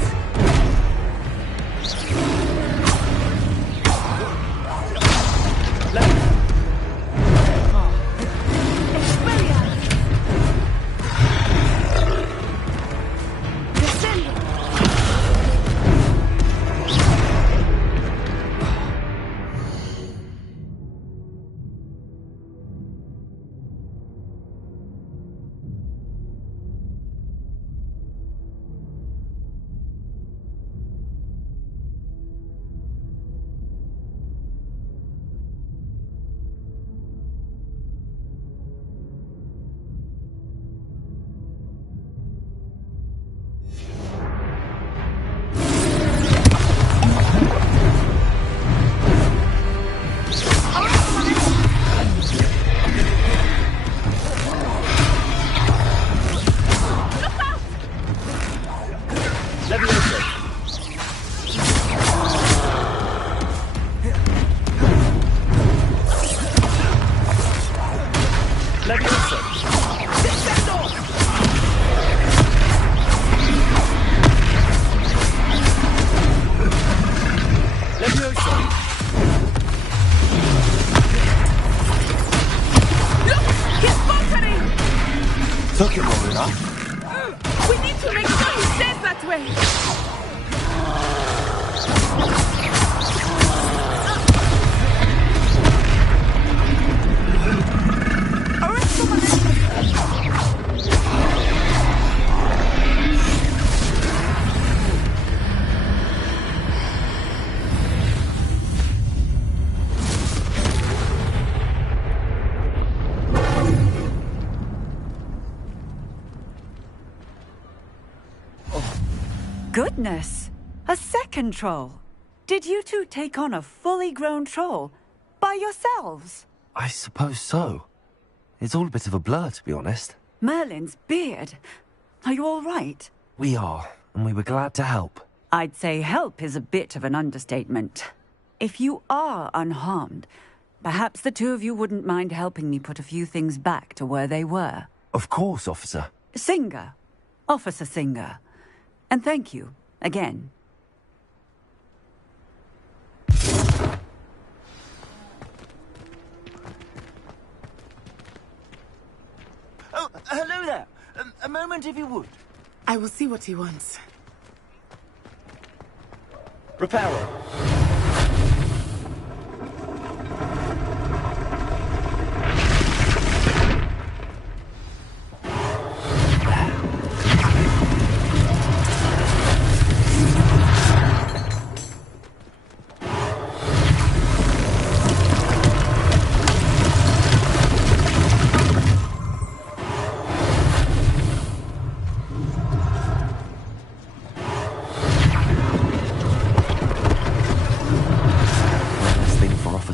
Took him long enough. We need to make sure he stays that way! Goodness! A second troll! Did you two take on a fully grown troll? By yourselves? I suppose so. It's all a bit of a blur, to be honest. Merlin's beard. Are you all right? We are, and we were glad to help. I'd say help is a bit of an understatement. If you are unharmed, perhaps the two of you wouldn't mind helping me put a few things back to where they were. Of course, officer. Singer. Officer Singer. And thank you, again. Oh, hello there. A moment, if you would. I will see what he wants. Reparo.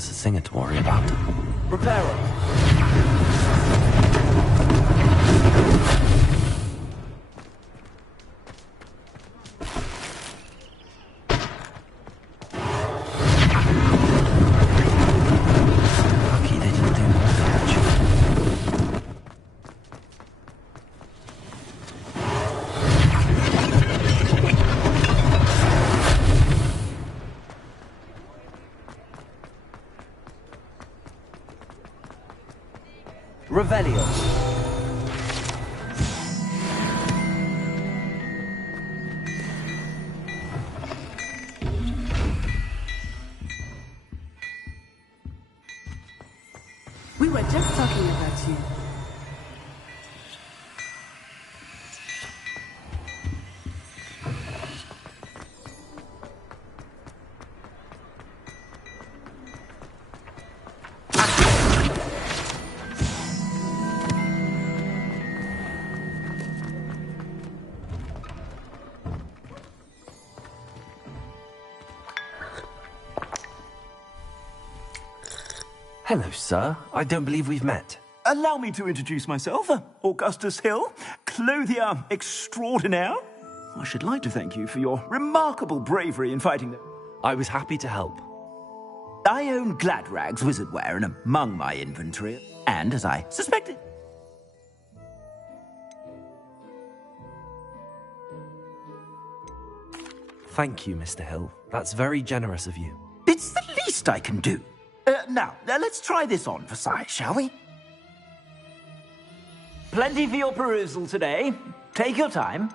Singer to worry about. Reparo. Lucky they didn't do more damage. Revelio. We were just talking about you. Hello, sir. I don't believe we've met. Allow me to introduce myself. Augustus Hill, clothier extraordinaire. I should like to thank you for your remarkable bravery in fighting them. I was happy to help. I own Gladrag's wizardware and among my inventory, and as I suspected... Thank you, Mr. Hill. That's very generous of you. It's the least I can do. Now, let's try this on for size, shall we? Plenty for your perusal today. Take your time.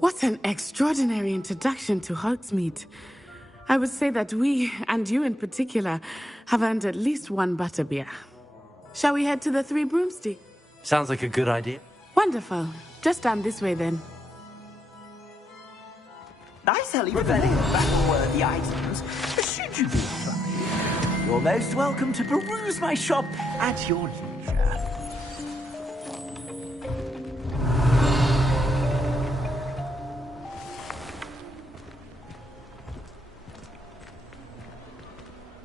What an extraordinary introduction to Hogsmeade. I would say that we, and you in particular, have earned at least one butterbeer. Shall we head to the Three Broomsticks? Sounds like a good idea. Wonderful. Just down this way then. Nicely revealing battle-worthy items. Should you be inclined, you're most welcome to peruse my shop at your leisure.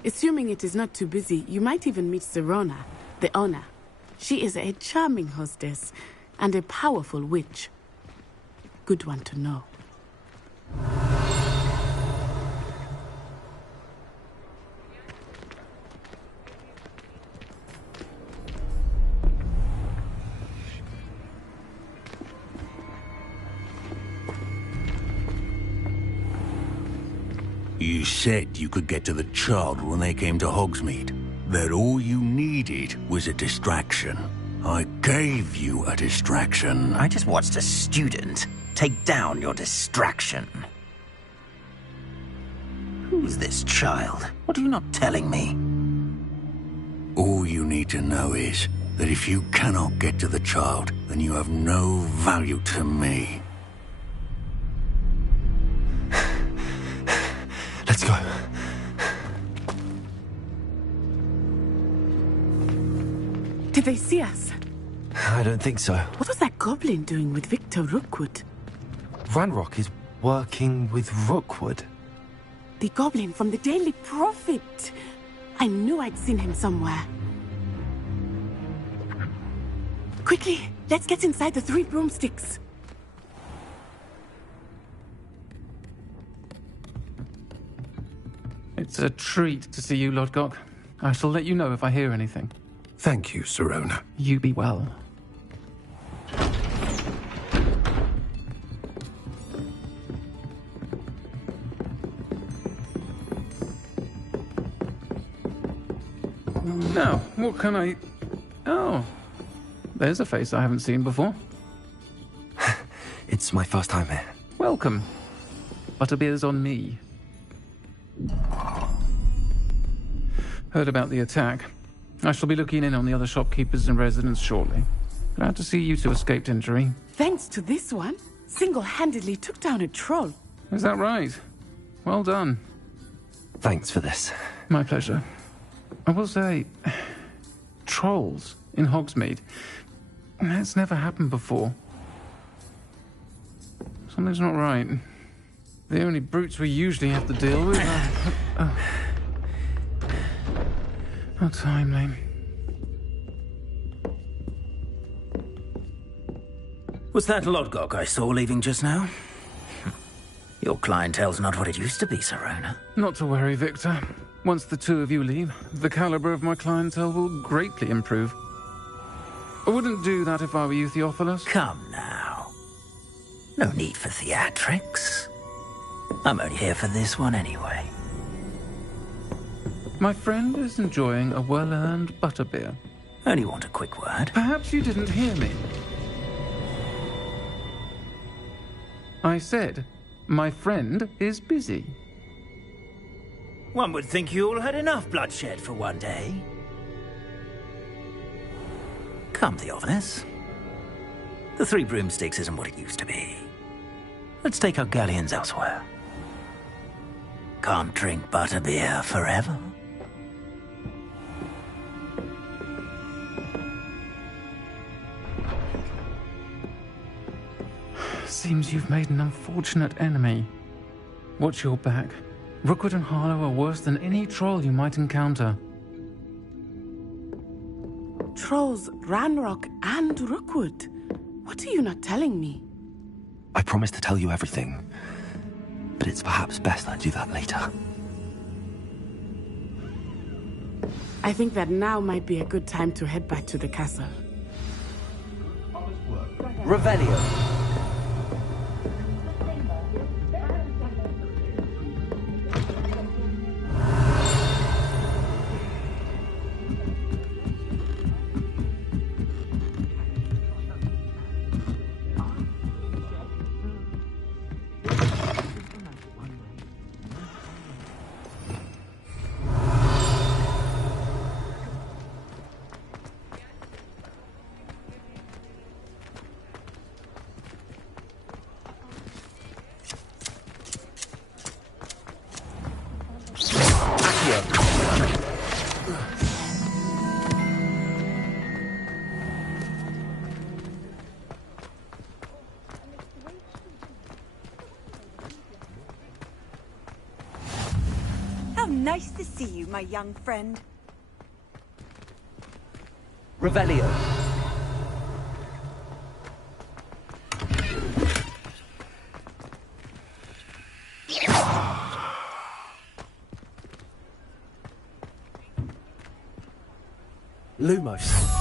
Assuming it is not too busy, you might even meet Serona, the owner. She is a charming hostess and a powerful witch. Good one to know. You said you could get to the child when they came to Hogsmeade. That all you needed was a distraction. I gave you a distraction. I just watched a student take down your distraction. Who's this child? What are you not telling me? All you need to know is that if you cannot get to the child, then you have no value to me. Let's go. Did they see us? I don't think so. What was that goblin doing with Victor Rookwood? Ranrock is working with Rookwood. The goblin from the Daily Prophet. I knew I'd seen him somewhere. Quickly, let's get inside the 3 broomsticks. It's a treat to see you, Lodgok. I shall let you know if I hear anything. Thank you, Sirona. You be well. Now, what can I... Oh, there's a face I haven't seen before. It's my first time here. Welcome. Butterbeer's on me. Heard about the attack. I shall be looking in on the other shopkeepers and residents shortly. Glad to see you two escaped injury. Thanks to this one, single-handedly took down a troll. Is that right? Well done. Thanks for this. My pleasure. I will say, trolls in Hogsmeade. That's never happened before. Something's not right. The only brutes we usually have to deal with are... How timely. Was that Lodgok I saw leaving just now? Your clientele's not what it used to be, Sirona. Not to worry, Victor. Once the two of you leave, the caliber of my clientele will greatly improve. I wouldn't do that if I were you, Theophilus. Come now. No need for theatrics. I'm only here for this one anyway. My friend is enjoying a well-earned butterbeer. Only want a quick word. Perhaps you didn't hear me. I said, my friend is busy. One would think you all had enough bloodshed for one day. Come, Theophilus. The 3 broomsticks isn't what it used to be. Let's take our galleons elsewhere. Can't drink butterbeer forever. Seems you've made an unfortunate enemy. Watch your back. Rookwood and Harlow are worse than any troll you might encounter. Trolls, Ranrock, and Rookwood. What are you not telling me? I promised to tell you everything, but it's perhaps best I do that later. I think that now might be a good time to head back to the castle. Revelio. Nice to see you, my young friend. Revelio. Lumos.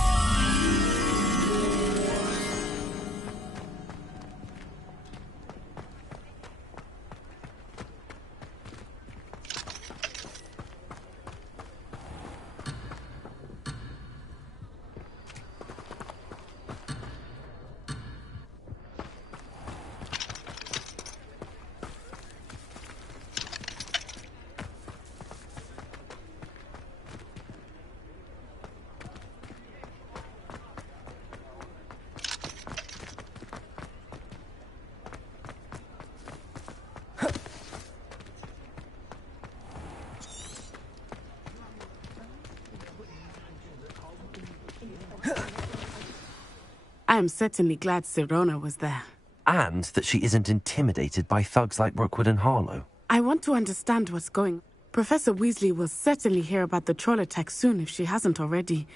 I am certainly glad Sirona was there. And that she isn't intimidated by thugs like Rookwood and Harlow. I want to understand what's going on. Professor Weasley will certainly hear about the troll attack soon if she hasn't already.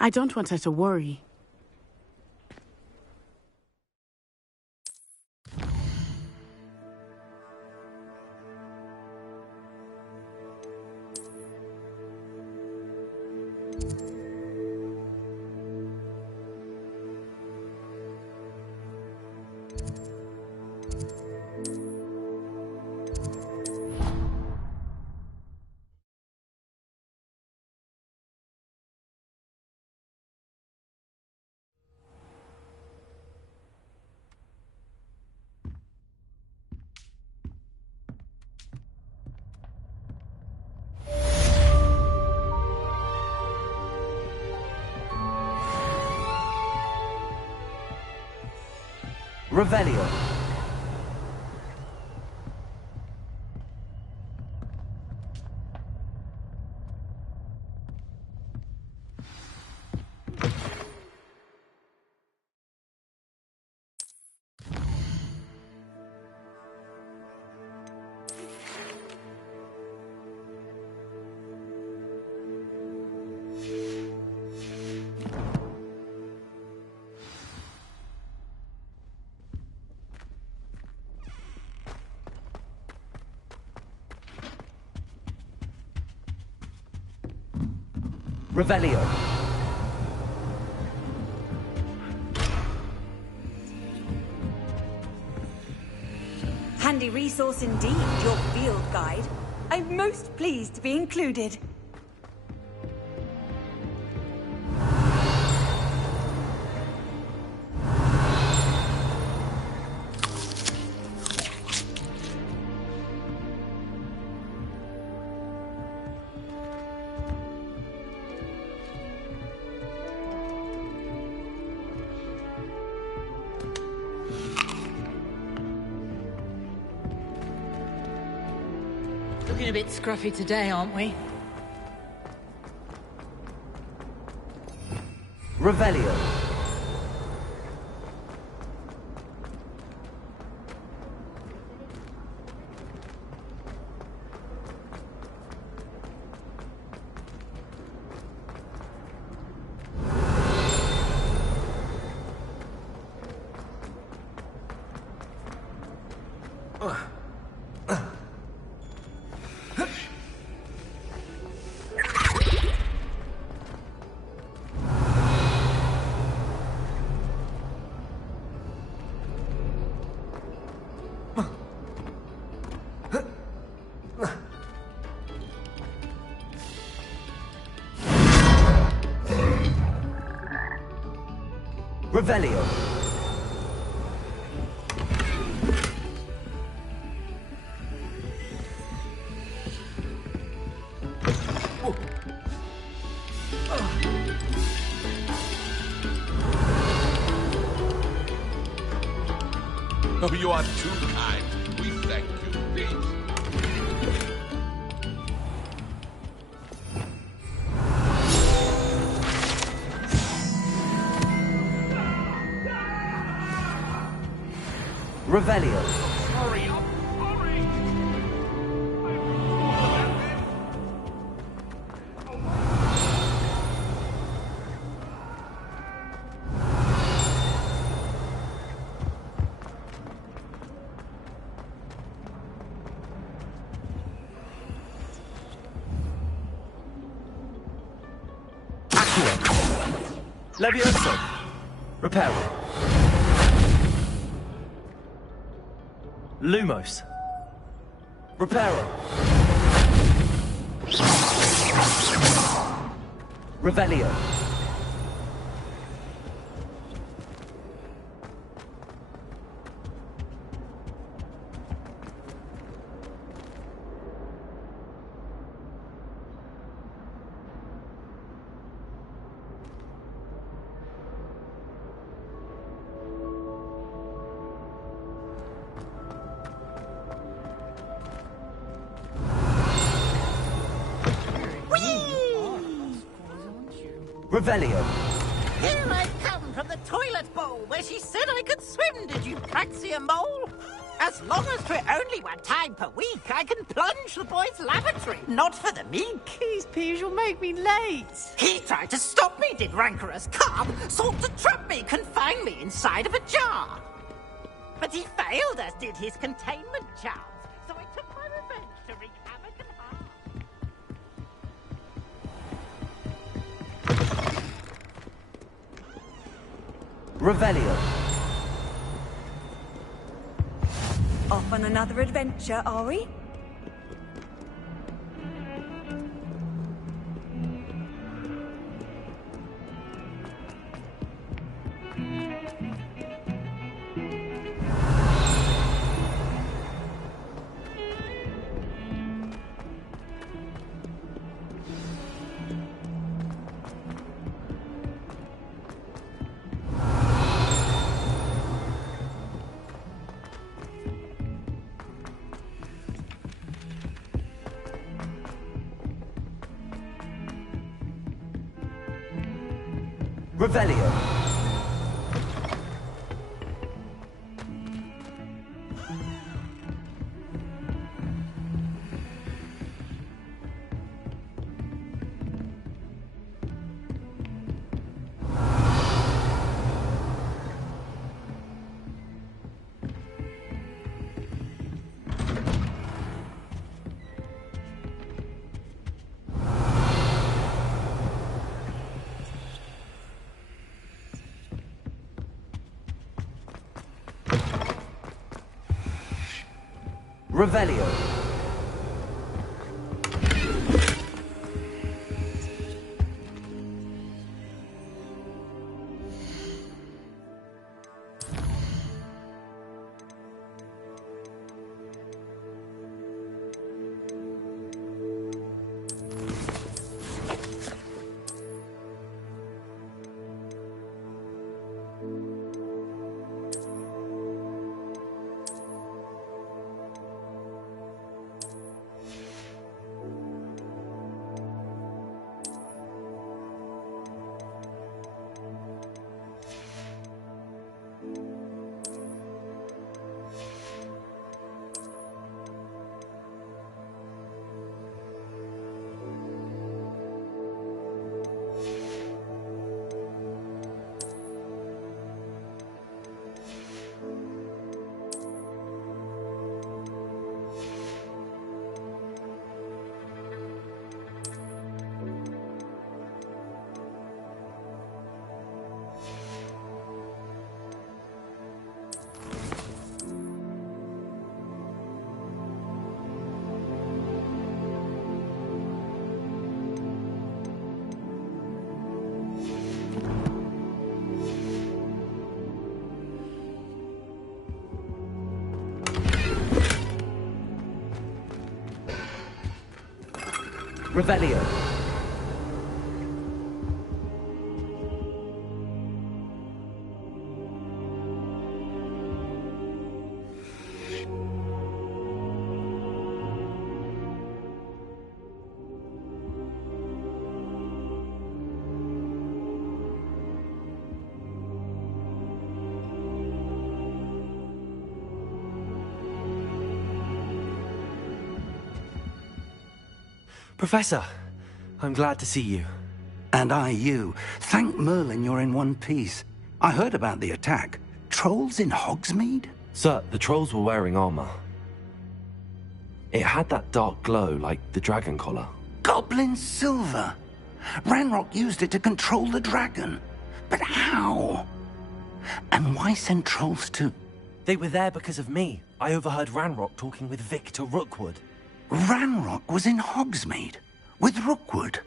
I don't want her to worry. Revelio. Revelio. Handy resource indeed, your field guide. I'm most pleased to be included. Looking a bit scruffy today, aren't we? Revelio. Revelio. Oh, you are too kind. We thank you, please. Revelio. Hurry up! Hurry! Levioso. Reparo. Lumos. Reparo. Revelio. Revelio. Here I come from the toilet bowl. where she said I could swim, did you, Praxia Mole? As long as 'twere only one time per week, I can plunge the boy's lavatory, not for the meek. These peas will make me late. He tried to stop me, did rancorous carp, sought to trap me, confine me inside of a jar. But he failed, as did his containment charms, so I took my revenge to wreak havoc and harm. Revelio. Off on another adventure, are we? Revelio. Revelio. Revelio. Professor, I'm glad to see you. And I you. Thank Merlin you're in one piece. I heard about the attack. Trolls in Hogsmeade? Sir, the trolls were wearing armor. It had that dark glow like the dragon collar. Goblin silver! Ranrock used it to control the dragon. But how? And why send trolls to... They were there because of me. I overheard Ranrock talking with Victor Rookwood. Ranrock was in Hogsmeade? With Rookwood?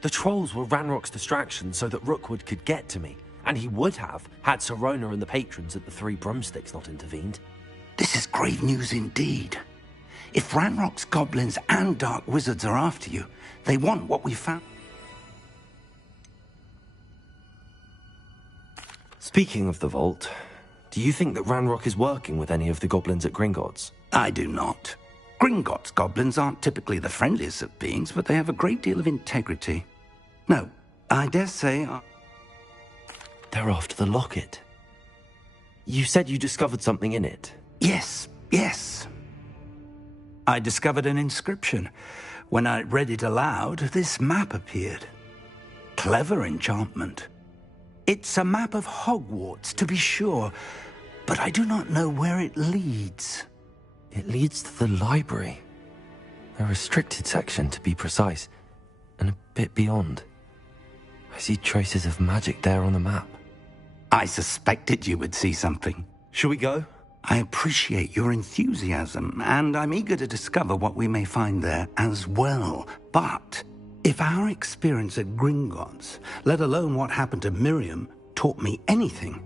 The trolls were Ranrock's distraction so that Rookwood could get to me. And he would have, had Sirona and the patrons at the Three Broomsticks not intervened. This is grave news indeed. If Ranrock's goblins and dark wizards are after you, they want what we found. Speaking of the vault, do you think that Ranrock is working with any of the goblins at Gringotts? I do not. Gringotts goblins aren't typically the friendliest of beings, but they have a great deal of integrity. No, I dare say... They're after the locket. You said you discovered something in it. Yes, yes. I discovered an inscription. When I read it aloud, this map appeared. Clever enchantment. It's a map of Hogwarts, to be sure, but I do not know where it leads. It leads to the library. A restricted section, to be precise, and a bit beyond. I see traces of magic there on the map. I suspected you would see something. Shall we go? I appreciate your enthusiasm, and I'm eager to discover what we may find there as well. But if our experience at Gringotts, let alone what happened to Miriam, taught me anything,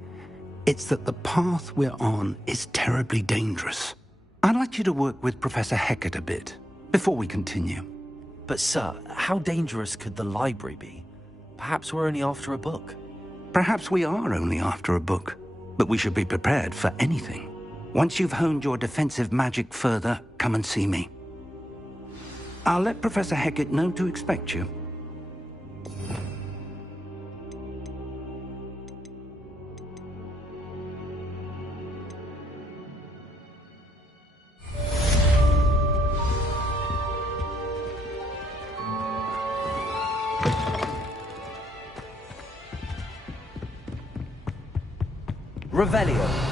it's that the path we're on is terribly dangerous. I'd like you to work with Professor Hecat a bit before we continue. But sir, how dangerous could the library be? Perhaps we're only after a book. Perhaps we are only after a book, but we should be prepared for anything. Once you've honed your defensive magic further, come and see me. I'll let Professor Hecat know to expect you. Revelio.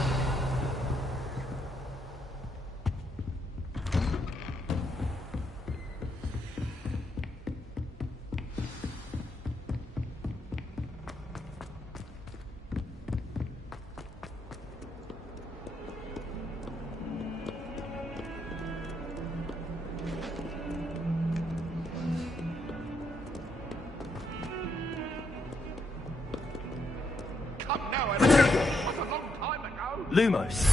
Lumos.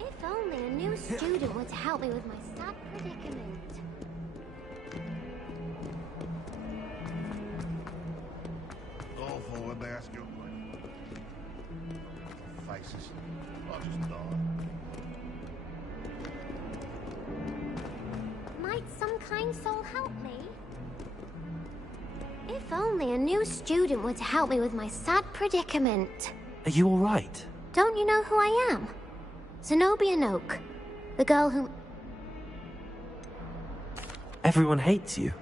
If only a new student would help me with my sad predicament. Awful when they ask you faces. I'll just die. Might some kind soul help me? If only a new student were to help me with my sad predicament. Are you all right? Don't you know who I am? Zenobia Noak, the girl who... Everyone hates you.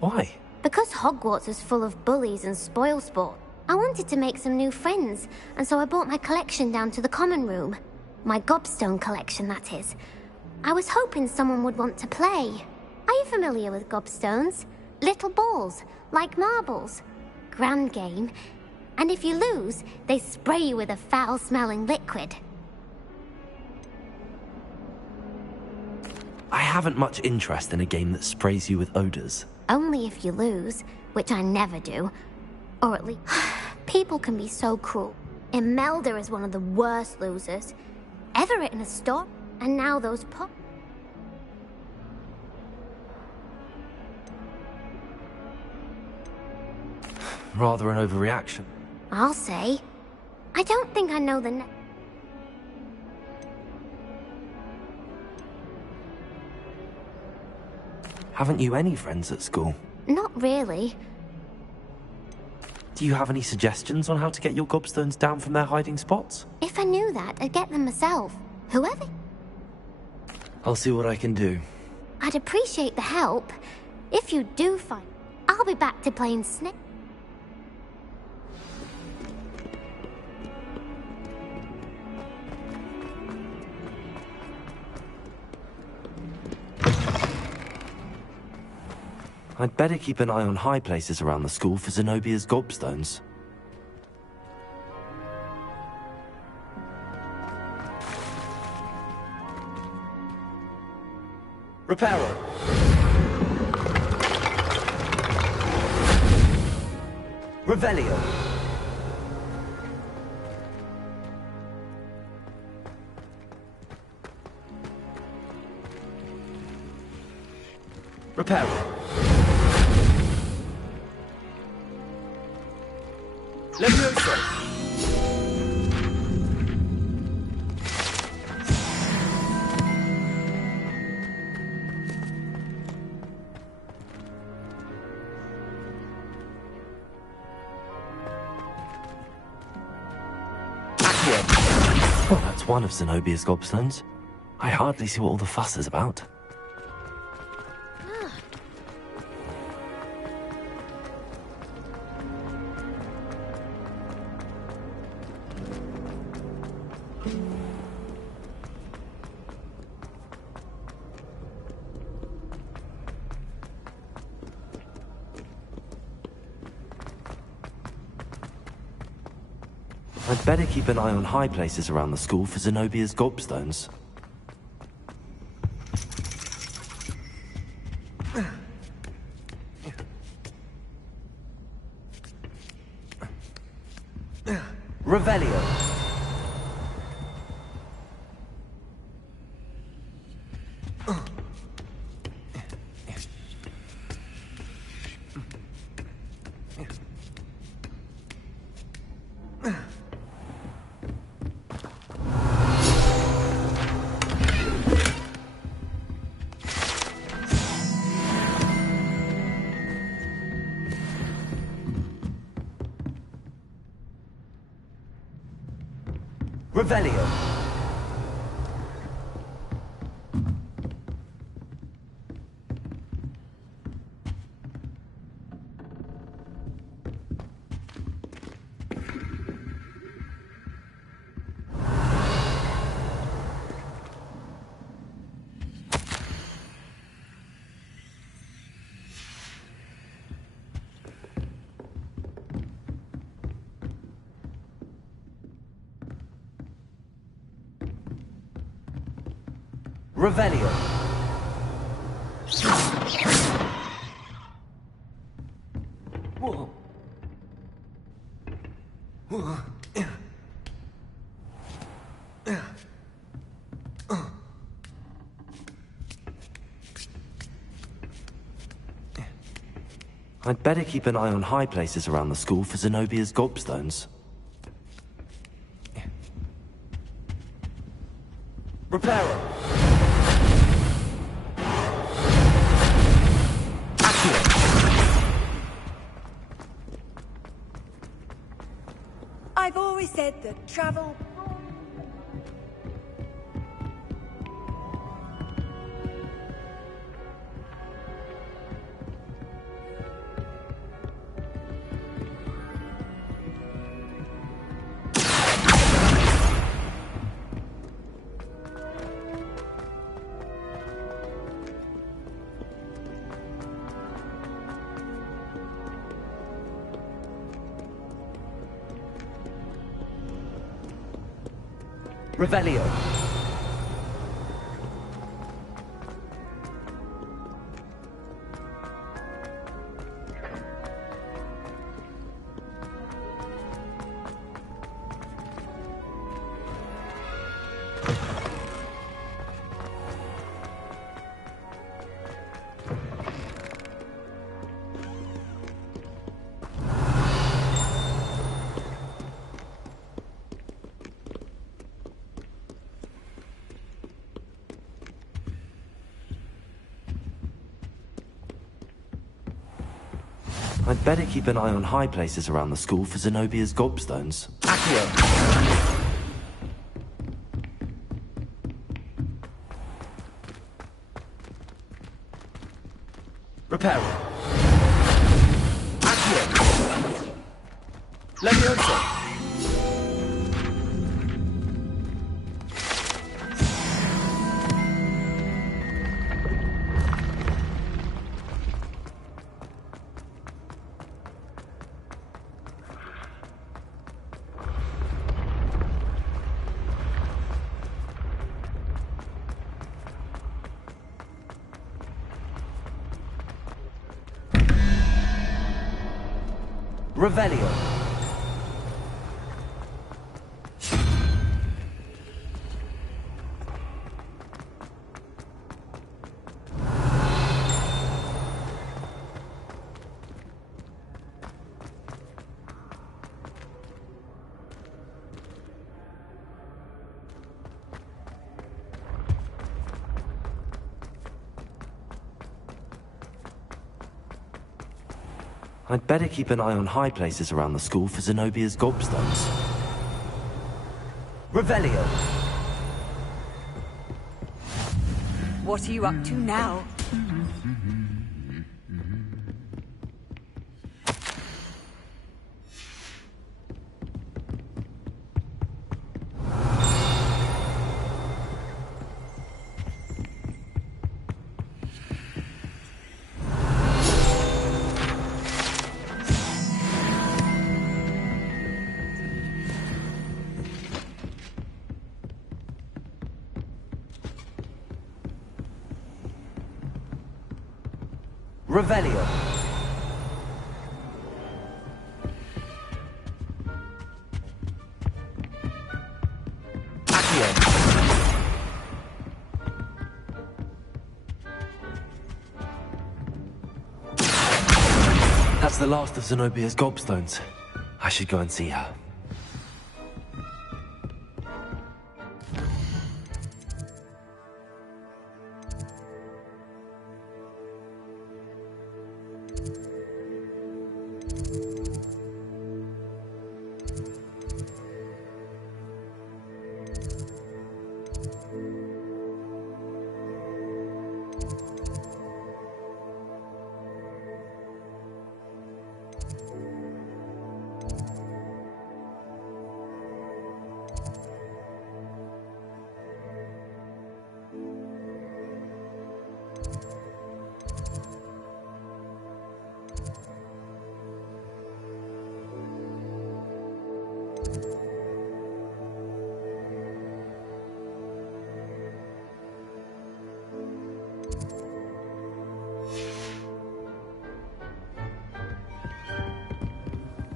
Why? Because Hogwarts is full of bullies and spoilsport. I wanted to make some new friends, and so I brought my collection down to the common room. My gobstone collection, that is. I was hoping someone would want to play. Are you familiar with gobstones? Little balls, like marbles. Grand game. And if you lose, they spray you with a foul-smelling liquid. I haven't much interest in a game that sprays you with odors. Only if you lose, which I never do. Or at least... People can be so cruel. Imelda is one of the worst losers. Everett in a store, and now those Rather an overreaction. I'll say. I don't think I know the Haven't you any friends at school? Not really. Do you have any suggestions on how to get your gobstones down from their hiding spots? If I knew that, I'd get them myself. Whoever... I'll see what I can do. I'd appreciate the help. If you do find... I'll be back to playing Snake. I'd better keep an eye on high places around the school for Zenobia's gobstones. Reparo. Revelio. Reparo. Levioso. just one of Zenobia's gobstones. I hardly see what all the fuss is about. I'd better keep an eye on high places around the school for Zenobia's gobstones. Revelio. Revelio. Revelio. Whoa. Whoa. I'd better keep an eye on high places around the school for Zenobia's gobstones. Reparo. I've always said that travel... Revelio. I'd better keep an eye on high places around the school for Zenobia's gobstones. Accio. Reparo. Accio. Levioso. Revelio. I'd better keep an eye on high places around the school for Zenobia's gobstones. Revelio. What are you up to now? Revelio. That's the last of Zenobia's gobstones. I should go and see her.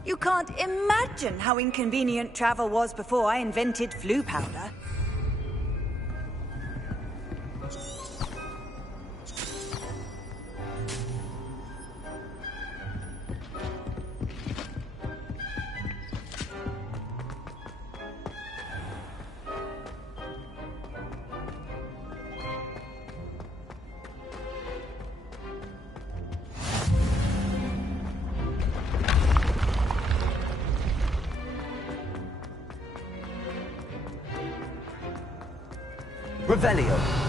You can't imagine how inconvenient travel was before I invented flu powder. Revelio.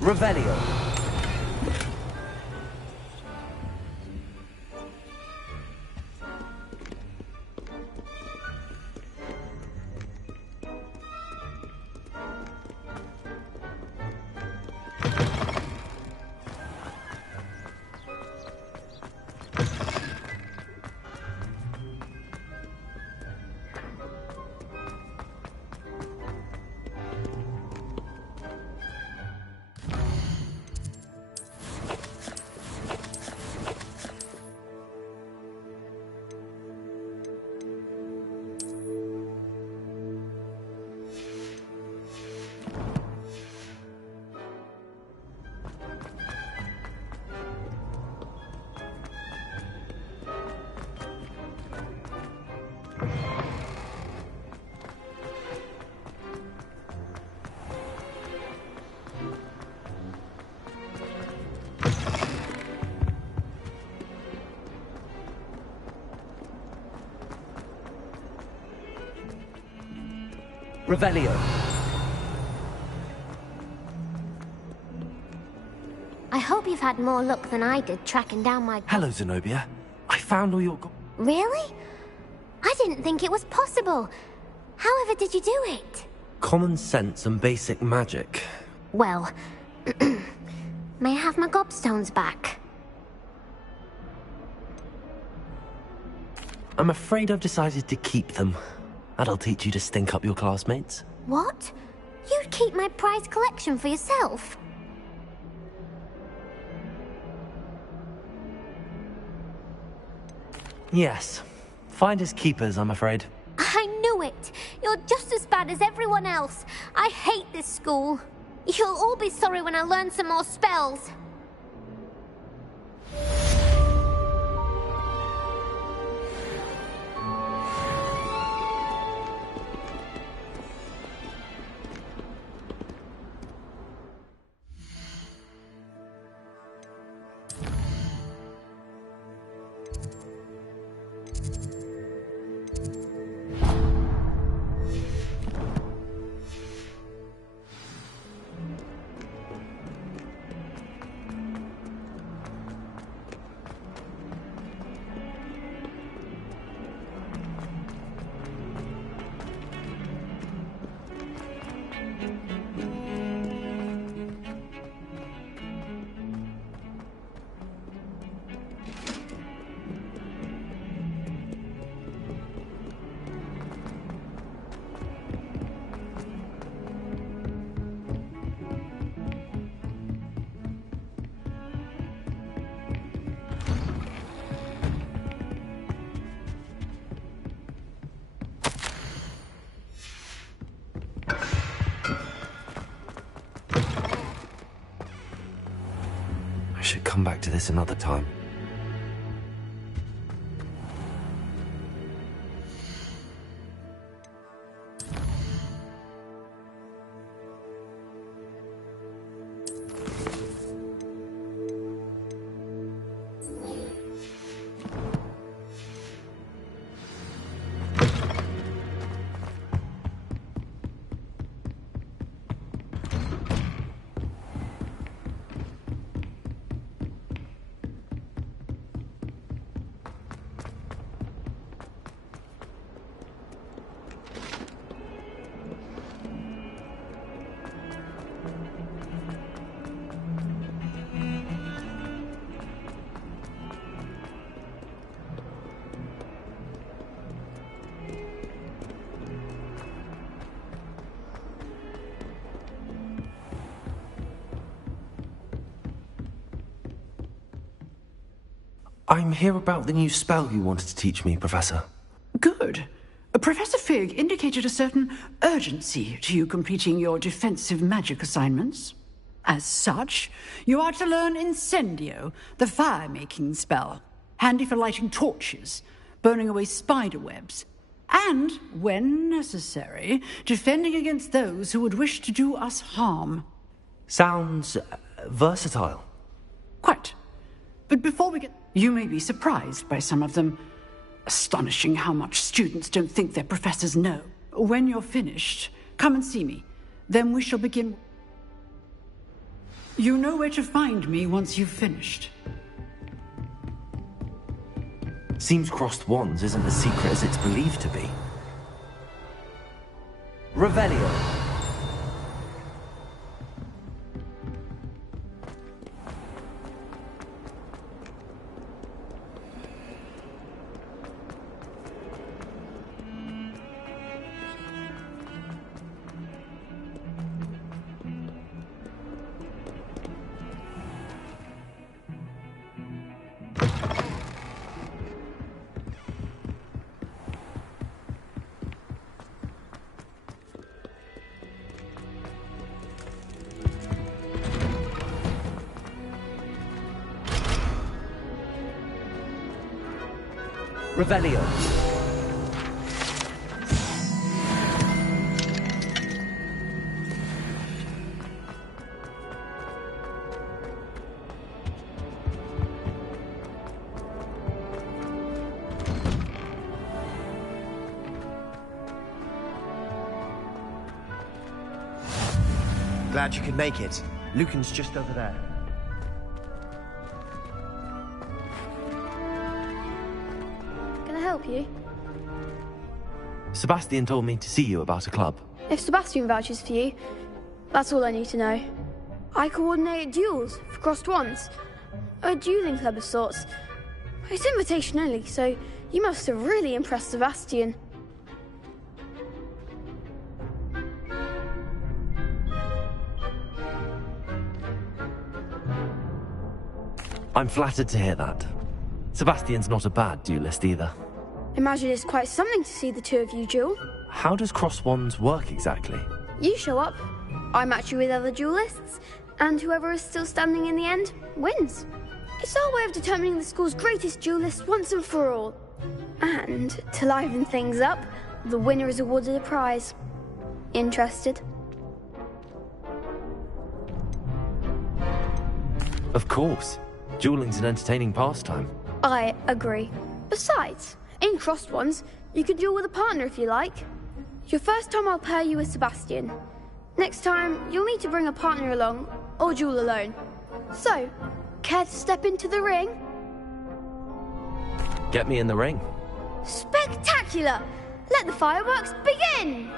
Revelio. Revelio. I hope you've had more luck than I did tracking down my... Hello, Zenobia. I found all your... Really? I didn't think it was possible. However did you do it? Common sense and basic magic. Well, may I have my gobstones back? I'm afraid I've decided to keep them. That'll teach you to stink up your classmates. What? You'd keep my prized collection for yourself? Yes. Finders keepers, I'm afraid. I knew it! You're just as bad as everyone else. I hate this school. You'll all be sorry when I learn some more spells. I should come back to this another time. I'm here about the new spell you wanted to teach me, Professor. Good. Professor Fig indicated a certain urgency to you completing your defensive magic assignments. As such, you are to learn Incendio, the fire-making spell, handy for lighting torches, burning away spider webs, and, when necessary, defending against those who would wish to do us harm. Sounds versatile. Quite. But before we get... You may be surprised by some of them. Astonishing how much students don't think their professors know. When you're finished, come and see me. Then we shall begin... You know where to find me once you've finished. Seems crossed wands isn't as secret as it's believed to be. Revelio. Revelio. Glad you could make it. Lucan's just over there. Help you? Sebastian told me to see you about a club. If Sebastian vouches for you, that's all I need to know. I coordinate duels for crossed wands. A dueling club of sorts. It's invitation only, so you must have really impressed Sebastian. I'm flattered to hear that. Sebastian's not a bad duelist either. Imagine it's quite something to see the two of you duel. How does Crossed Wands work exactly? You show up, I match you with other duelists, and whoever is still standing in the end wins. It's our way of determining the school's greatest duelist once and for all. And to liven things up, the winner is awarded a prize. Interested? Of course. Dueling's an entertaining pastime. I agree. Besides, in Crossed Wands, you can duel with a partner if you like. Your first time I'll pair you with Sebastian. Next time, you'll need to bring a partner along, or duel alone. So, care to step into the ring? Get me in the ring. Spectacular! Let the fireworks begin!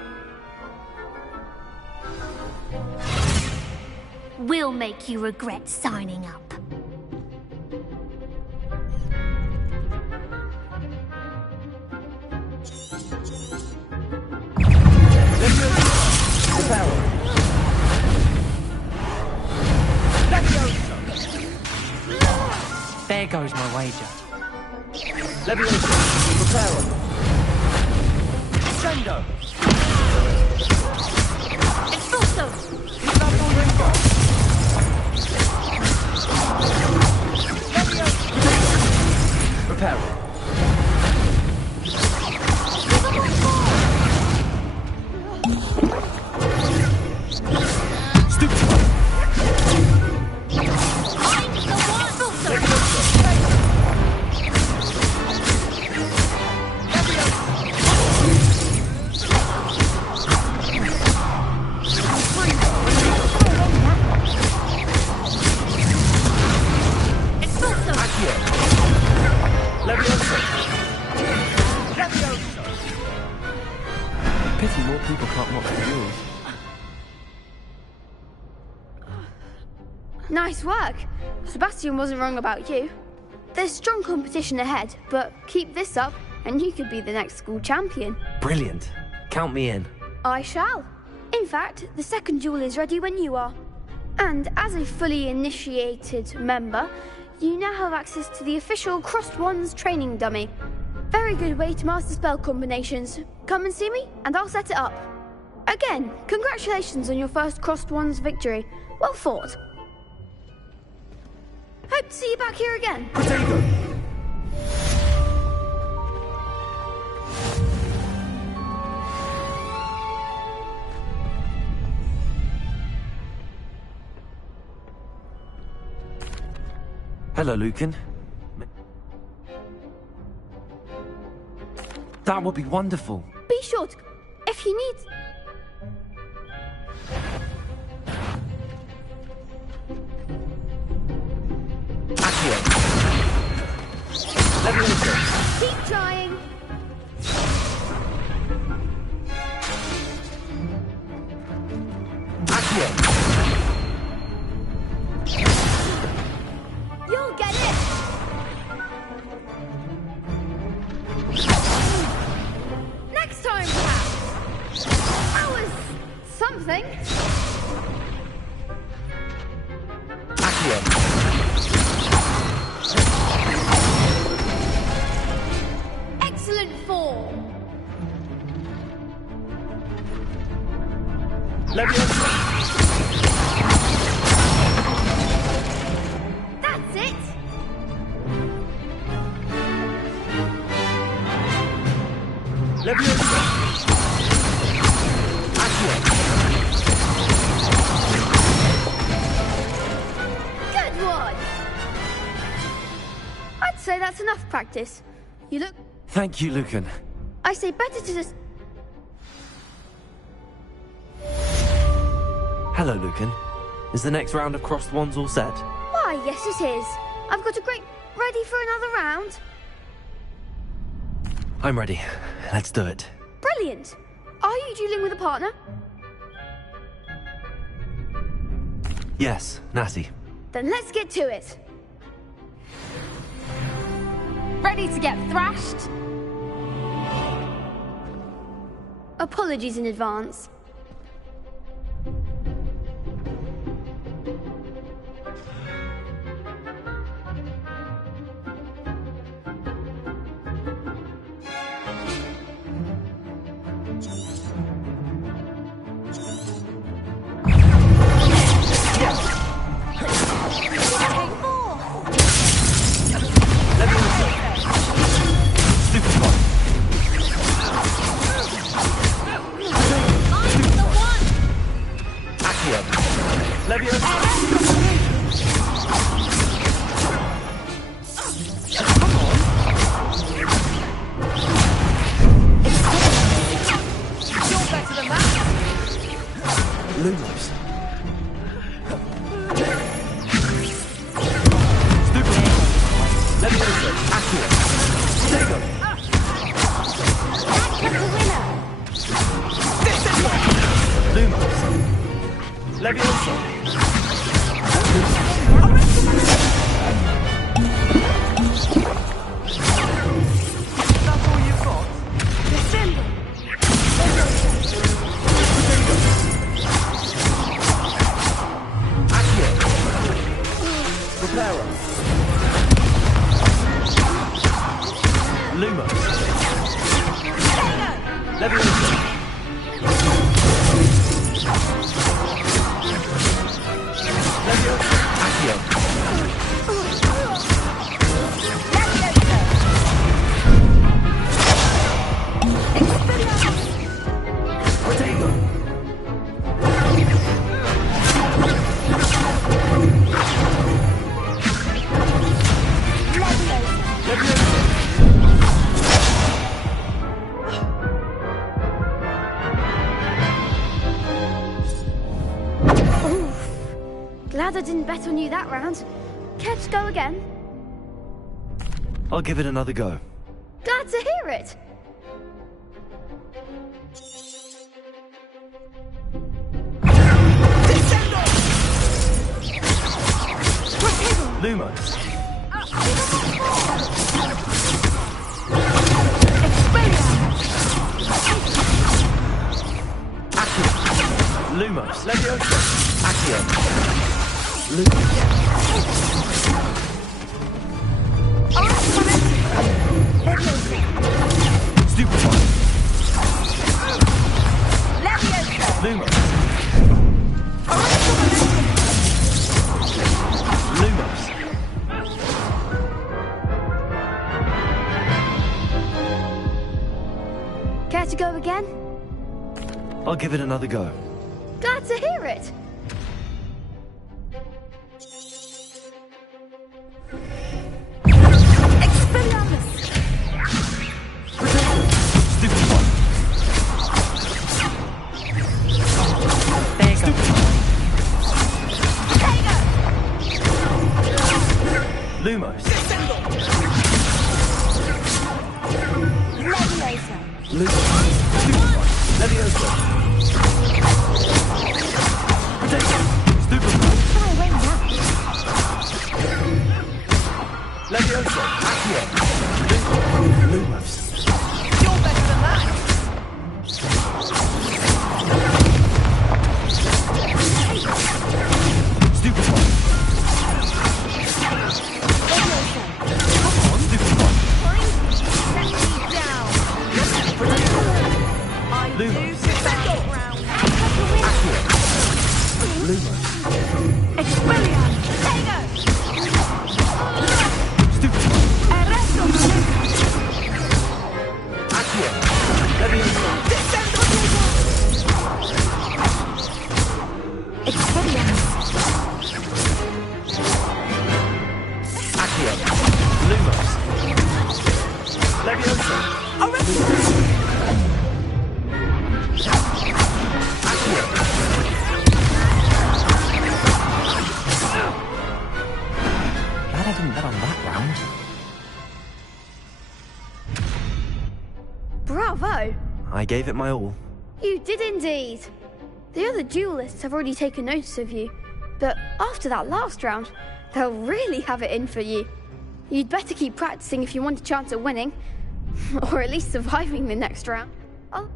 We'll make you regret signing up. There goes my wager. Leviosa, Preparo. Sendo. Expulso! Preparo. Pity more people can't watch the duels. Nice work. Sebastian wasn't wrong about you. There's strong competition ahead, but keep this up and you could be the next school champion. Brilliant. Count me in. I shall. In fact, the second duel is ready when you are. And as a fully initiated member, you now have access to the official Crossed Wands training dummy. Very good way to master spell combinations. Come and see me, and I'll set it up. Again, congratulations on your first Crossed Wands victory. Well fought. Hope to see you back here again. Protego! Hello, Lucan. That would be wonderful. Be sure to... If you need... Accio. Leviosa. Keep trying. Accio. You'll get it. Next time, perhaps. That was something. Accio. Excellent form. Leviosa. That's it. Leviosa. Accio. Good one. I'd say that's enough practice. You look... Thank you, Lucan. I say better to just... Hello, Lucan. Is the next round of Crossed Wands all set? Why, yes it is. I've got a great... Ready for another round? I'm ready. Let's do it. Brilliant. Are you dueling with a partner? Yes, Natty. Then let's get to it. Ready to get thrashed? Apologies in advance. Reparo. Lumos. Leviosa. Leviosa. Accio. Protego. Glad I didn't bet on you that round. Care to go again? I'll give it another go. Glad to hear it. Lumos. Lumos. Leviosa. Accio. Lumos. Stupefy. Lumos. Lumos. Care to go again? I'll give it another go. Glad to hear it. Lumos. Leviosa. Leviosa. Accio. Lumos. You're better than that. Stupefy. Lumos. Lumos. Expelliarmus. Tego. Stupefy. Arresto. Accio. Leviosa. Expelliarmus. Accio. Lumos. Leviosa. Arresto. Glad I didn't bet on that round. Bravo! I gave it my all. You did indeed. The other duelists have already taken notice of you, but after that last round, they'll really have it in for you. You'd better keep practicing if you want a chance at winning, or at least surviving the next round. Oh.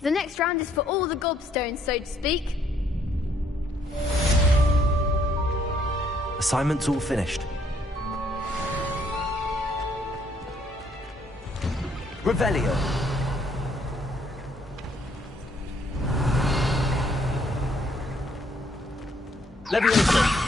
The next round is for all the gobstones, so to speak. Assignment's all finished. Revelio. Leviosa.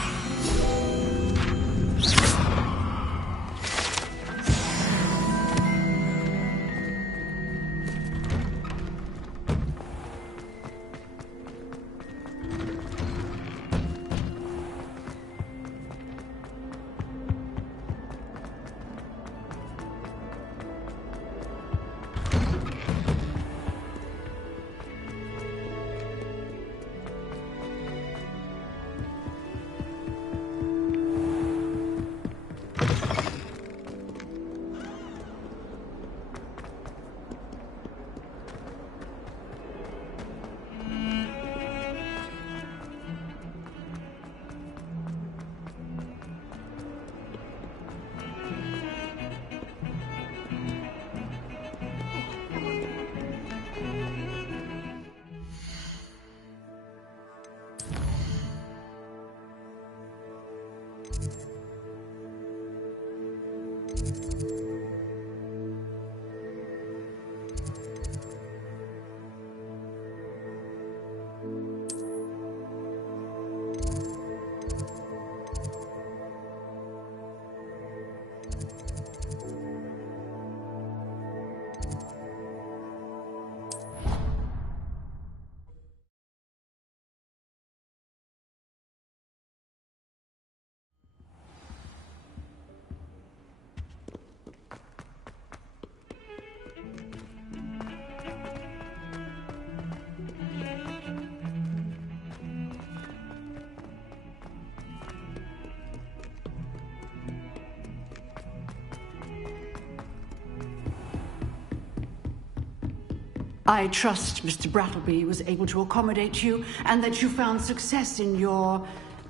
I trust Mr. Brattleby was able to accommodate you and that you found success in your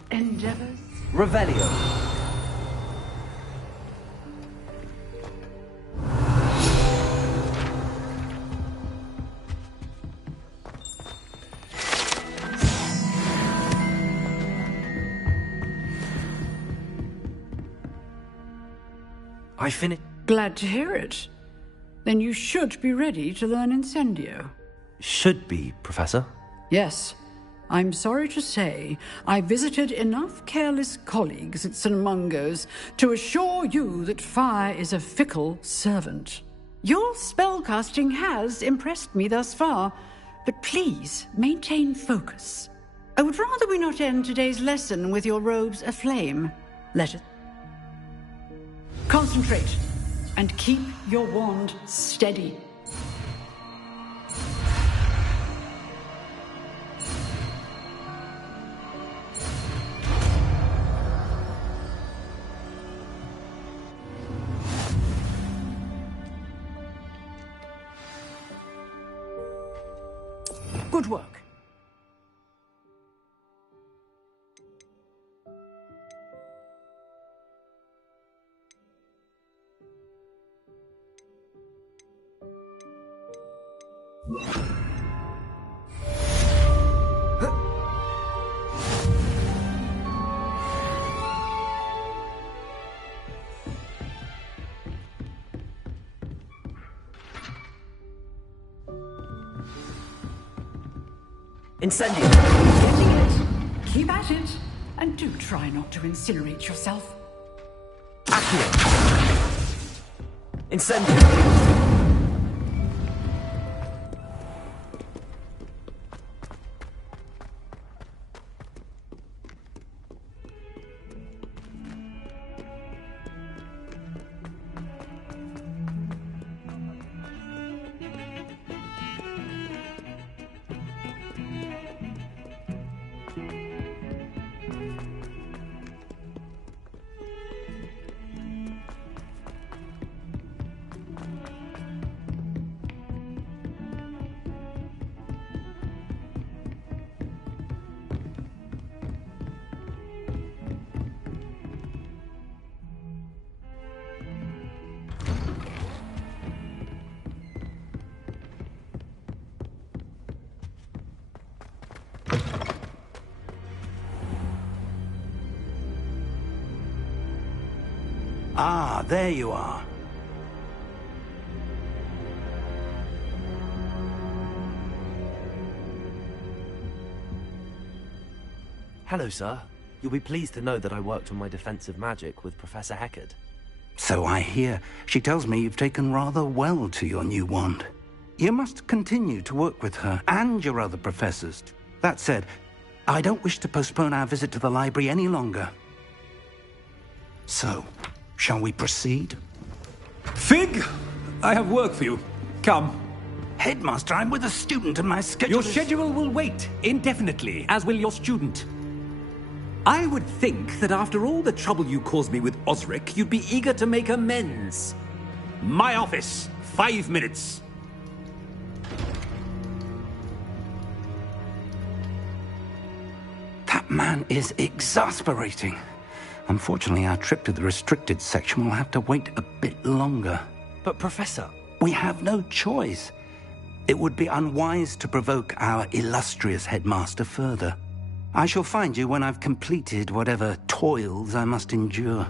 endeavors. Revelio. I finished. Glad to hear it. Then you should be ready to learn Incendio. Should be, Professor. Yes. I'm sorry to say, I visited enough careless colleagues at St. Mungo's to assure you that fire is a fickle servant. Your spellcasting has impressed me thus far, but please maintain focus. I would rather we not end today's lesson with your robes aflame. Let it. Concentrate. And keep your wand steady. Good work. Incendio. Getting it. Keep at it. And do try not to incinerate yourself. Accio. Incendio. Ah, there you are. Hello, sir. You'll be pleased to know that I worked on my defensive magic with Professor Heckard. So I hear. She tells me you've taken rather well to your new wand. You must continue to work with her and your other professors. That said, I don't wish to postpone our visit to the library any longer. So, shall we proceed? Fig! I have work for you. Come. Headmaster, I'm with a student and my schedule Your schedule will wait indefinitely, as will your student. I would think that after all the trouble you caused me with Osric, you'd be eager to make amends. My office. 5 minutes. That man is exasperating. Unfortunately, our trip to the restricted section will have to wait a bit longer. But, Professor... We have no choice. It would be unwise to provoke our illustrious headmaster further. I shall find you when I've completed whatever toils I must endure.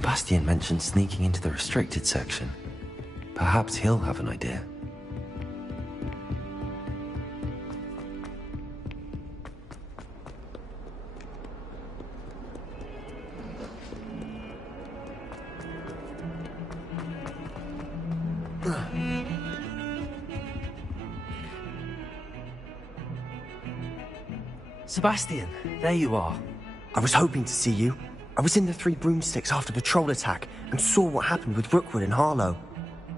Sebastian mentioned sneaking into the restricted section. Perhaps he'll have an idea. Sebastian, there you are. I was hoping to see you. I was in the Three Broomsticks after the troll attack and saw what happened with Rookwood and Harlow.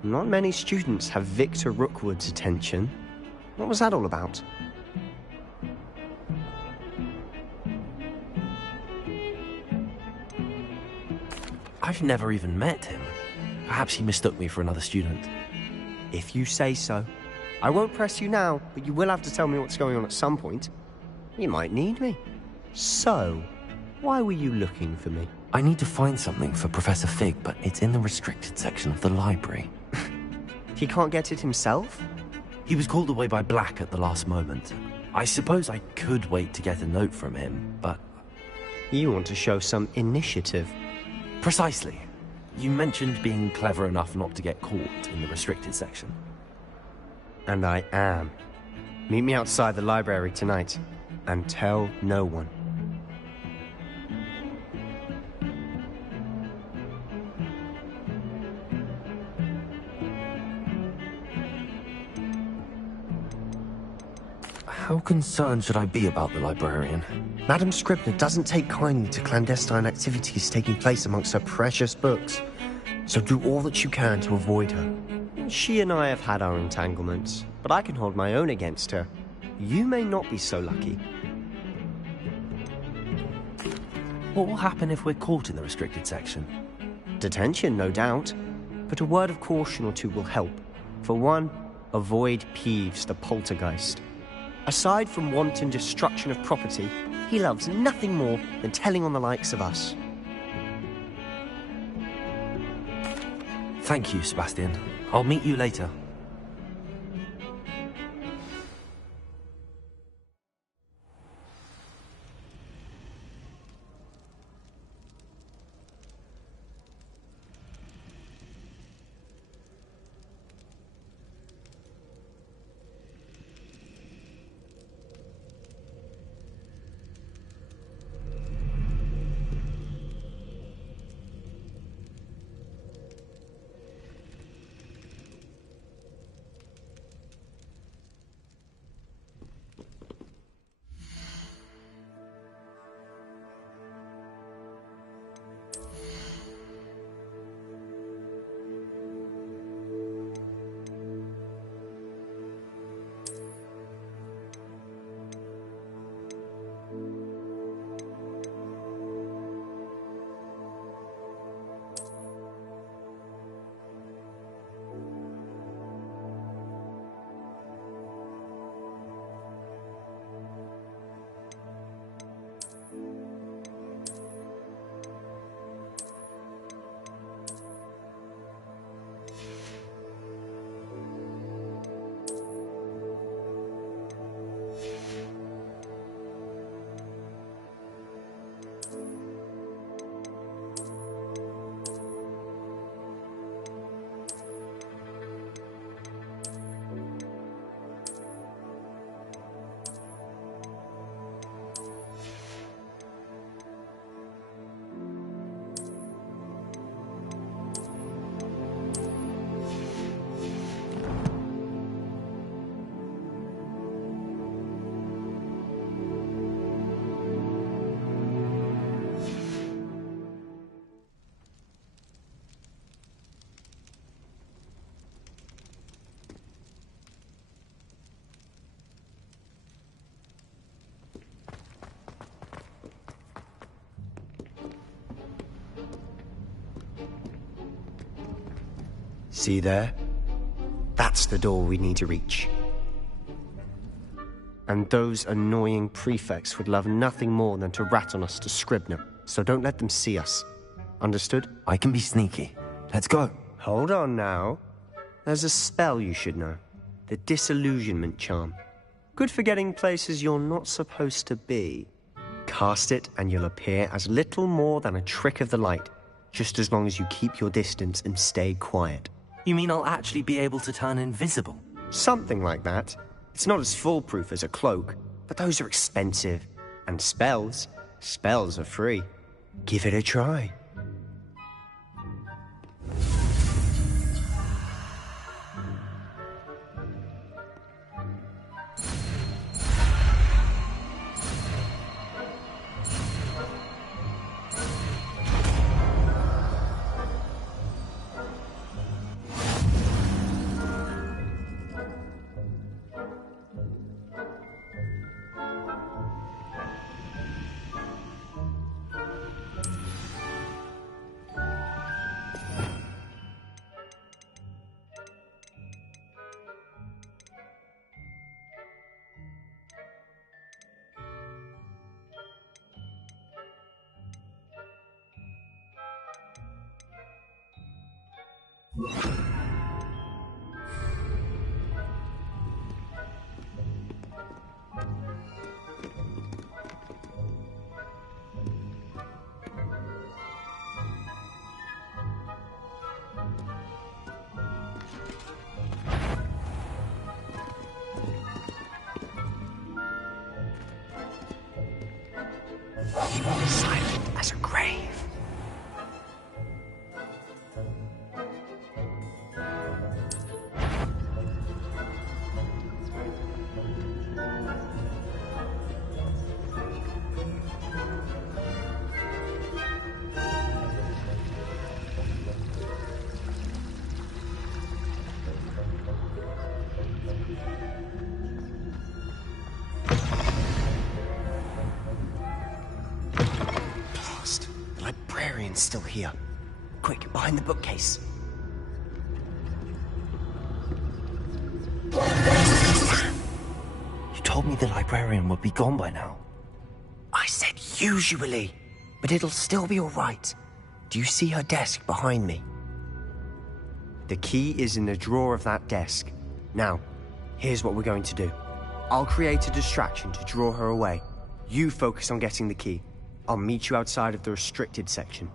Not many students have Victor Rookwood's attention. What was that all about? I've never even met him. Perhaps he mistook me for another student. If you say so. I won't press you now, but you will have to tell me what's going on at some point. You might need me. So, why were you looking for me? I need to find something for Professor Fig, but it's in the restricted section of the library. He can't get it himself? He was called away by Black at the last moment. I suppose I could wait to get a note from him, but... You want to show some initiative. Precisely. You mentioned being clever enough not to get caught in the restricted section. And I am. Meet me outside the library tonight. And tell no one. How concerned should I be about the librarian? Madam Scribner doesn't take kindly to clandestine activities taking place amongst her precious books. So do all that you can to avoid her. She and I have had our entanglements, but I can hold my own against her. You may not be so lucky. What will happen if we're caught in the restricted section? Detention, no doubt. But a word of caution or two will help. For one, avoid Peeves, the poltergeist. Aside from wanton destruction of property, he loves nothing more than telling on the likes of us. Thank you, Sebastian. I'll meet you later. See there? That's the door we need to reach. And those annoying prefects would love nothing more than to rat on us to Scribner, so don't let them see us. Understood? I can be sneaky. Let's go. Hold on now. There's a spell you should know. The Disillusionment Charm. Good for getting places you're not supposed to be. Cast it and you'll appear as little more than a trick of the light. just as long as you keep your distance and stay quiet. You mean I'll actually be able to turn invisible? Something like that. It's not as foolproof as a cloak, but those are expensive. And spells are free. Give it a try. Silent as a grave. Still here. Quick, behind the bookcase. You told me the librarian would be gone by now. I said usually, but it'll still be all right. Do you see her desk behind me? The key is in the drawer of that desk. Now, here's what we're going to do. I'll create a distraction to draw her away. You focus on getting the key. I'll meet you outside of the restricted section.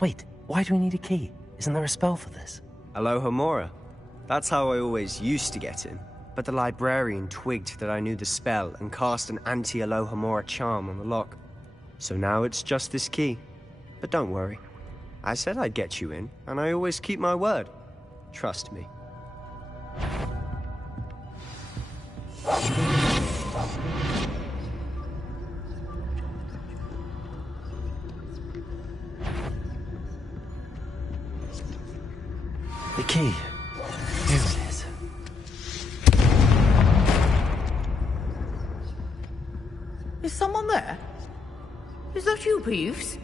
Wait, why do we need a key? Isn't there a spell for this? Alohomora. That's how I always used to get in. But the librarian twigged that I knew the spell and cast an anti-Alohomora charm on the lock. So now it's just this key. But don't worry. I said I'd get you in, and I always keep my word. Trust me. The key. Here it is. Is someone there? Is that you, Peeves?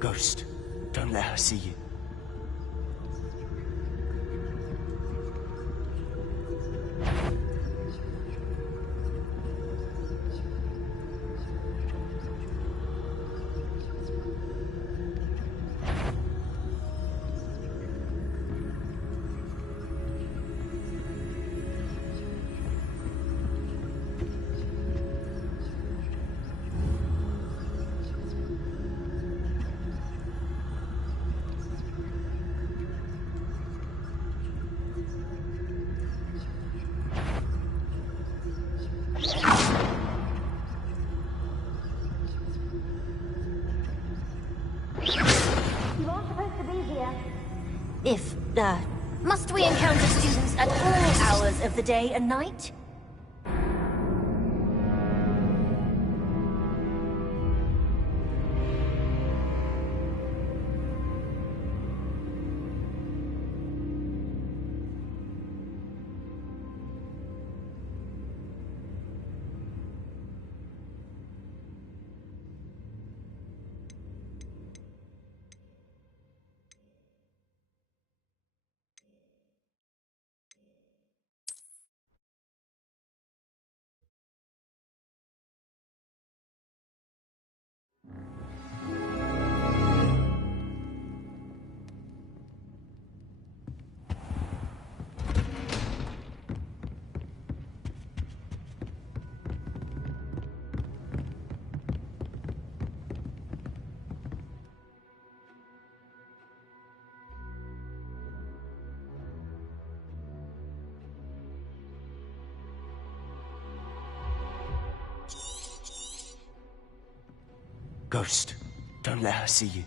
Ghost, don't let her see you. Must we encounter students at all hours of the day and night? Ghost, don't let her see you.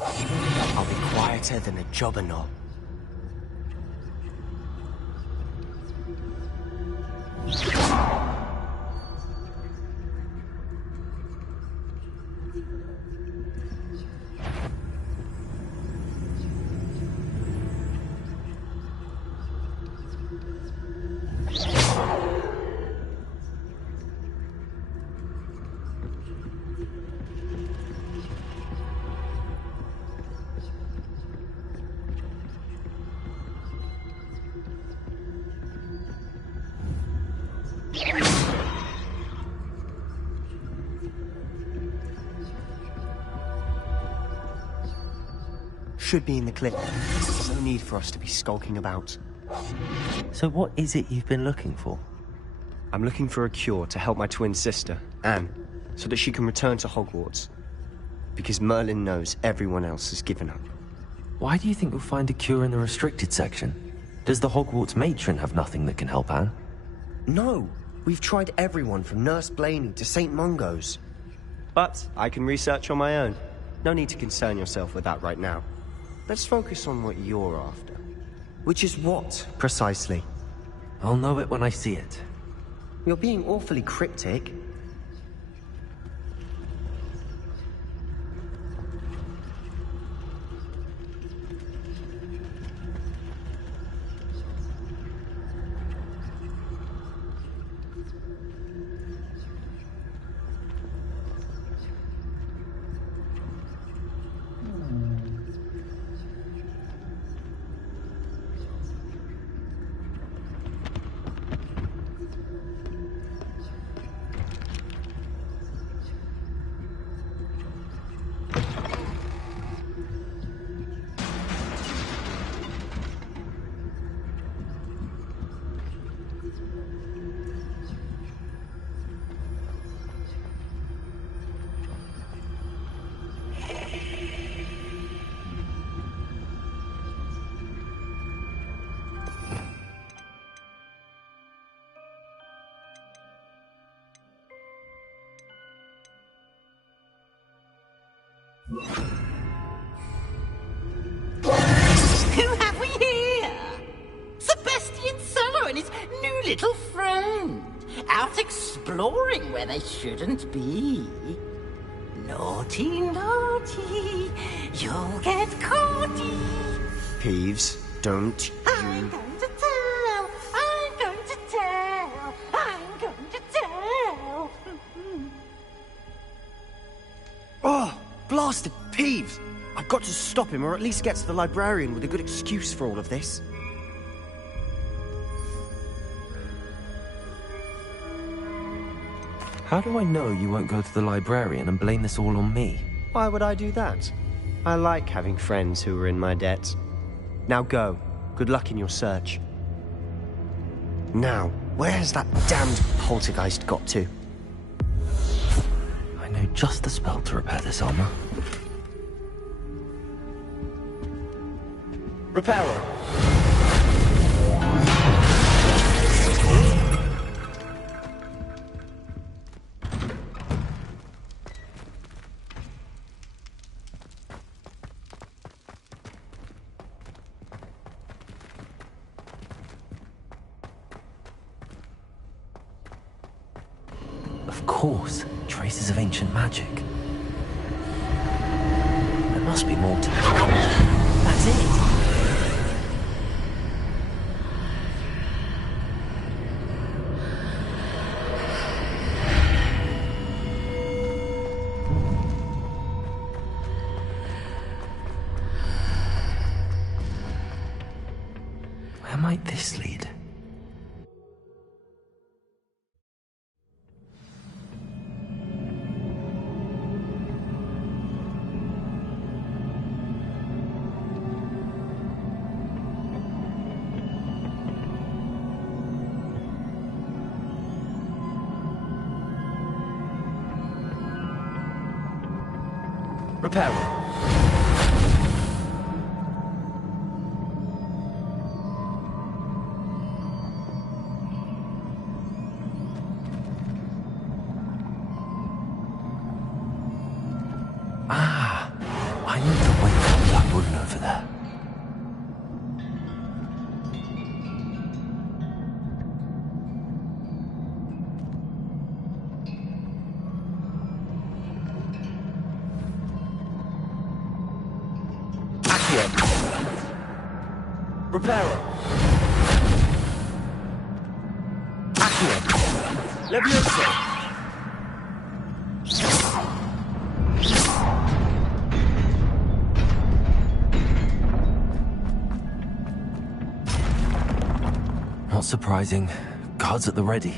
I'll be quieter than a jobberknoll. Should be in the clip. There's no need for us to be skulking about. So what is it you've been looking for? I'm looking for a cure to help my twin sister, Anne, so that she can return to Hogwarts. Because Merlin knows everyone else has given up. Why do you think you'll find a cure in the restricted section? Does the Hogwarts matron have nothing that can help Anne? No! We've tried everyone from Nurse Blaney to St. Mungo's. But I can research on my own. No need to concern yourself with that right now. Let's focus on what you're after. Which is what, precisely? I'll know it when I see it. You're being awfully cryptic. Who have we here? Sebastian Sallow and his new little friend. Out exploring where they shouldn't be. Naughty, naughty. You'll get caughty. Peeves, don't you... I'm going to tell. I'm going to tell. I'm going to tell. Oh, blasted Peeves! I've got to stop him, or at least get to the librarian with a good excuse for all of this. How do I know you won't go to the librarian and blame this all on me? Why would I do that? I like having friends who are in my debt. Now go. Good luck in your search. Now, where has that damned poltergeist got to? I know just the spell to repair this armor. Repairer! Of course, traces of ancient magic. There must be more to it. That's it! Where might this lead? Repair room. I need to wake up that woman over there. Reparo. Accio. Levioso. Not surprising. Guards at the ready.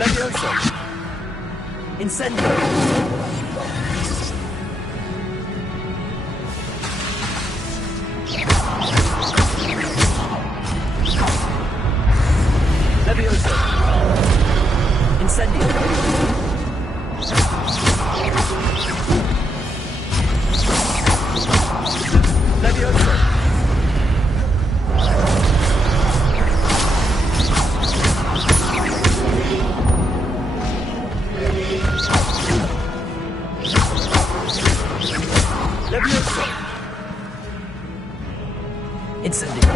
Levioso. Incendio. Levioso. Incendio. Levioso. Levioso. Incendio.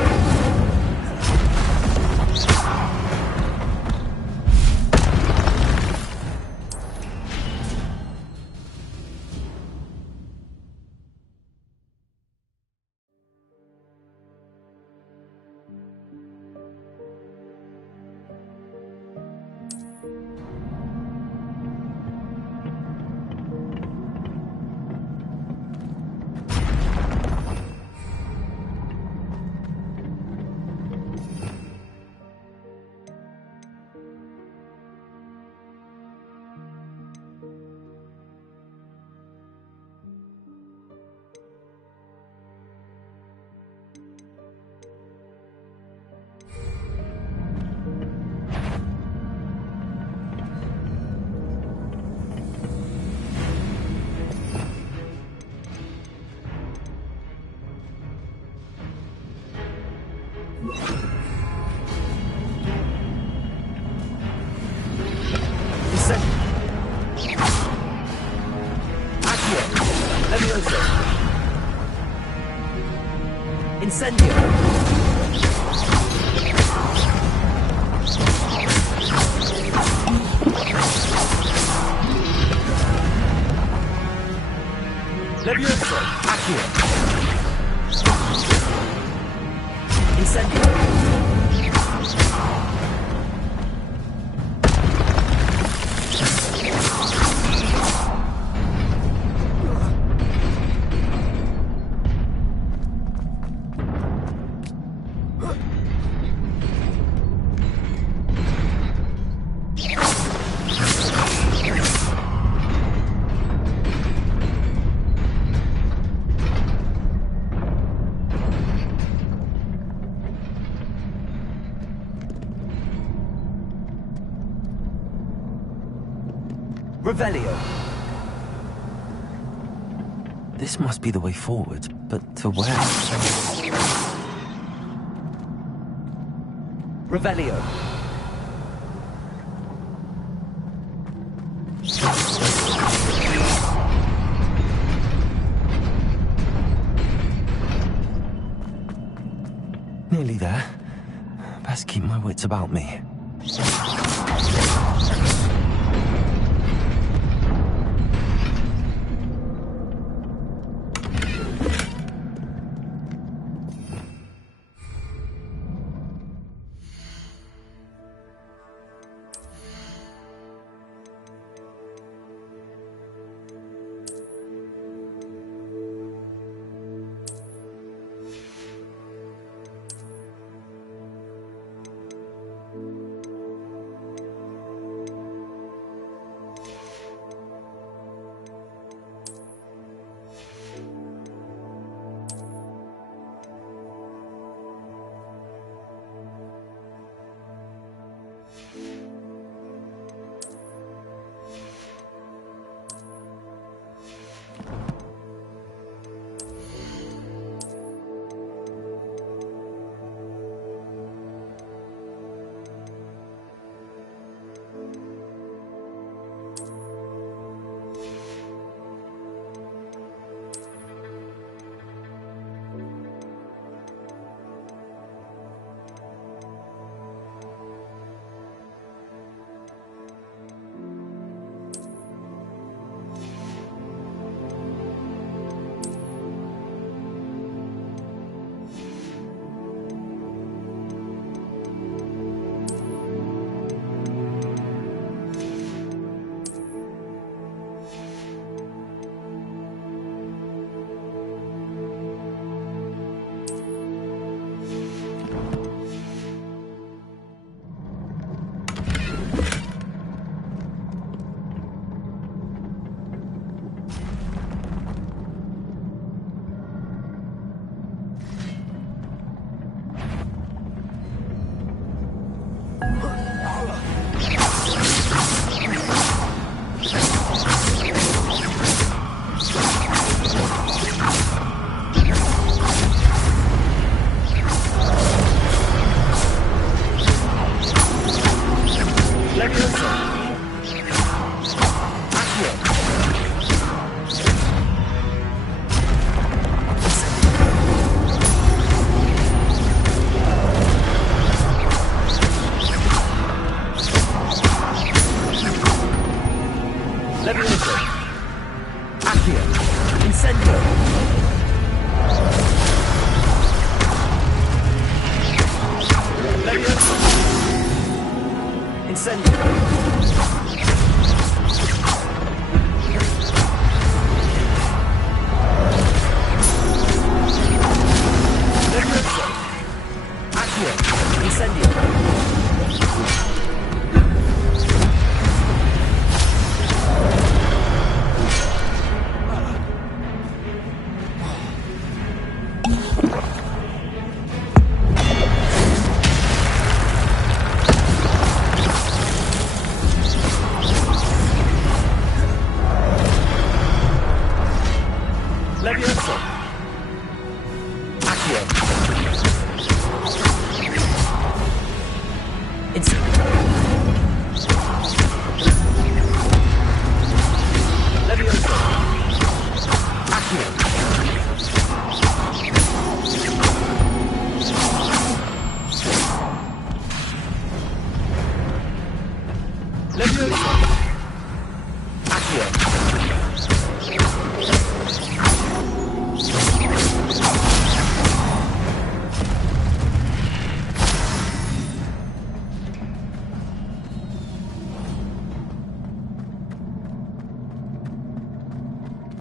Accio. Levioso! Incendio! Levioso! Accio! Incendio! Revelio. This must be the way forward, but to where? Revelio. Nearly there. Best keep my wits about me.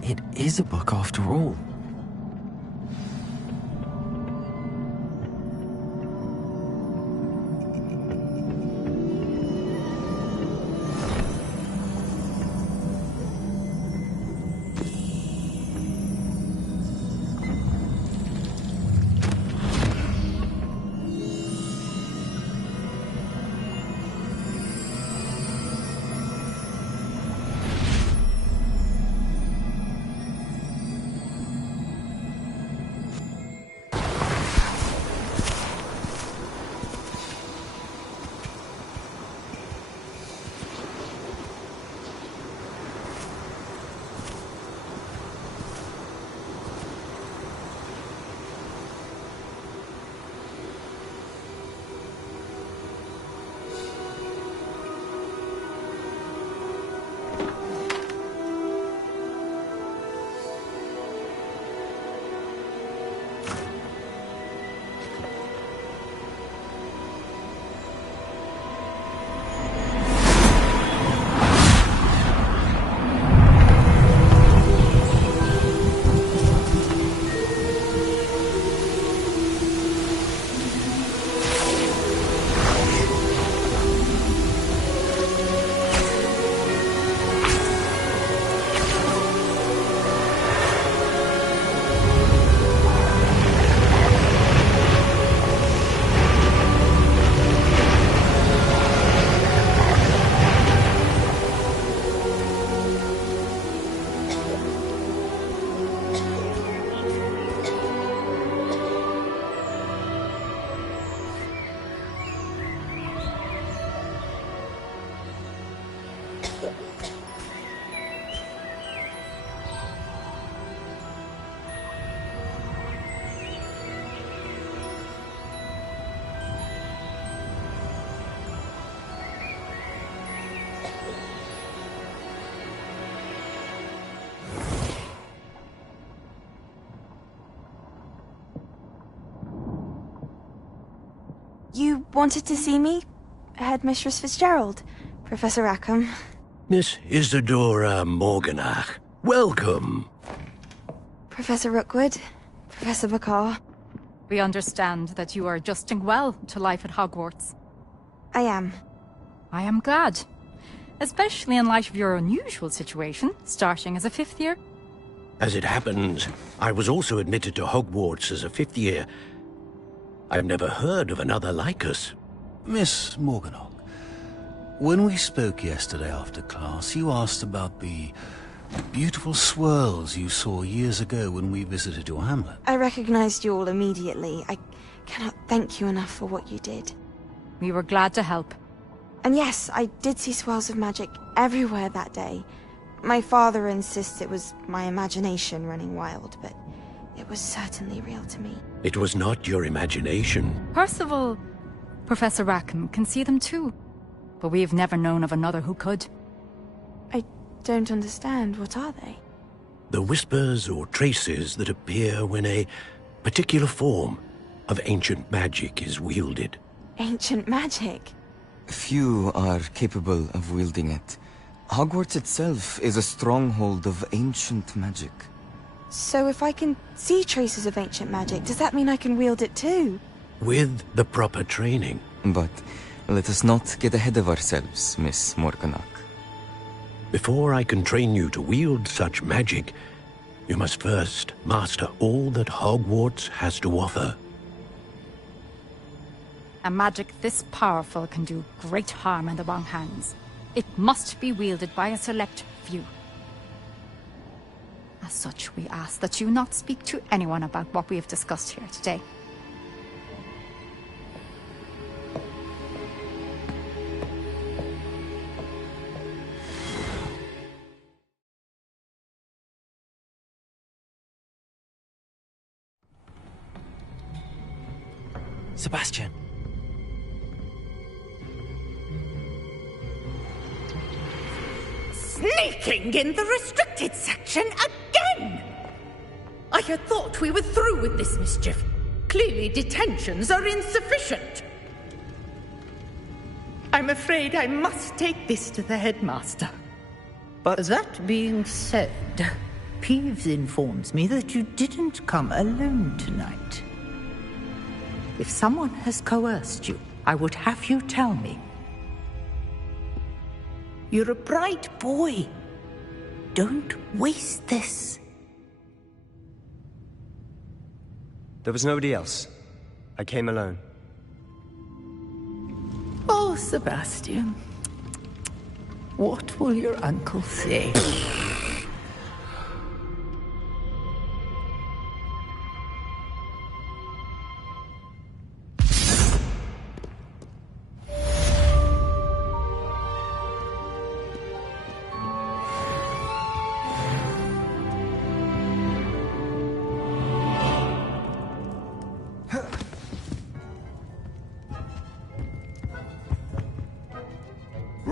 It is a book after all. You wanted to see me? Headmistress Fitzgerald, Professor Rackham. Miss Isadora Morganach, welcome. Professor Rookwood, Professor Bakar. We understand that you are adjusting well to life at Hogwarts. I am. I am glad. Especially in light of your unusual situation, starting as a 5th year. As it happens, I was also admitted to Hogwarts as a 5th year. I've never heard of another like us. Miss Morganach, when we spoke yesterday after class, you asked about the beautiful swirls you saw years ago when we visited your hamlet. I recognized you all immediately. I cannot thank you enough for what you did. We were glad to help. And yes, I did see swirls of magic everywhere that day. My father insists it was my imagination running wild, but it was certainly real to me. It was not your imagination. Percival, Professor Rackham can see them too. But we have never known of another who could. I don't understand. What are they? The whispers or traces that appear when a particular form of ancient magic is wielded. Ancient magic? Few are capable of wielding it. Hogwarts itself is a stronghold of ancient magic. So if I can see traces of ancient magic, does that mean I can wield it too? With the proper training. But let us not get ahead of ourselves, Miss Morganach. Before I can train you to wield such magic, you must first master all that Hogwarts has to offer. A magic this powerful can do great harm in the wrong hands. It must be wielded by a select few. As such, we ask that you not speak to anyone about what we have discussed here today. Sebastian. Sneaking in the restricted section again! I had thought we were through with this mischief. Clearly detentions are insufficient. I'm afraid I must take this to the headmaster. But that being said, Peeves informs me that you didn't come alone tonight. If someone has coerced you, I would have you tell me. You're a bright boy. Don't waste this. There was nobody else. I came alone. Oh, Sebastian. What will your uncle say?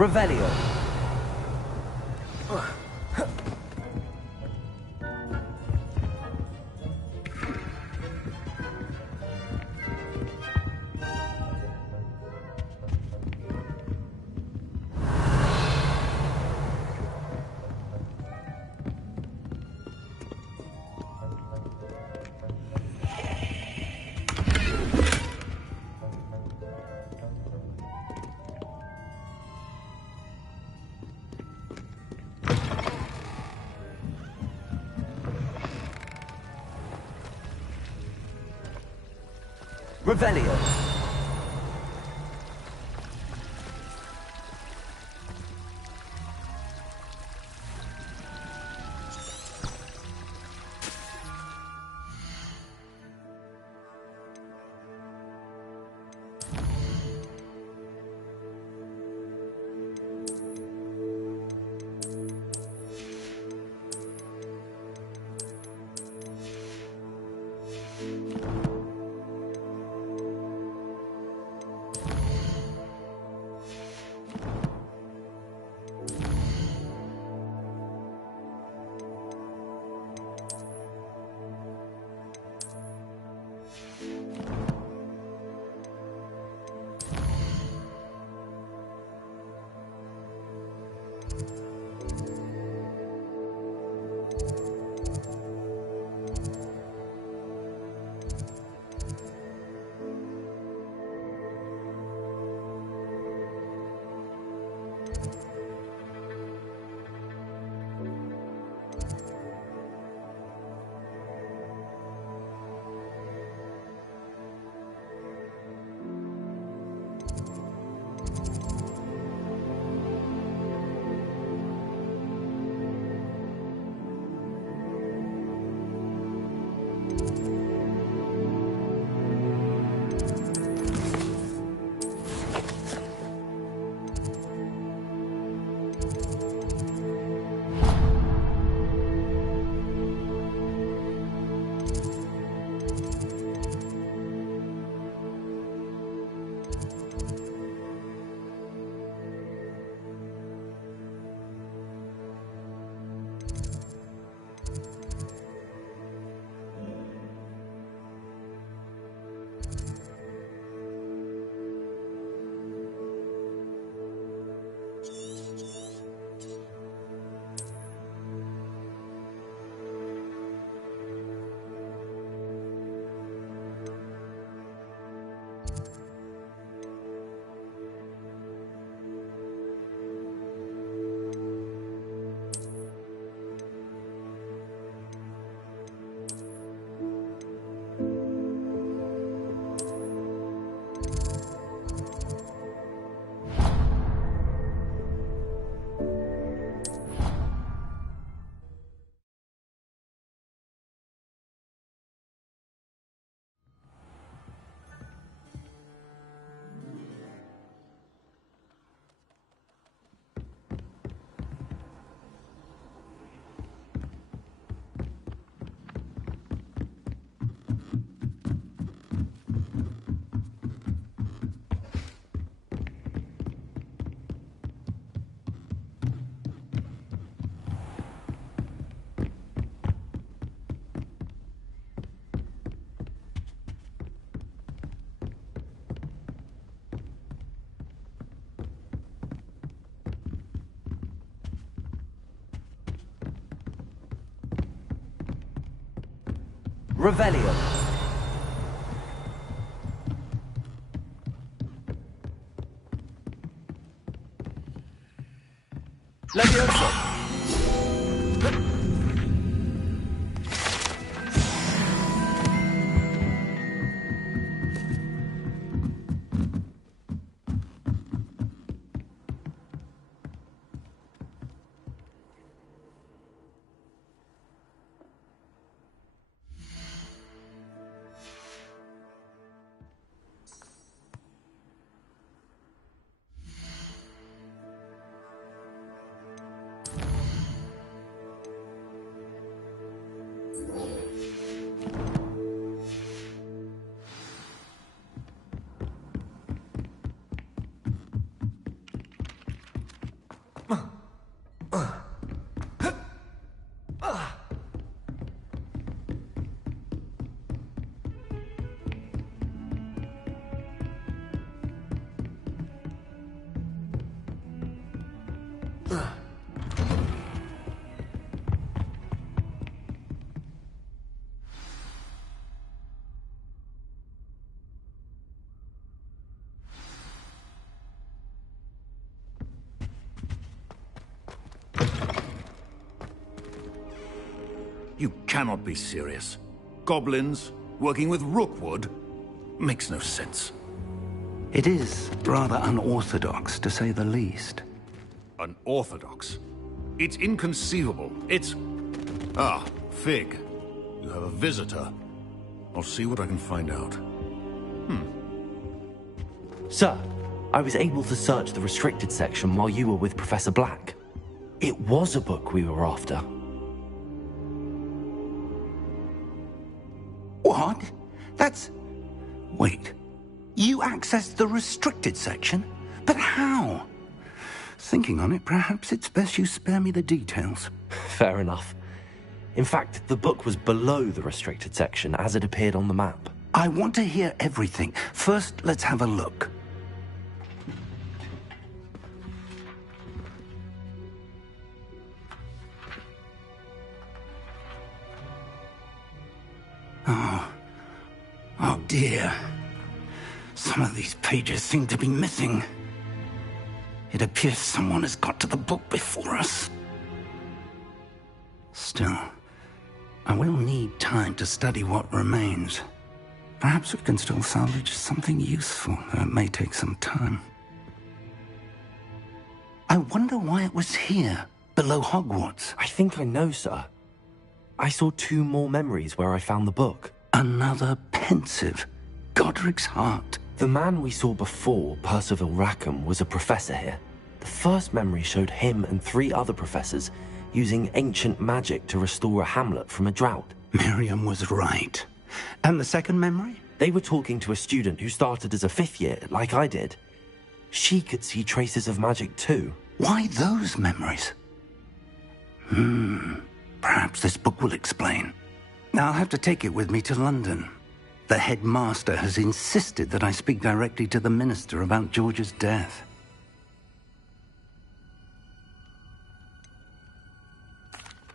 Revelio. Revelio. Revelio. Levioso. You cannot be serious. Goblins working with Rookwood makes no sense. It is rather unorthodox, to say the least. Unorthodox? It's inconceivable. It's... Ah, Fig. You have a visitor. I'll see what I can find out. Sir, I was able to search the restricted section while you were with Professor Black. It was a book we were after. What? That's... Wait. You accessed the restricted section? But how? Thinking on it, perhaps it's best you spare me the details. Fair enough. In fact, the book was below the restricted section as it appeared on the map. I want to hear everything. First, let's have a look. Oh dear. Some of these pages seem to be missing. It appears someone has got to the book before us. Still, I will need time to study what remains. Perhaps we can still salvage something useful, though it may take some time. I wonder why it was here, below Hogwarts. I think I know, sir. I saw 2 more memories where I found the book. Another pensive. Godric's heart. The man we saw before, Percival Rackham, was a professor here. The first memory showed him and 3 other professors using ancient magic to restore a hamlet from a drought. Miriam was right. And the second memory? They were talking to a student who started as a 5th year, like I did. She could see traces of magic too. Why those memories? Perhaps this book will explain. I'll have to take it with me to London. The headmaster has insisted that I speak directly to the minister about George's death.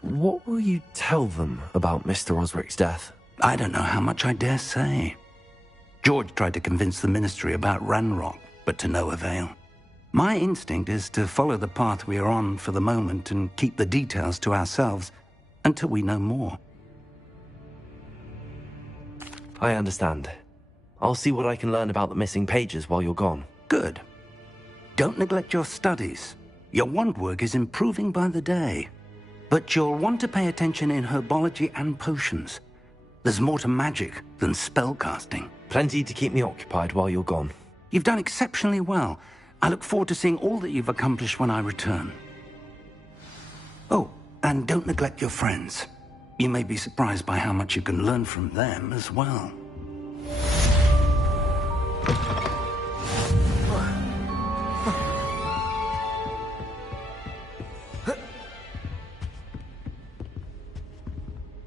What will you tell them about Mr. Osric's death? I don't know how much I dare say. George tried to convince the ministry about Ranrock, but to no avail. My instinct is to follow the path we are on for the moment and keep the details to ourselves until we know more. I understand. I'll see what I can learn about the missing pages while you're gone. Good. Don't neglect your studies. Your wand work is improving by the day. But you'll want to pay attention in herbology and potions. There's more to magic than spellcasting. Plenty to keep me occupied while you're gone. You've done exceptionally well. I look forward to seeing all that you've accomplished when I return. Oh, and don't neglect your friends. You may be surprised by how much you can learn from them as well.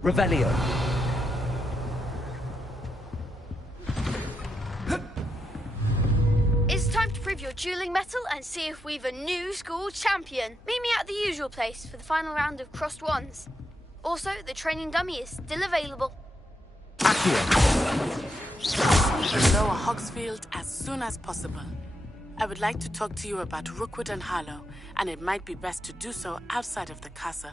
Revelio. It's time to prove your dueling mettle and see if we've a new school champion. Meet me at the usual place for the final round of crossed wands. Also, the training dummy is still available. Lower Hogsfield as soon as possible. I would like to talk to you about Rookwood and Harlow, and it might be best to do so outside of the castle.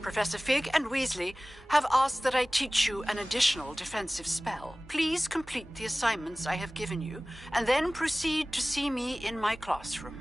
Professor Fig and Weasley have asked that I teach you an additional defensive spell. Please complete the assignments I have given you, and then proceed to see me in my classroom.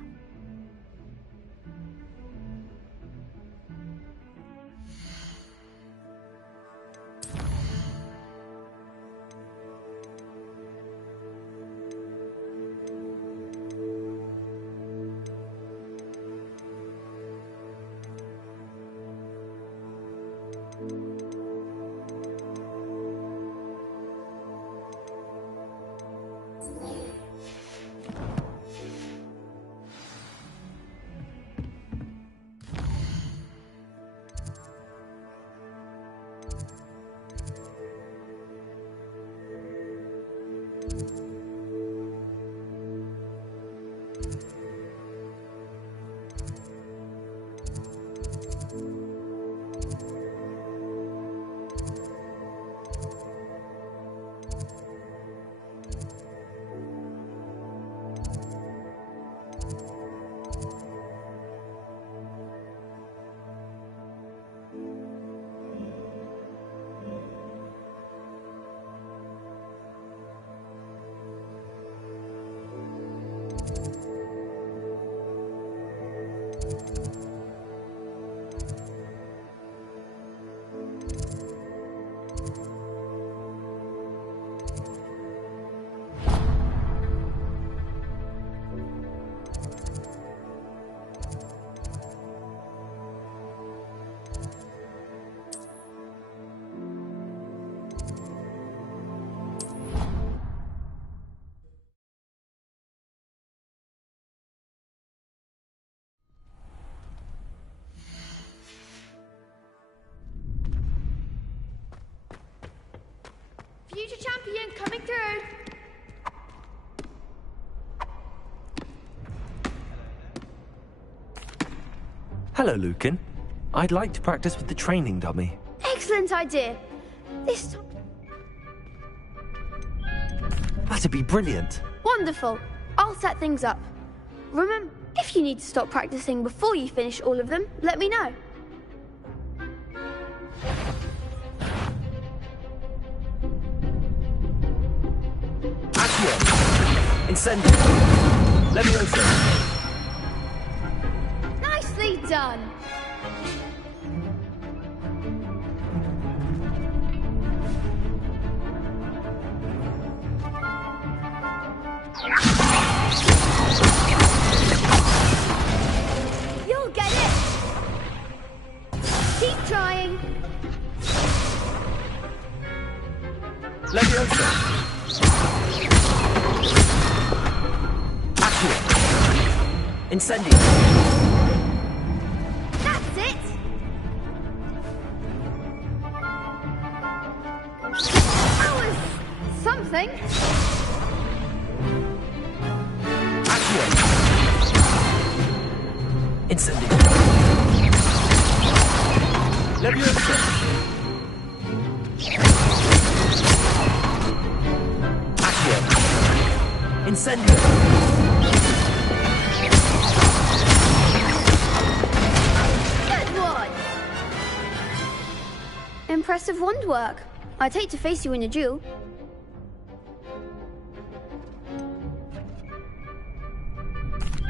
Future champion coming through. Hello, Lucan. I'd like to practice with the training dummy. Excellent idea. That'd be brilliant. Wonderful. I'll set things up. Remember, if you need to stop practicing before you finish all of them, let me know. Incendio! Leviosa! Nicely done! You'll get it! Keep trying! Leviosa! Incendio! That's it! That was something. Accio! Incendio! Leviosa! Accio! Incendio! Impressive wand work. I'd hate to face you in a duel.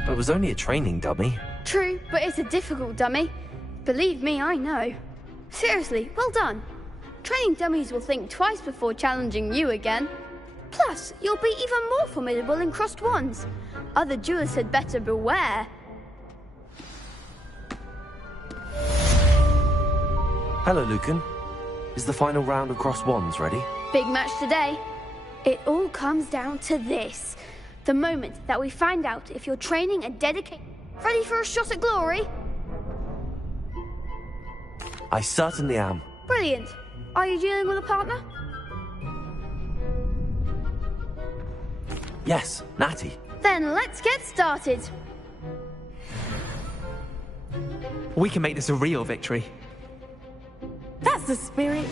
It was only a training dummy. True, but it's a difficult dummy. Believe me, I know. Seriously, well done. Training dummies will think twice before challenging you again. Plus, you'll be even more formidable in crossed wands. Other duelists had better beware. Hello, Lucan. Is the final round of crossed wands ready? Big match today. It all comes down to this. The moment that we find out if you're training and dedicated. Ready for a shot at glory? I certainly am. Brilliant. Are you dealing with a partner? Yes, Natty. Then let's get started. We can make this a real victory. That's the spirit.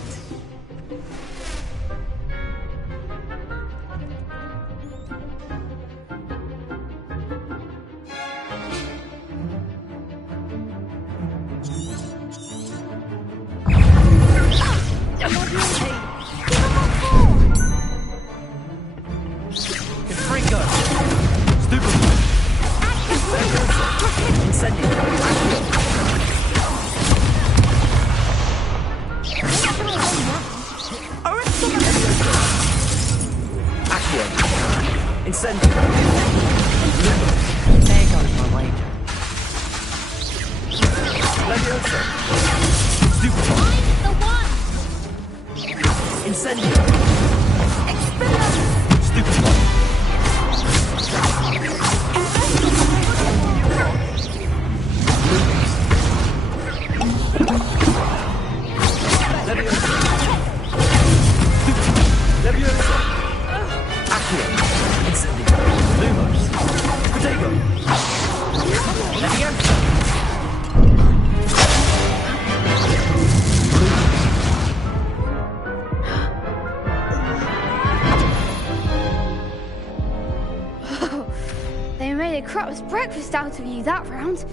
They made a crap's breakfast out of you that round.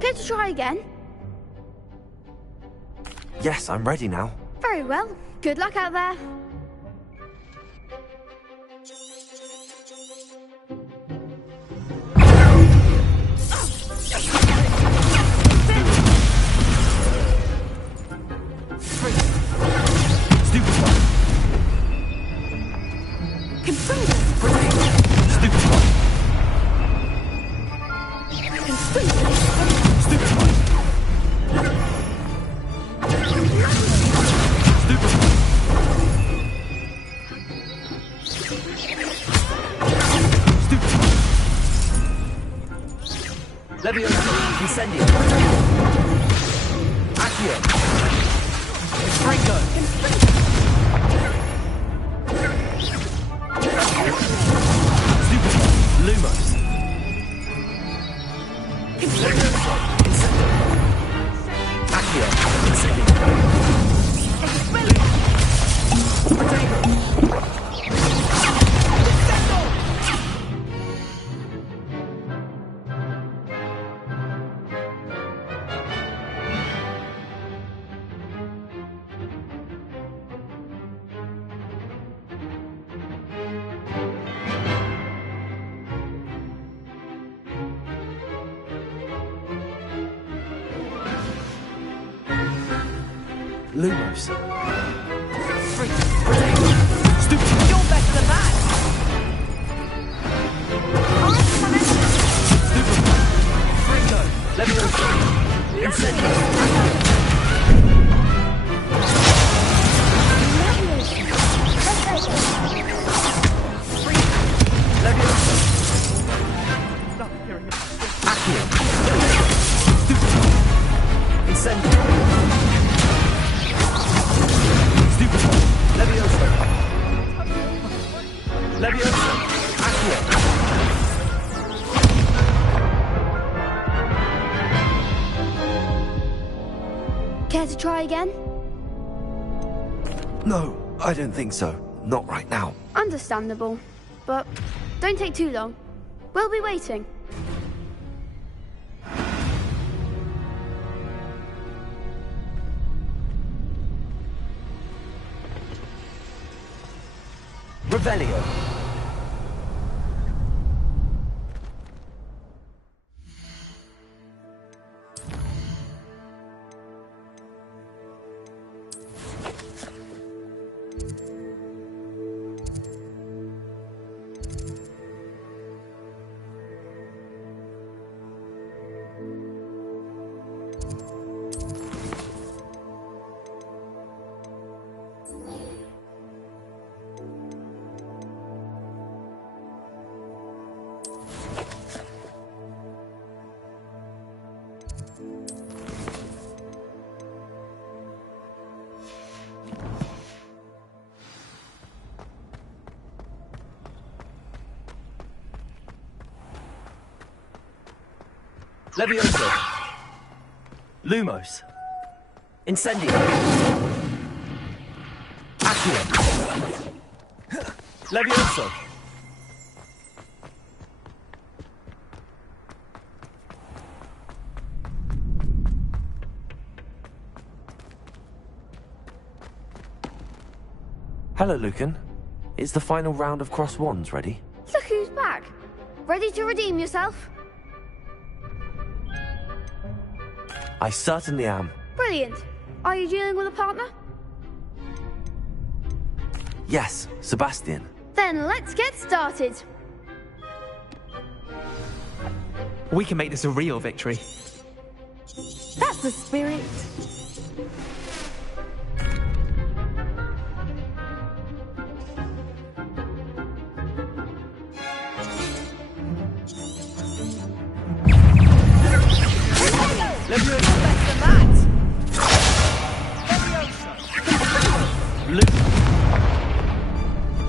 Care to try again? Yes, I'm ready now. Very well. Good luck out there. Leviosa, Incendio. Accio. Springo. Lumos. Leviosa, Incendio. Accio. Incendio. Potato. Lumos. Freak. Potato. Stupid. You're better than that. Stupid. Fringo. Leviosa. Incendio. Leviosa. Accio. Stupid. Incendio. Leviosa. Leviosa. Accio. Care to try again? No, I don't think so. Not right now. Understandable. But don't take too long. We'll be waiting. Revelio. Levioso! Lumos! Incendio! Accio! Levioso! Hello, Lucan. Is the final round of Cross Wands ready? Look who's back. Ready to redeem yourself? I certainly am. Brilliant. Are you dealing with a partner? Yes, Sebastian. Then let's get started. We can make this a real victory. That's the spirit.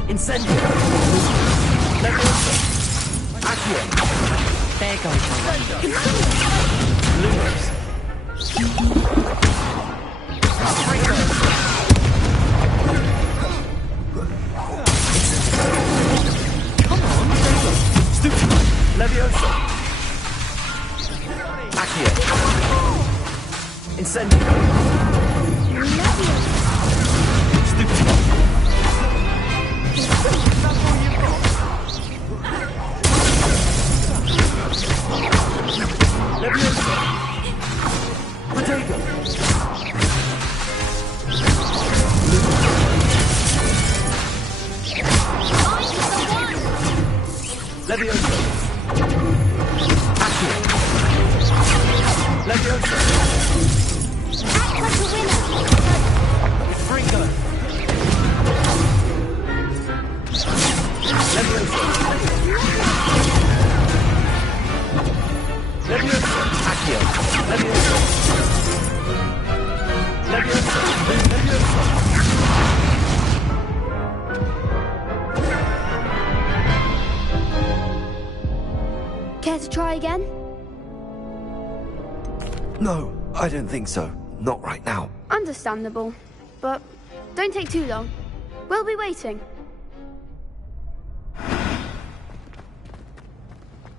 Incendio! Levioso! Accio! There goes Lumos! Come on! Stupid! Levioso! Accio! Incendio! Stupid! Levioso! Protego! Levioso! Accio! Levioso! Act like a winner! Fringo! Levioso! Levioso! Accio! Levioso! Levioso! Levioso! Care to try again? No, I don't think so. Not right now. Understandable. But don't take too long. We'll be waiting.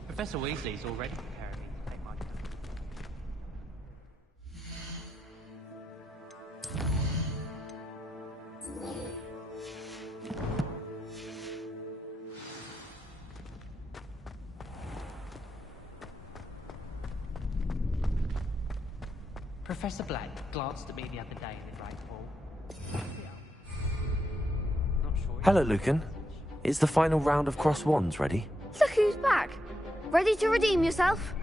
Professor Weasley's already preparing me to take my turn. Professor Black glanced at me the other day in the Great Hall. Hello, Lucan. Is the final round of Cross Wands ready? Look who's back. Ready to redeem yourself?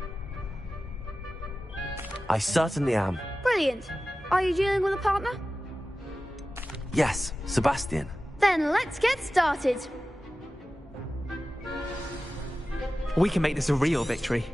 I certainly am. Brilliant. Are you dealing with a partner? Yes, Sebastian. Then let's get started. We can make this a real victory.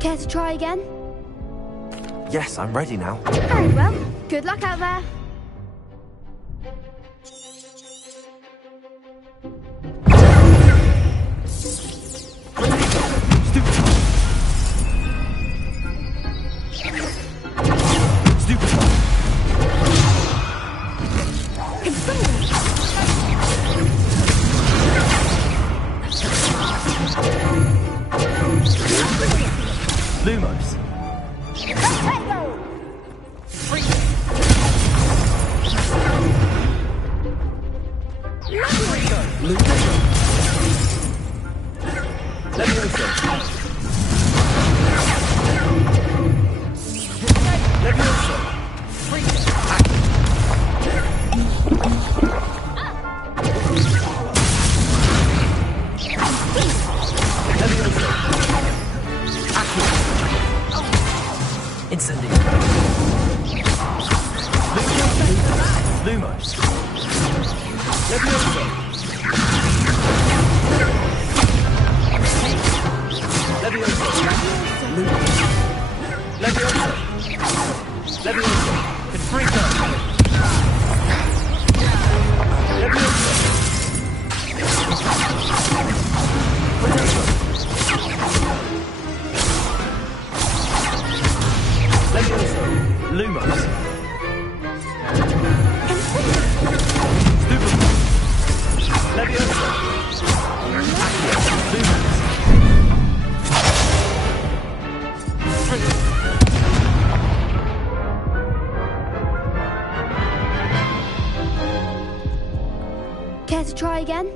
Care to try again? Yes, I'm ready now. Very well. Good luck out there. Lumos. Incendio. Lumos. Levioso. Levioso. Levioso. Levioso. Confringo. Levioso. Levioso. Lumos. Stupid. Levioso. Accio. Lumos. Care to try again?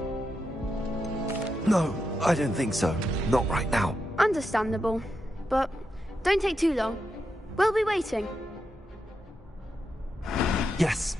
No, I don't think so. Not right now. Understandable. But don't take too long. We'll be waiting. Yes.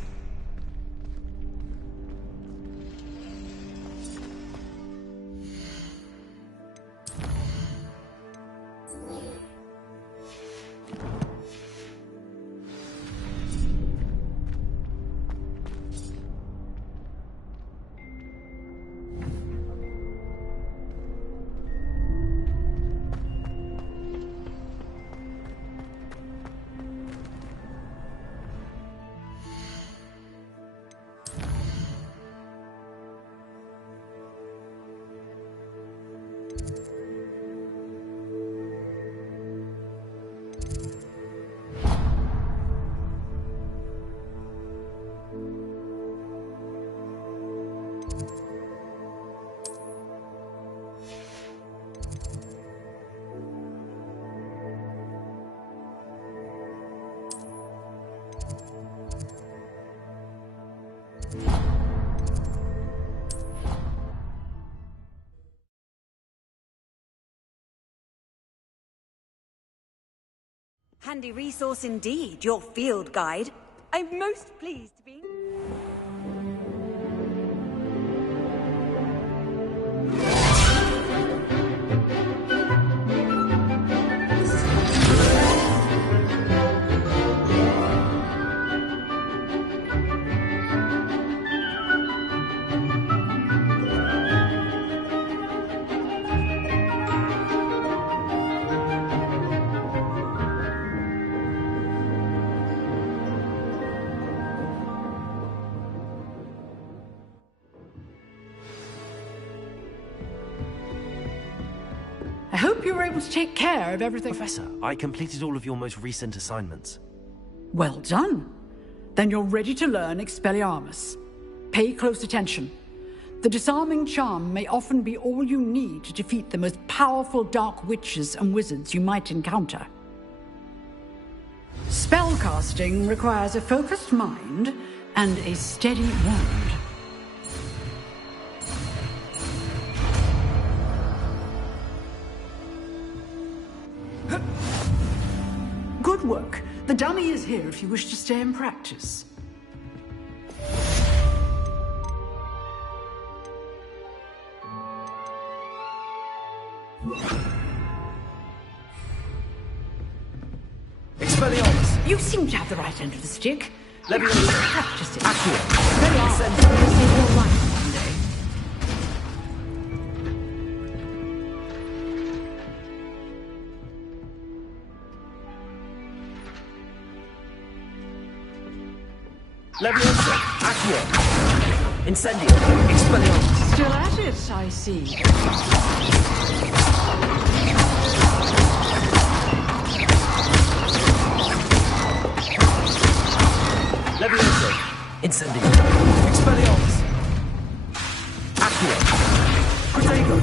Handy resource indeed, your field guide. I'm most pleased to be... I hope you were able to take care of everything. Professor, I completed all of your most recent assignments. Well done. Then you're ready to learn Expelliarmus. Pay close attention. The disarming charm may often be all you need to defeat the most powerful dark witches and wizards you might encounter. Spellcasting requires a focused mind and a steady wand. Good work. The dummy is here if you wish to stay and practice. Expelliarmus! You seem to have the right end of the stick. Levioso. Practice it. Accio. Expelliarmus will save your life someday. Leviosa! Accio! Incendio! Expelliarmus! Still at it, I see. Leviosa! Incendio! Expelliarmus! Accio! Protego!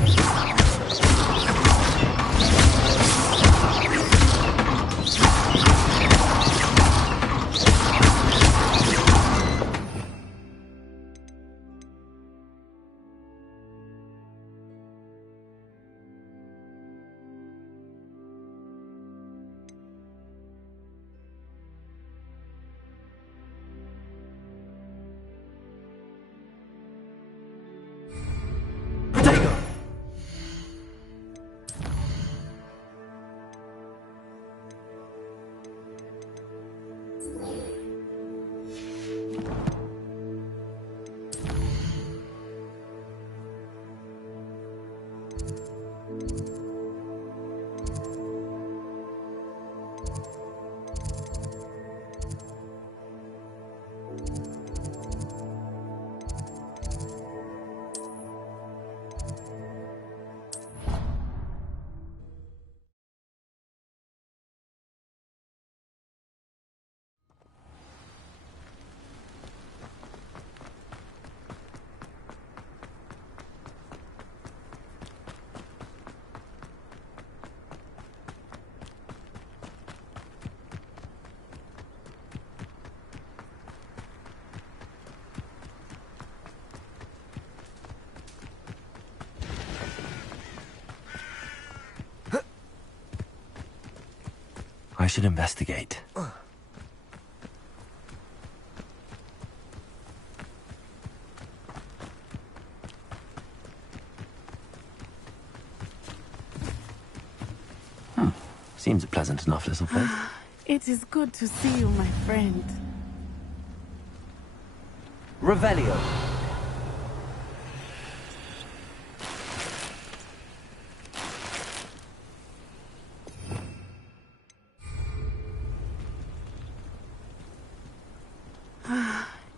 I should investigate. Seems a pleasant enough little place. It is good to see you, my friend. Revelio.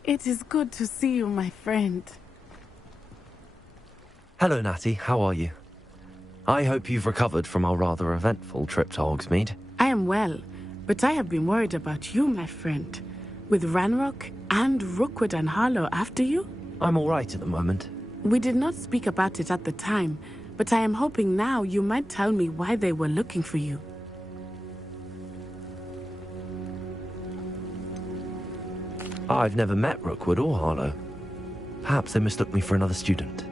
It is good to see you, my friend. Hello, Natty. How are you? I hope you've recovered from our rather eventful trip to Hogsmeade. I am well, but I have been worried about you, my friend. With Ranrock and Rookwood and Harlow after you? I'm all right at the moment. We did not speak about it at the time, but I am hoping now you might tell me why they were looking for you. I've never met Rookwood or Harlow. Perhaps they mistook me for another student.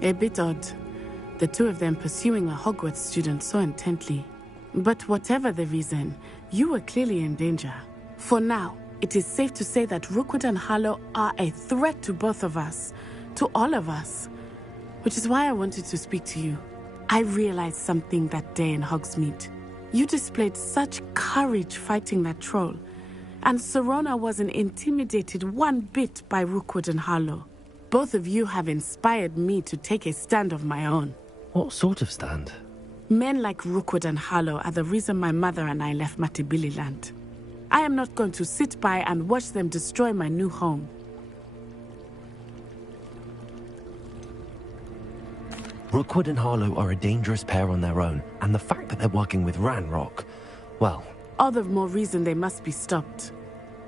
A bit odd. The two of them pursuing a Hogwarts student so intently. But whatever the reason, you were clearly in danger. For now, it is safe to say that Rookwood and Harlow are a threat to both of us. To all of us. Which is why I wanted to speak to you. I realized something that day in Hogsmeade. You displayed such courage fighting that troll. And Sirona wasn't intimidated one bit by Rookwood and Harlow. Both of you have inspired me to take a stand of my own. What sort of stand? Men like Rookwood and Harlow are the reason my mother and I left Matibili land. I am not going to sit by and watch them destroy my new home. Rookwood and Harlow are a dangerous pair on their own, and the fact that they're working with Ranrock, well... All the more reason they must be stopped.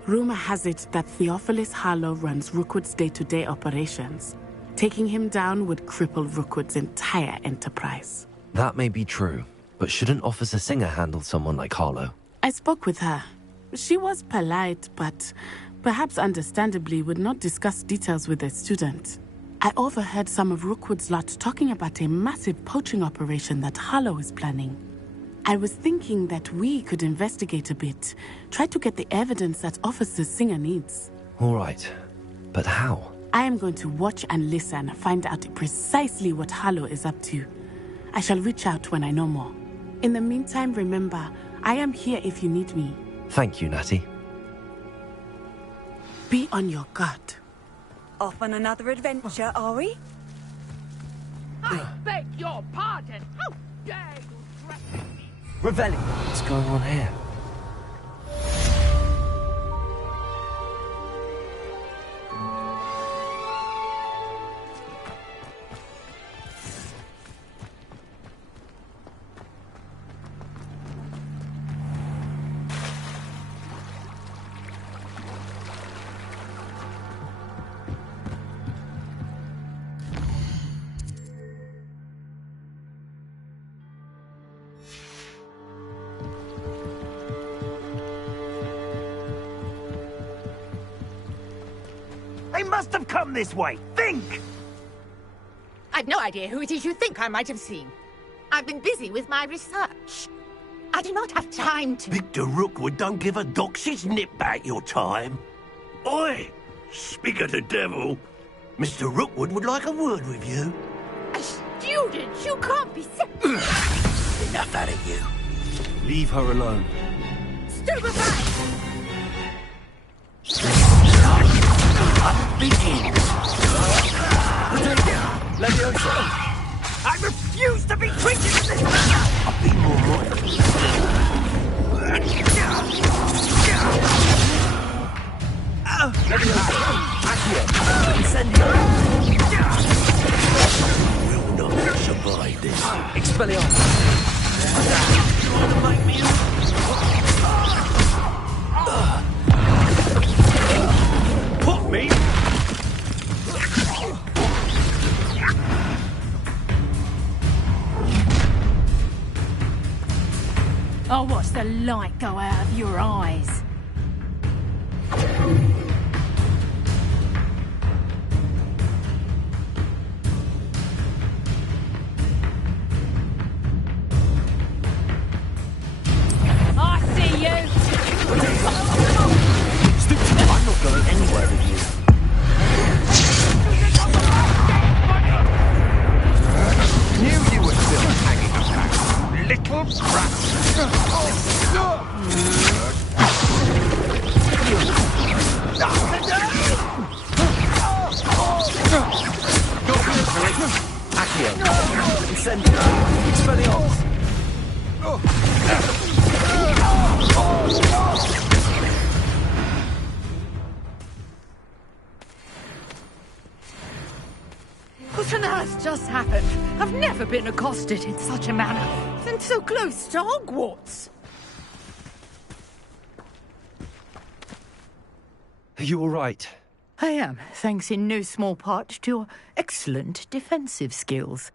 Rumor has it that Theophilus Harlow runs Rookwood's day-to-day operations. Taking him down would cripple Rookwood's entire enterprise. That may be true, but shouldn't Officer Singer handle someone like Harlow? I spoke with her. She was polite, but perhaps understandably would not discuss details with a student. I overheard some of Rookwood's lot talking about a massive poaching operation that Harlow is planning. I was thinking that we could investigate a bit, try to get the evidence that Officer Singer needs. All right, but how? I am going to watch and listen, find out precisely what Harlow is up to. I shall reach out when I know more. In the meantime, remember, I am here if you need me. Thank you, Natty. Be on your guard. Off on another adventure, are we? I beg your pardon. How dare you threaten me? Revelli, what's going on here? They must have come this way. Think! I've no idea who it is you think I might have seen. I've been busy with my research. I do not have time to... Victor Rookwood don't give a dox's nip back your time. Oi! Speak of the devil. Mr. Rookwood would like a word with you. A student? You can't be... Enough out of you. Leave her alone. Stupefy! Begin. Leviosa! I refuse to be treated in this manner! I'll be more royal. Will not survive this. Expelliarmus! You want to make me... Put me... I'll watch the light go out of your eyes. I see you! I'm not going anywhere with you. Knew you were still hanging around, little brat. Accio. Incendio. Expelliarmus. What on earth just happened? I've never been accosted in such a manner. And so close to Hogwarts. Are you all right? I am, thanks in no small part to your excellent defensive skills.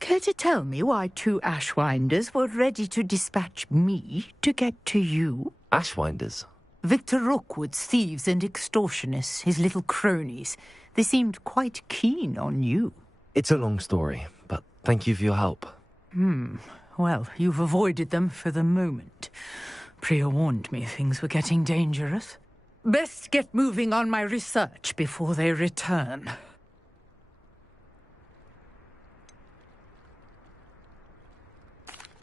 Care to tell me why 2 Ashwinders were ready to dispatch me to get to you? Ashwinders? Victor Rookwood's thieves and extortionists, his little cronies. They seemed quite keen on you. It's a long story, but thank you for your help. Well, you've avoided them for the moment. Priya warned me things were getting dangerous. Best get moving on my research before they return.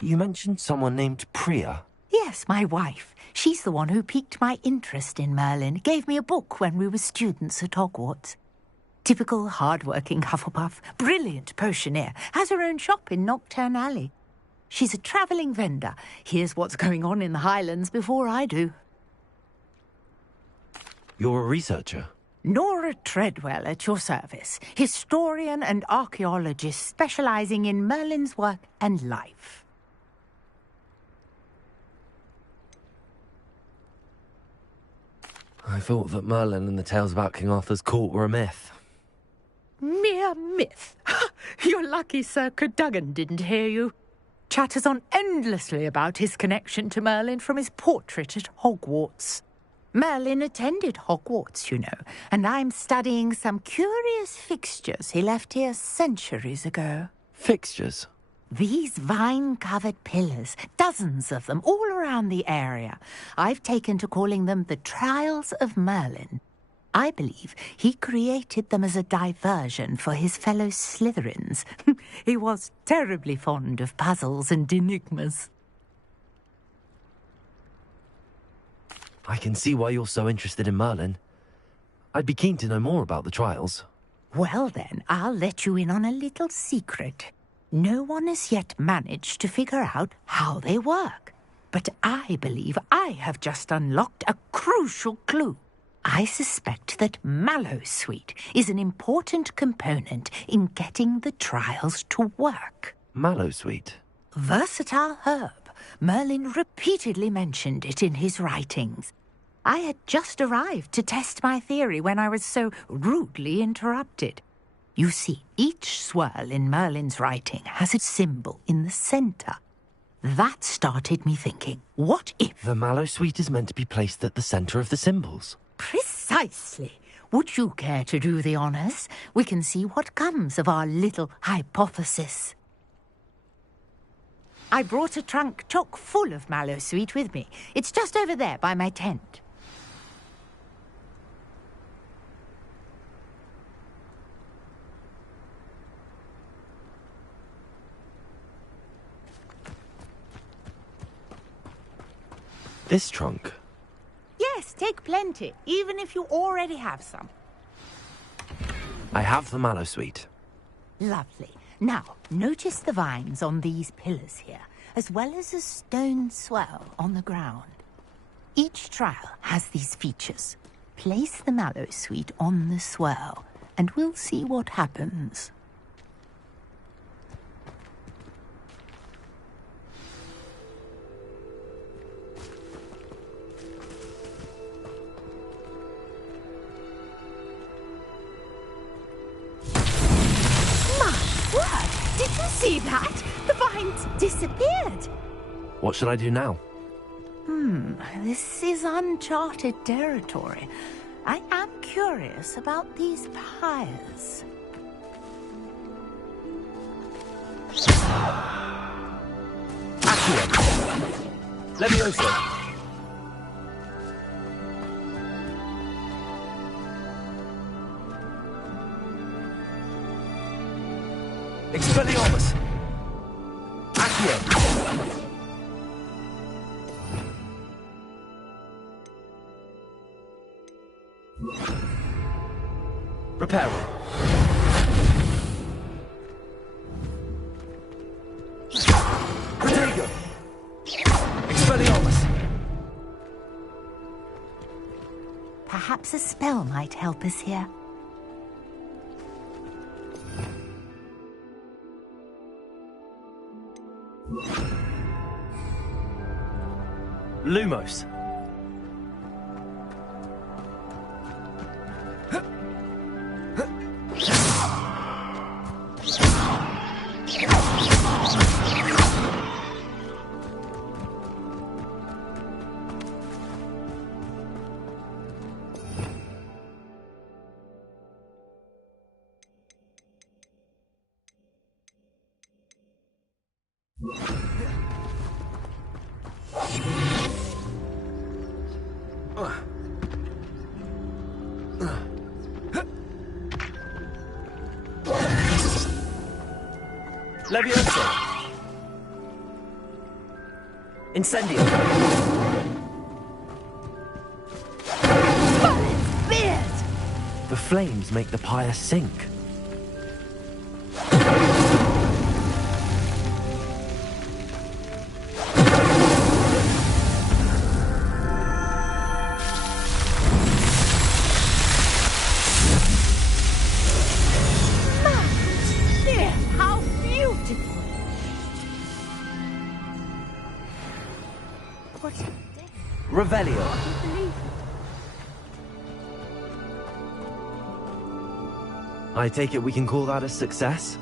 You mentioned someone named Priya. Yes, my wife. She's the one who piqued my interest in Merlin. Gave me a book when we were students at Hogwarts. Typical hard-working Hufflepuff, brilliant potioneer, has her own shop in Knockturn Alley. She's a travelling vendor. Hears what's going on in the Highlands before I do. You're a researcher? Nora Treadwell at your service. Historian and archaeologist specialising in Merlin's work and life. I thought that Merlin and the tales about King Arthur's court were a myth. Mere myth. You're lucky Sir Cadogan didn't hear you. Chatters on endlessly about his connection to Merlin from his portrait at Hogwarts. Merlin attended Hogwarts, you know, and I'm studying some curious fixtures he left here centuries ago. Fixtures? These vine-covered pillars, dozens of them, all around the area. I've taken to calling them the Trials of Merlin. I believe he created them as a diversion for his fellow Slytherins. He was terribly fond of puzzles and enigmas. I can see why you're so interested in Merlin. I'd be keen to know more about the trials. Well then, I'll let you in on a little secret. No one has yet managed to figure out how they work. But I believe I have just unlocked a crucial clue. I suspect that Mallowsweet is an important component in getting the trials to work. Mallowsweet? Versatile herb. Merlin repeatedly mentioned it in his writings. I had just arrived to test my theory when I was so rudely interrupted. You see, each swirl in Merlin's writing has a symbol in the centre. That started me thinking, what if... The Mallowsweet is meant to be placed at the centre of the symbols. Precisely. Would you care to do the honors? We can see what comes of our little hypothesis. I brought a trunk chock full of mallowsweet with me. It's just over there by my tent. This trunk? Yes, take plenty, even if you already have some. I have the mallowsweet. Lovely. Now, notice the vines on these pillars here, as well as a stone swell on the ground. Each trial has these features. Place the mallowsweet on the swell, and we'll see what happens. Did you see that? The vines disappeared. What should I do now? This is uncharted territory. I am curious about these pyres. Accio! Levioso! Expelliarmus! Accio! Reparo! Protego! Expelliarmus! Perhaps a spell might help us here. Lumos. Levioso! Incendio! Beard! The flames make the pyre sink. Revelio. I take it we can call that a success?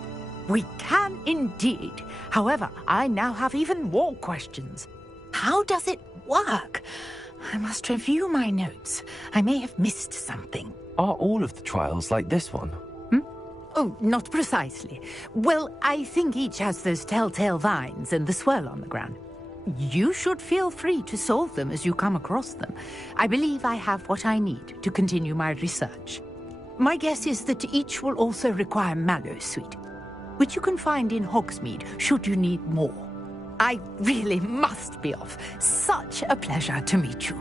We can indeed. However, I now have even more questions. How does it work? I must review my notes. I may have missed something. Are all of the trials like this one? Oh, not precisely. Well, I think each has those telltale vines and the swirl on the ground. You should feel free to solve them as you come across them. I believe I have what I need to continue my research. My guess is that each will also require mallowsweet, which you can find in Hogsmeade should you need more. I really must be off. Such a pleasure to meet you.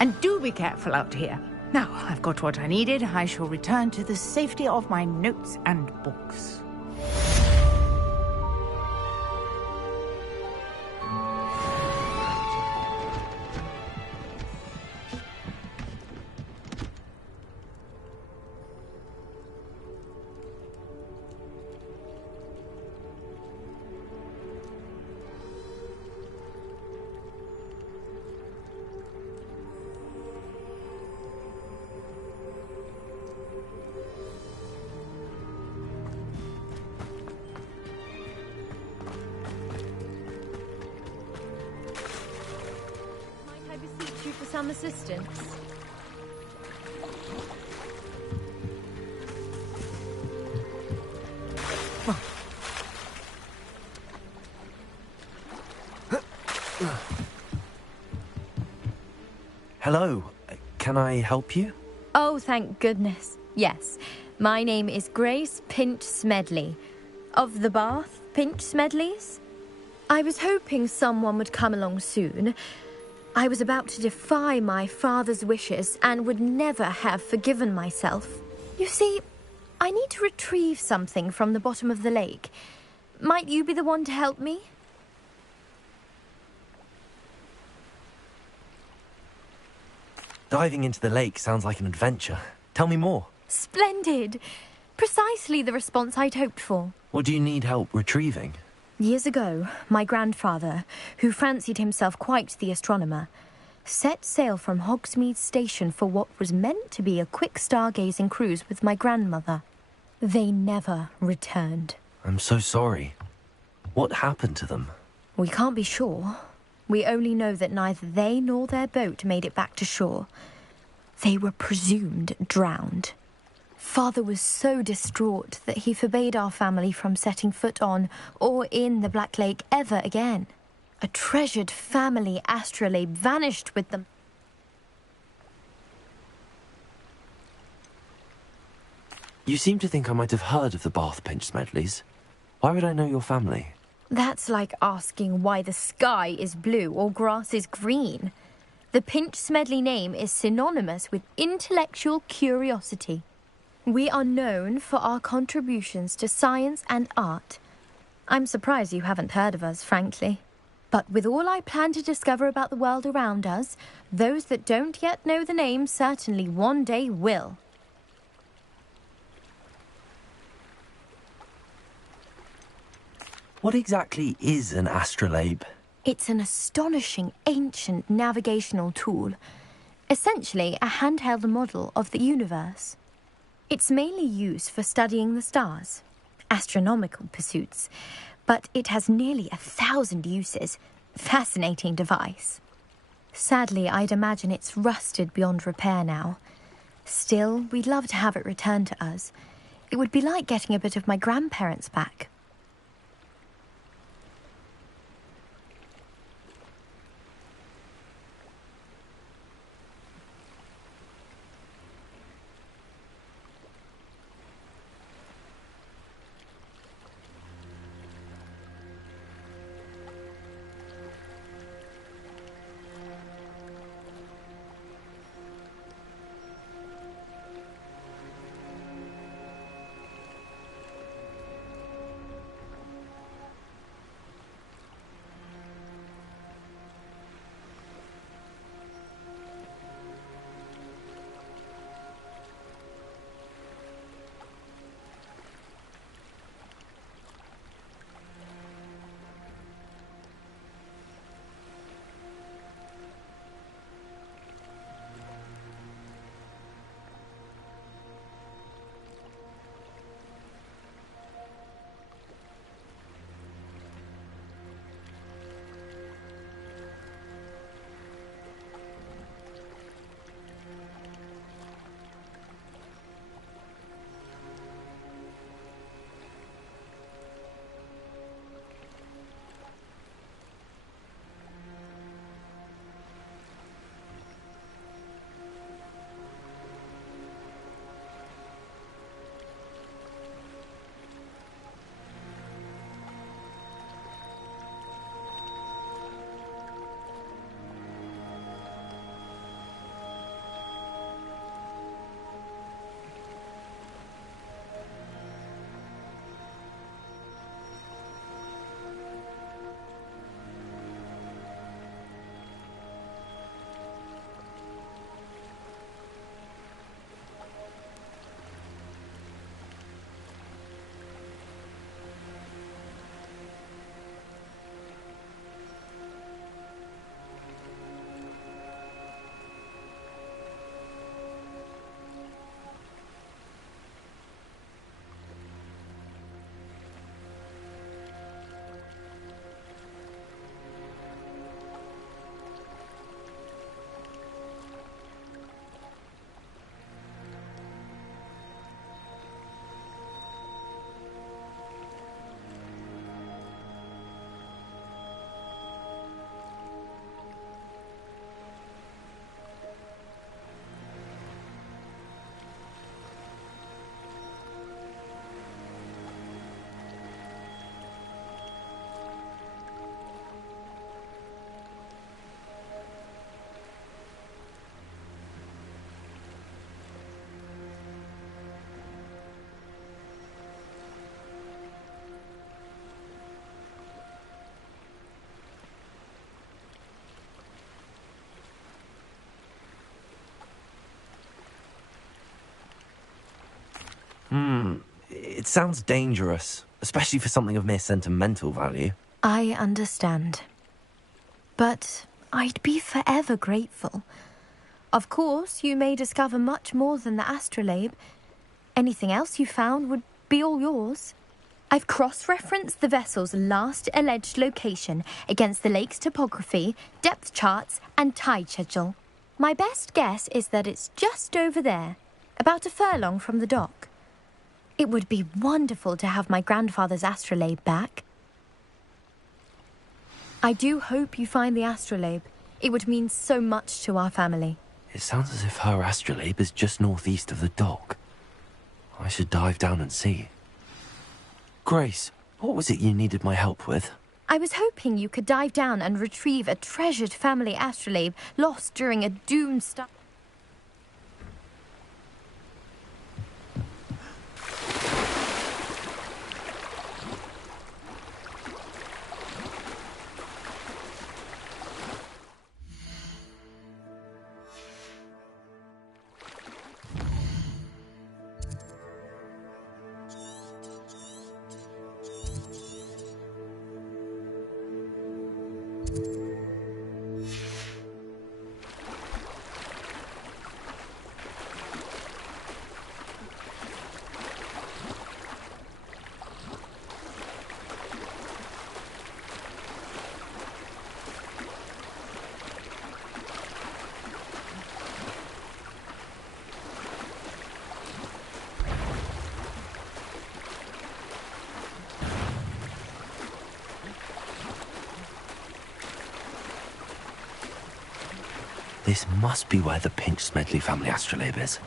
And do be careful out here. Now I've got what I needed, I shall return to the safety of my notes and books. Some assistance. Hello. Can I help you? Oh, thank goodness. Yes. My name is Grace Pinch Smedley. Of the Bath Pinch Smedleys? I was hoping someone would come along soon. I was about to defy my father's wishes and would never have forgiven myself. You see, I need to retrieve something from the bottom of the lake. Might you be the one to help me? Diving into the lake sounds like an adventure. Tell me more. Splendid! Precisely the response I'd hoped for. What do you need help retrieving? Years ago, my grandfather, who fancied himself quite the astronomer, set sail from Hogsmeade Station for what was meant to be a quick stargazing cruise with my grandmother. They never returned. I'm so sorry. What happened to them? We can't be sure. We only know that neither they nor their boat made it back to shore. They were presumed drowned. Father was so distraught that he forbade our family from setting foot on or in the Black Lake ever again. A treasured family astrolabe vanished with them. You seem to think I might have heard of the Bath Pinch Smedleys. Why would I know your family? That's like asking why the sky is blue or grass is green. The Pinch Smedley name is synonymous with intellectual curiosity. We are known for our contributions to science and art. I'm surprised you haven't heard of us, frankly. But with all I plan to discover about the world around us, those that don't yet know the name certainly one day will. What exactly is an astrolabe? It's an astonishing ancient navigational tool. Essentially a handheld model of the universe. It's mainly used for studying the stars, astronomical pursuits, but it has nearly 1,000 uses. Fascinating device. Sadly, I'd imagine it's rusted beyond repair now. Still, we'd love to have it returned to us. It would be like getting a bit of my grandparents back. It sounds dangerous, especially for something of mere sentimental value. I understand. But I'd be forever grateful. Of course, you may discover much more than the astrolabe. Anything else you found would be all yours. I've cross-referenced the vessel's last alleged location against the lake's topography, depth charts, and tide schedule. My best guess is that it's just over there, about a furlong from the dock. It would be wonderful to have my grandfather's astrolabe back. I do hope you find the astrolabe. It would mean so much to our family. It sounds as if her astrolabe is just northeast of the dock. I should dive down and see. Grace, what was it you needed my help with? I was hoping you could dive down and retrieve a treasured family astrolabe lost during a doomed storm. This must be where the Pinch Smedley family astrolabe is.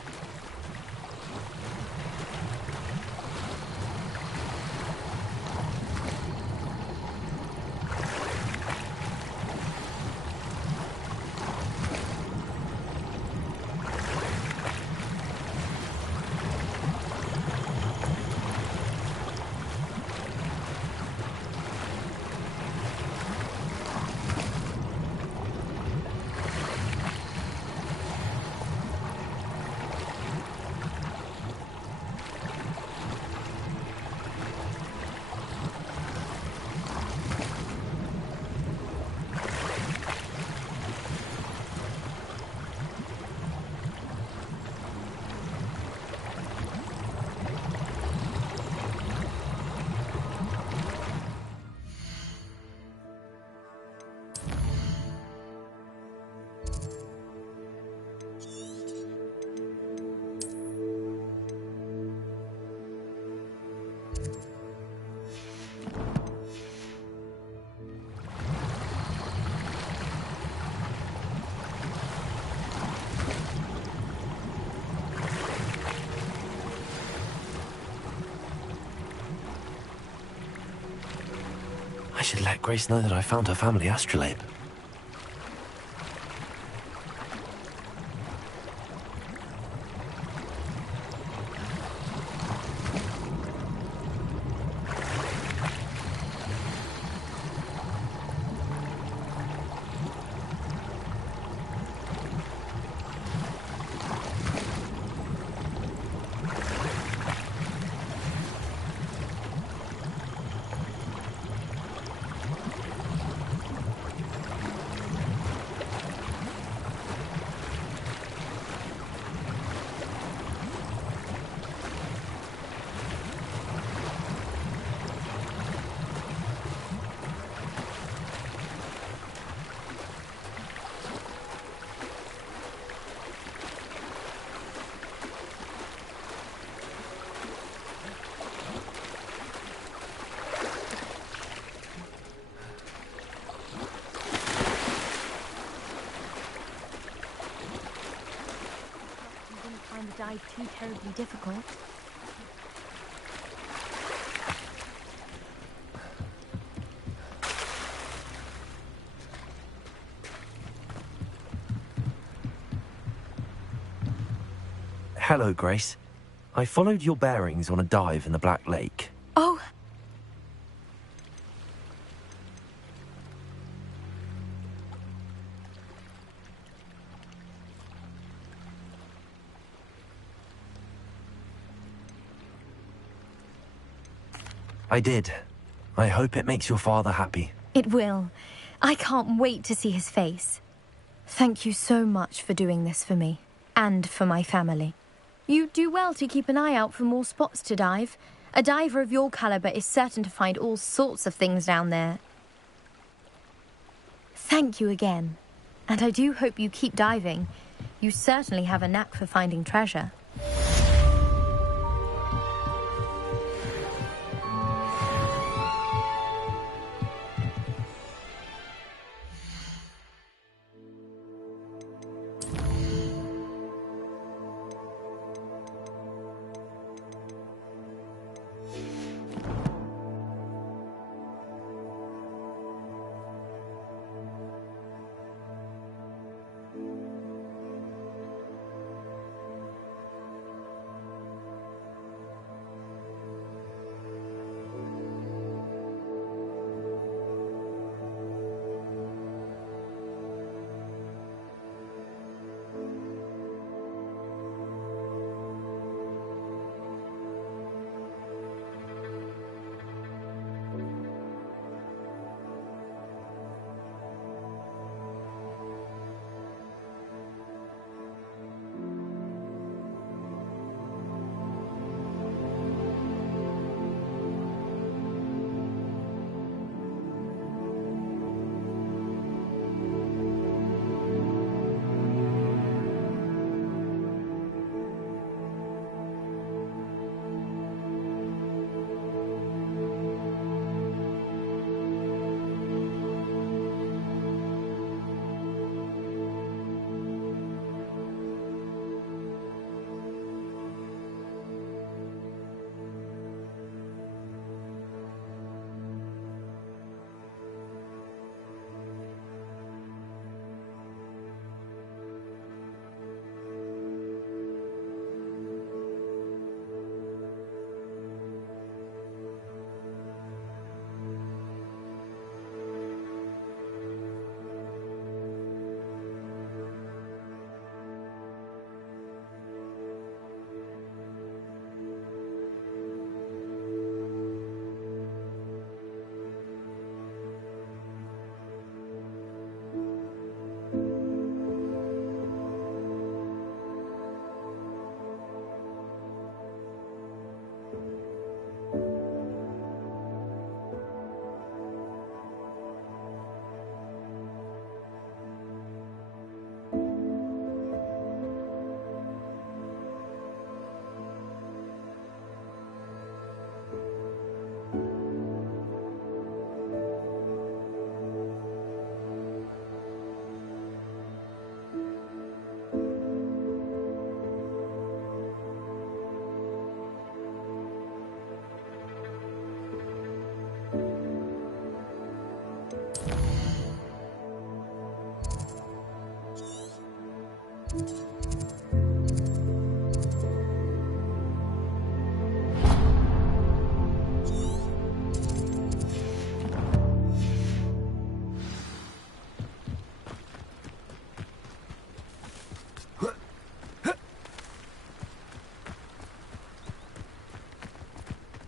I should let Grace know that I found her family astrolabe. Dive too terribly difficult. Hello, Grace. I followed your bearings on a dive in the Black Lake. Oh. I did. I hope it makes your father happy. It will. I can't wait to see his face. Thank you so much for doing this for me, and for my family. You do well to keep an eye out for more spots to dive. A diver of your caliber is certain to find all sorts of things down there. Thank you again, and I do hope you keep diving. You certainly have a knack for finding treasure.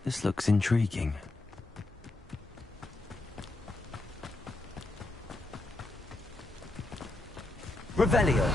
This looks intriguing. Revelio.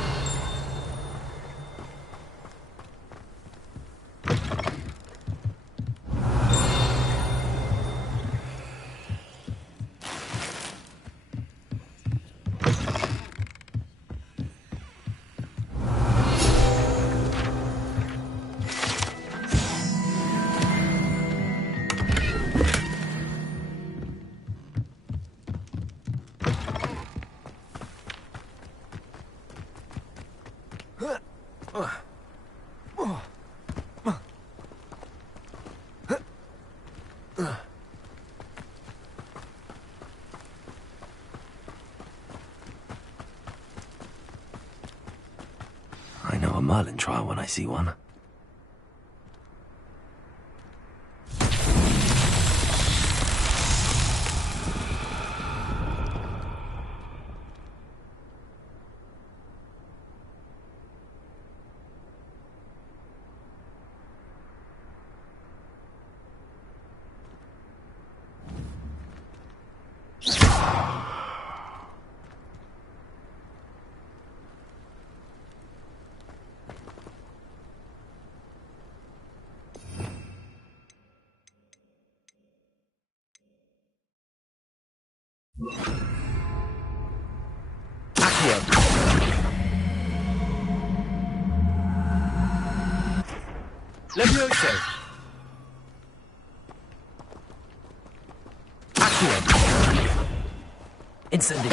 I know a Merlin trial when I see one. Levioso! Accio! Incendio!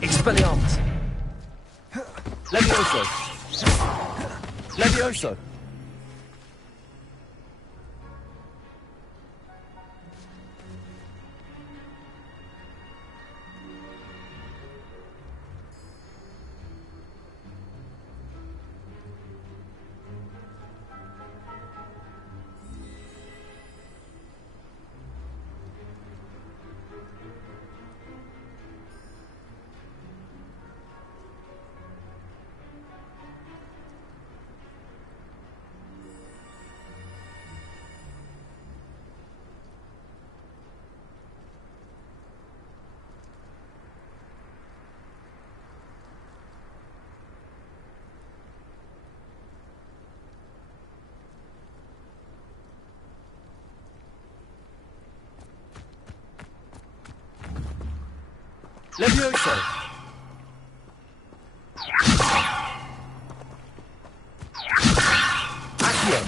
Expelliarmus! Levioso! Levioso! Levioso! Accio!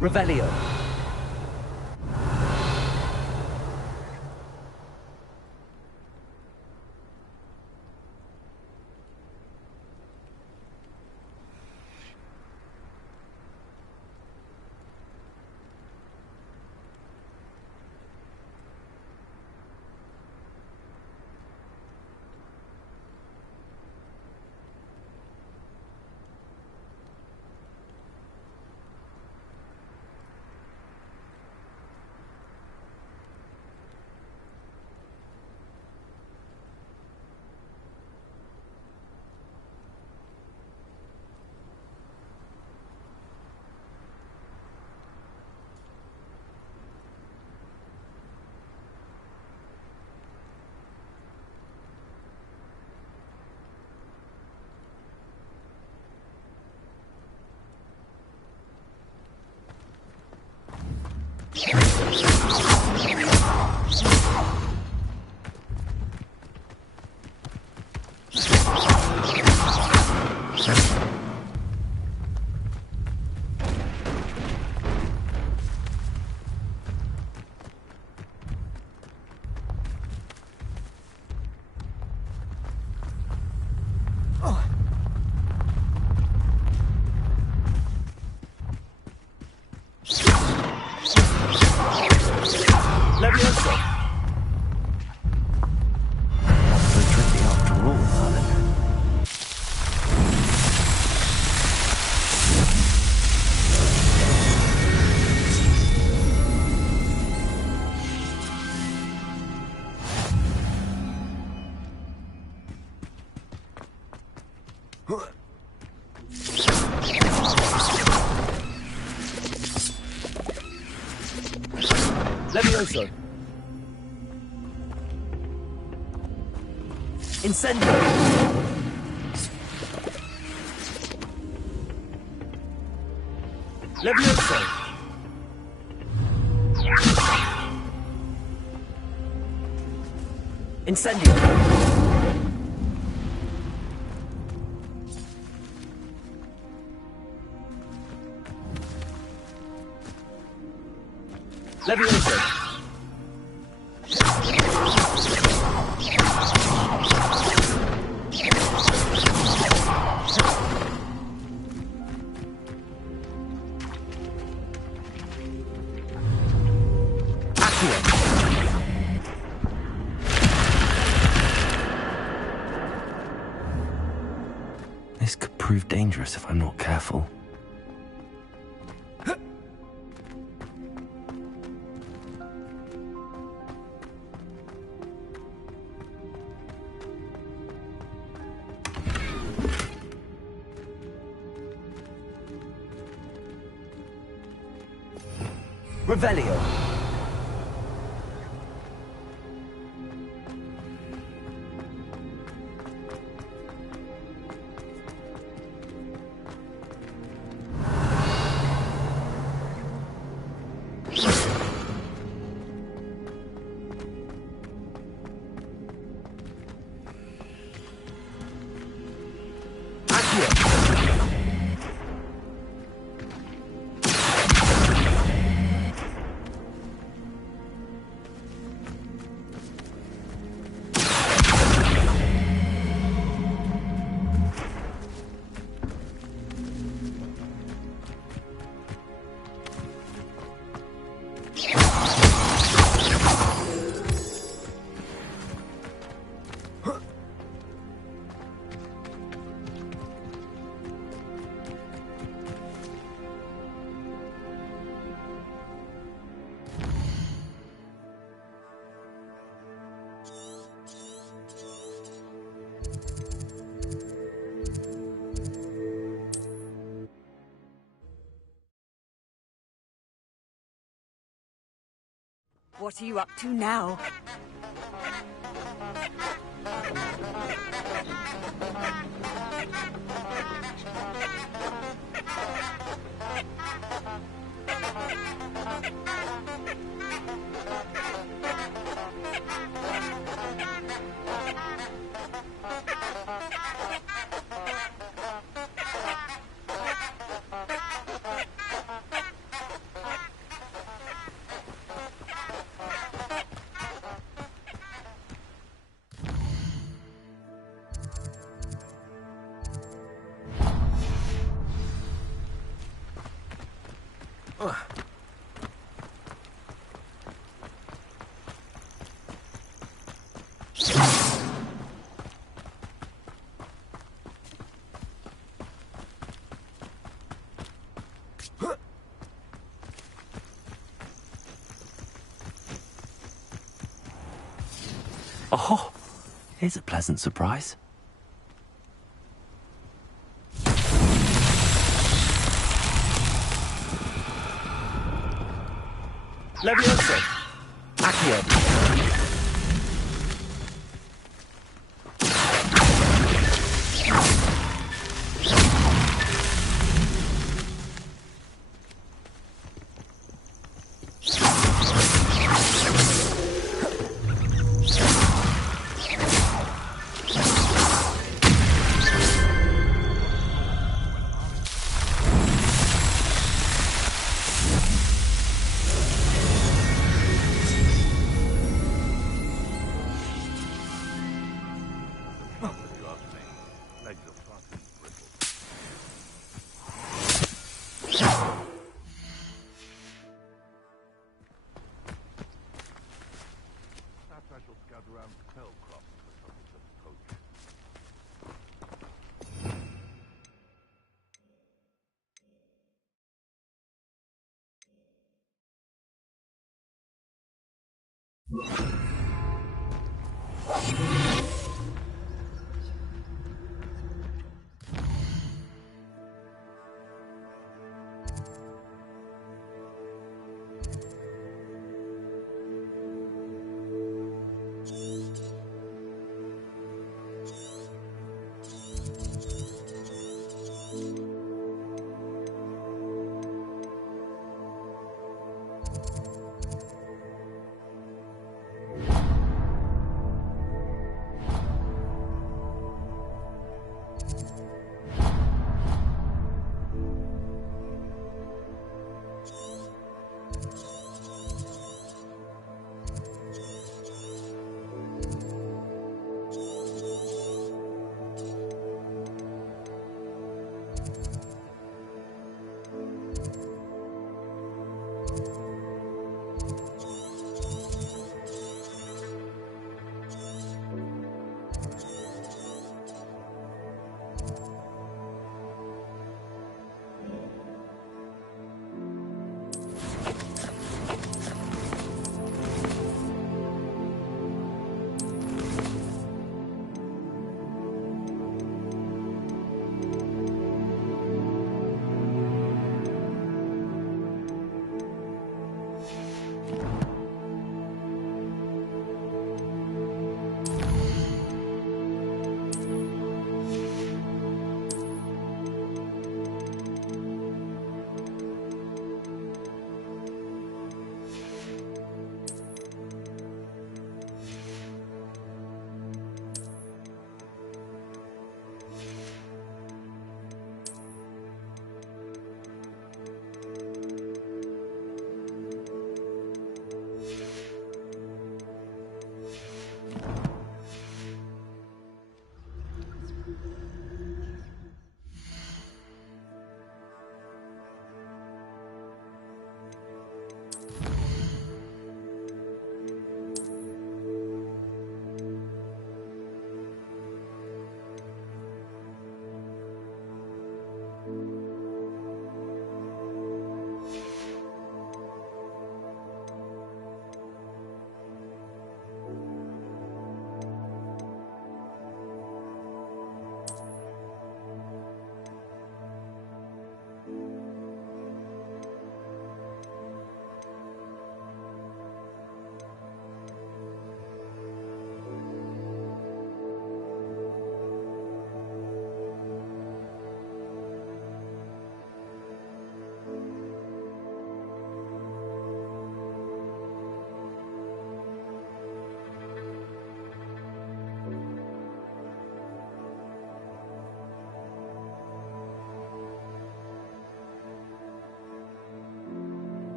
Revelio! Levioso! Not so tricky after all, darling. Levioso! Incendio! Levioso! Incendio! Levioso! This could prove dangerous if I'm not careful. Revelio. What are you up to now? Oh, here's a pleasant surprise. Leviosa! Accio! You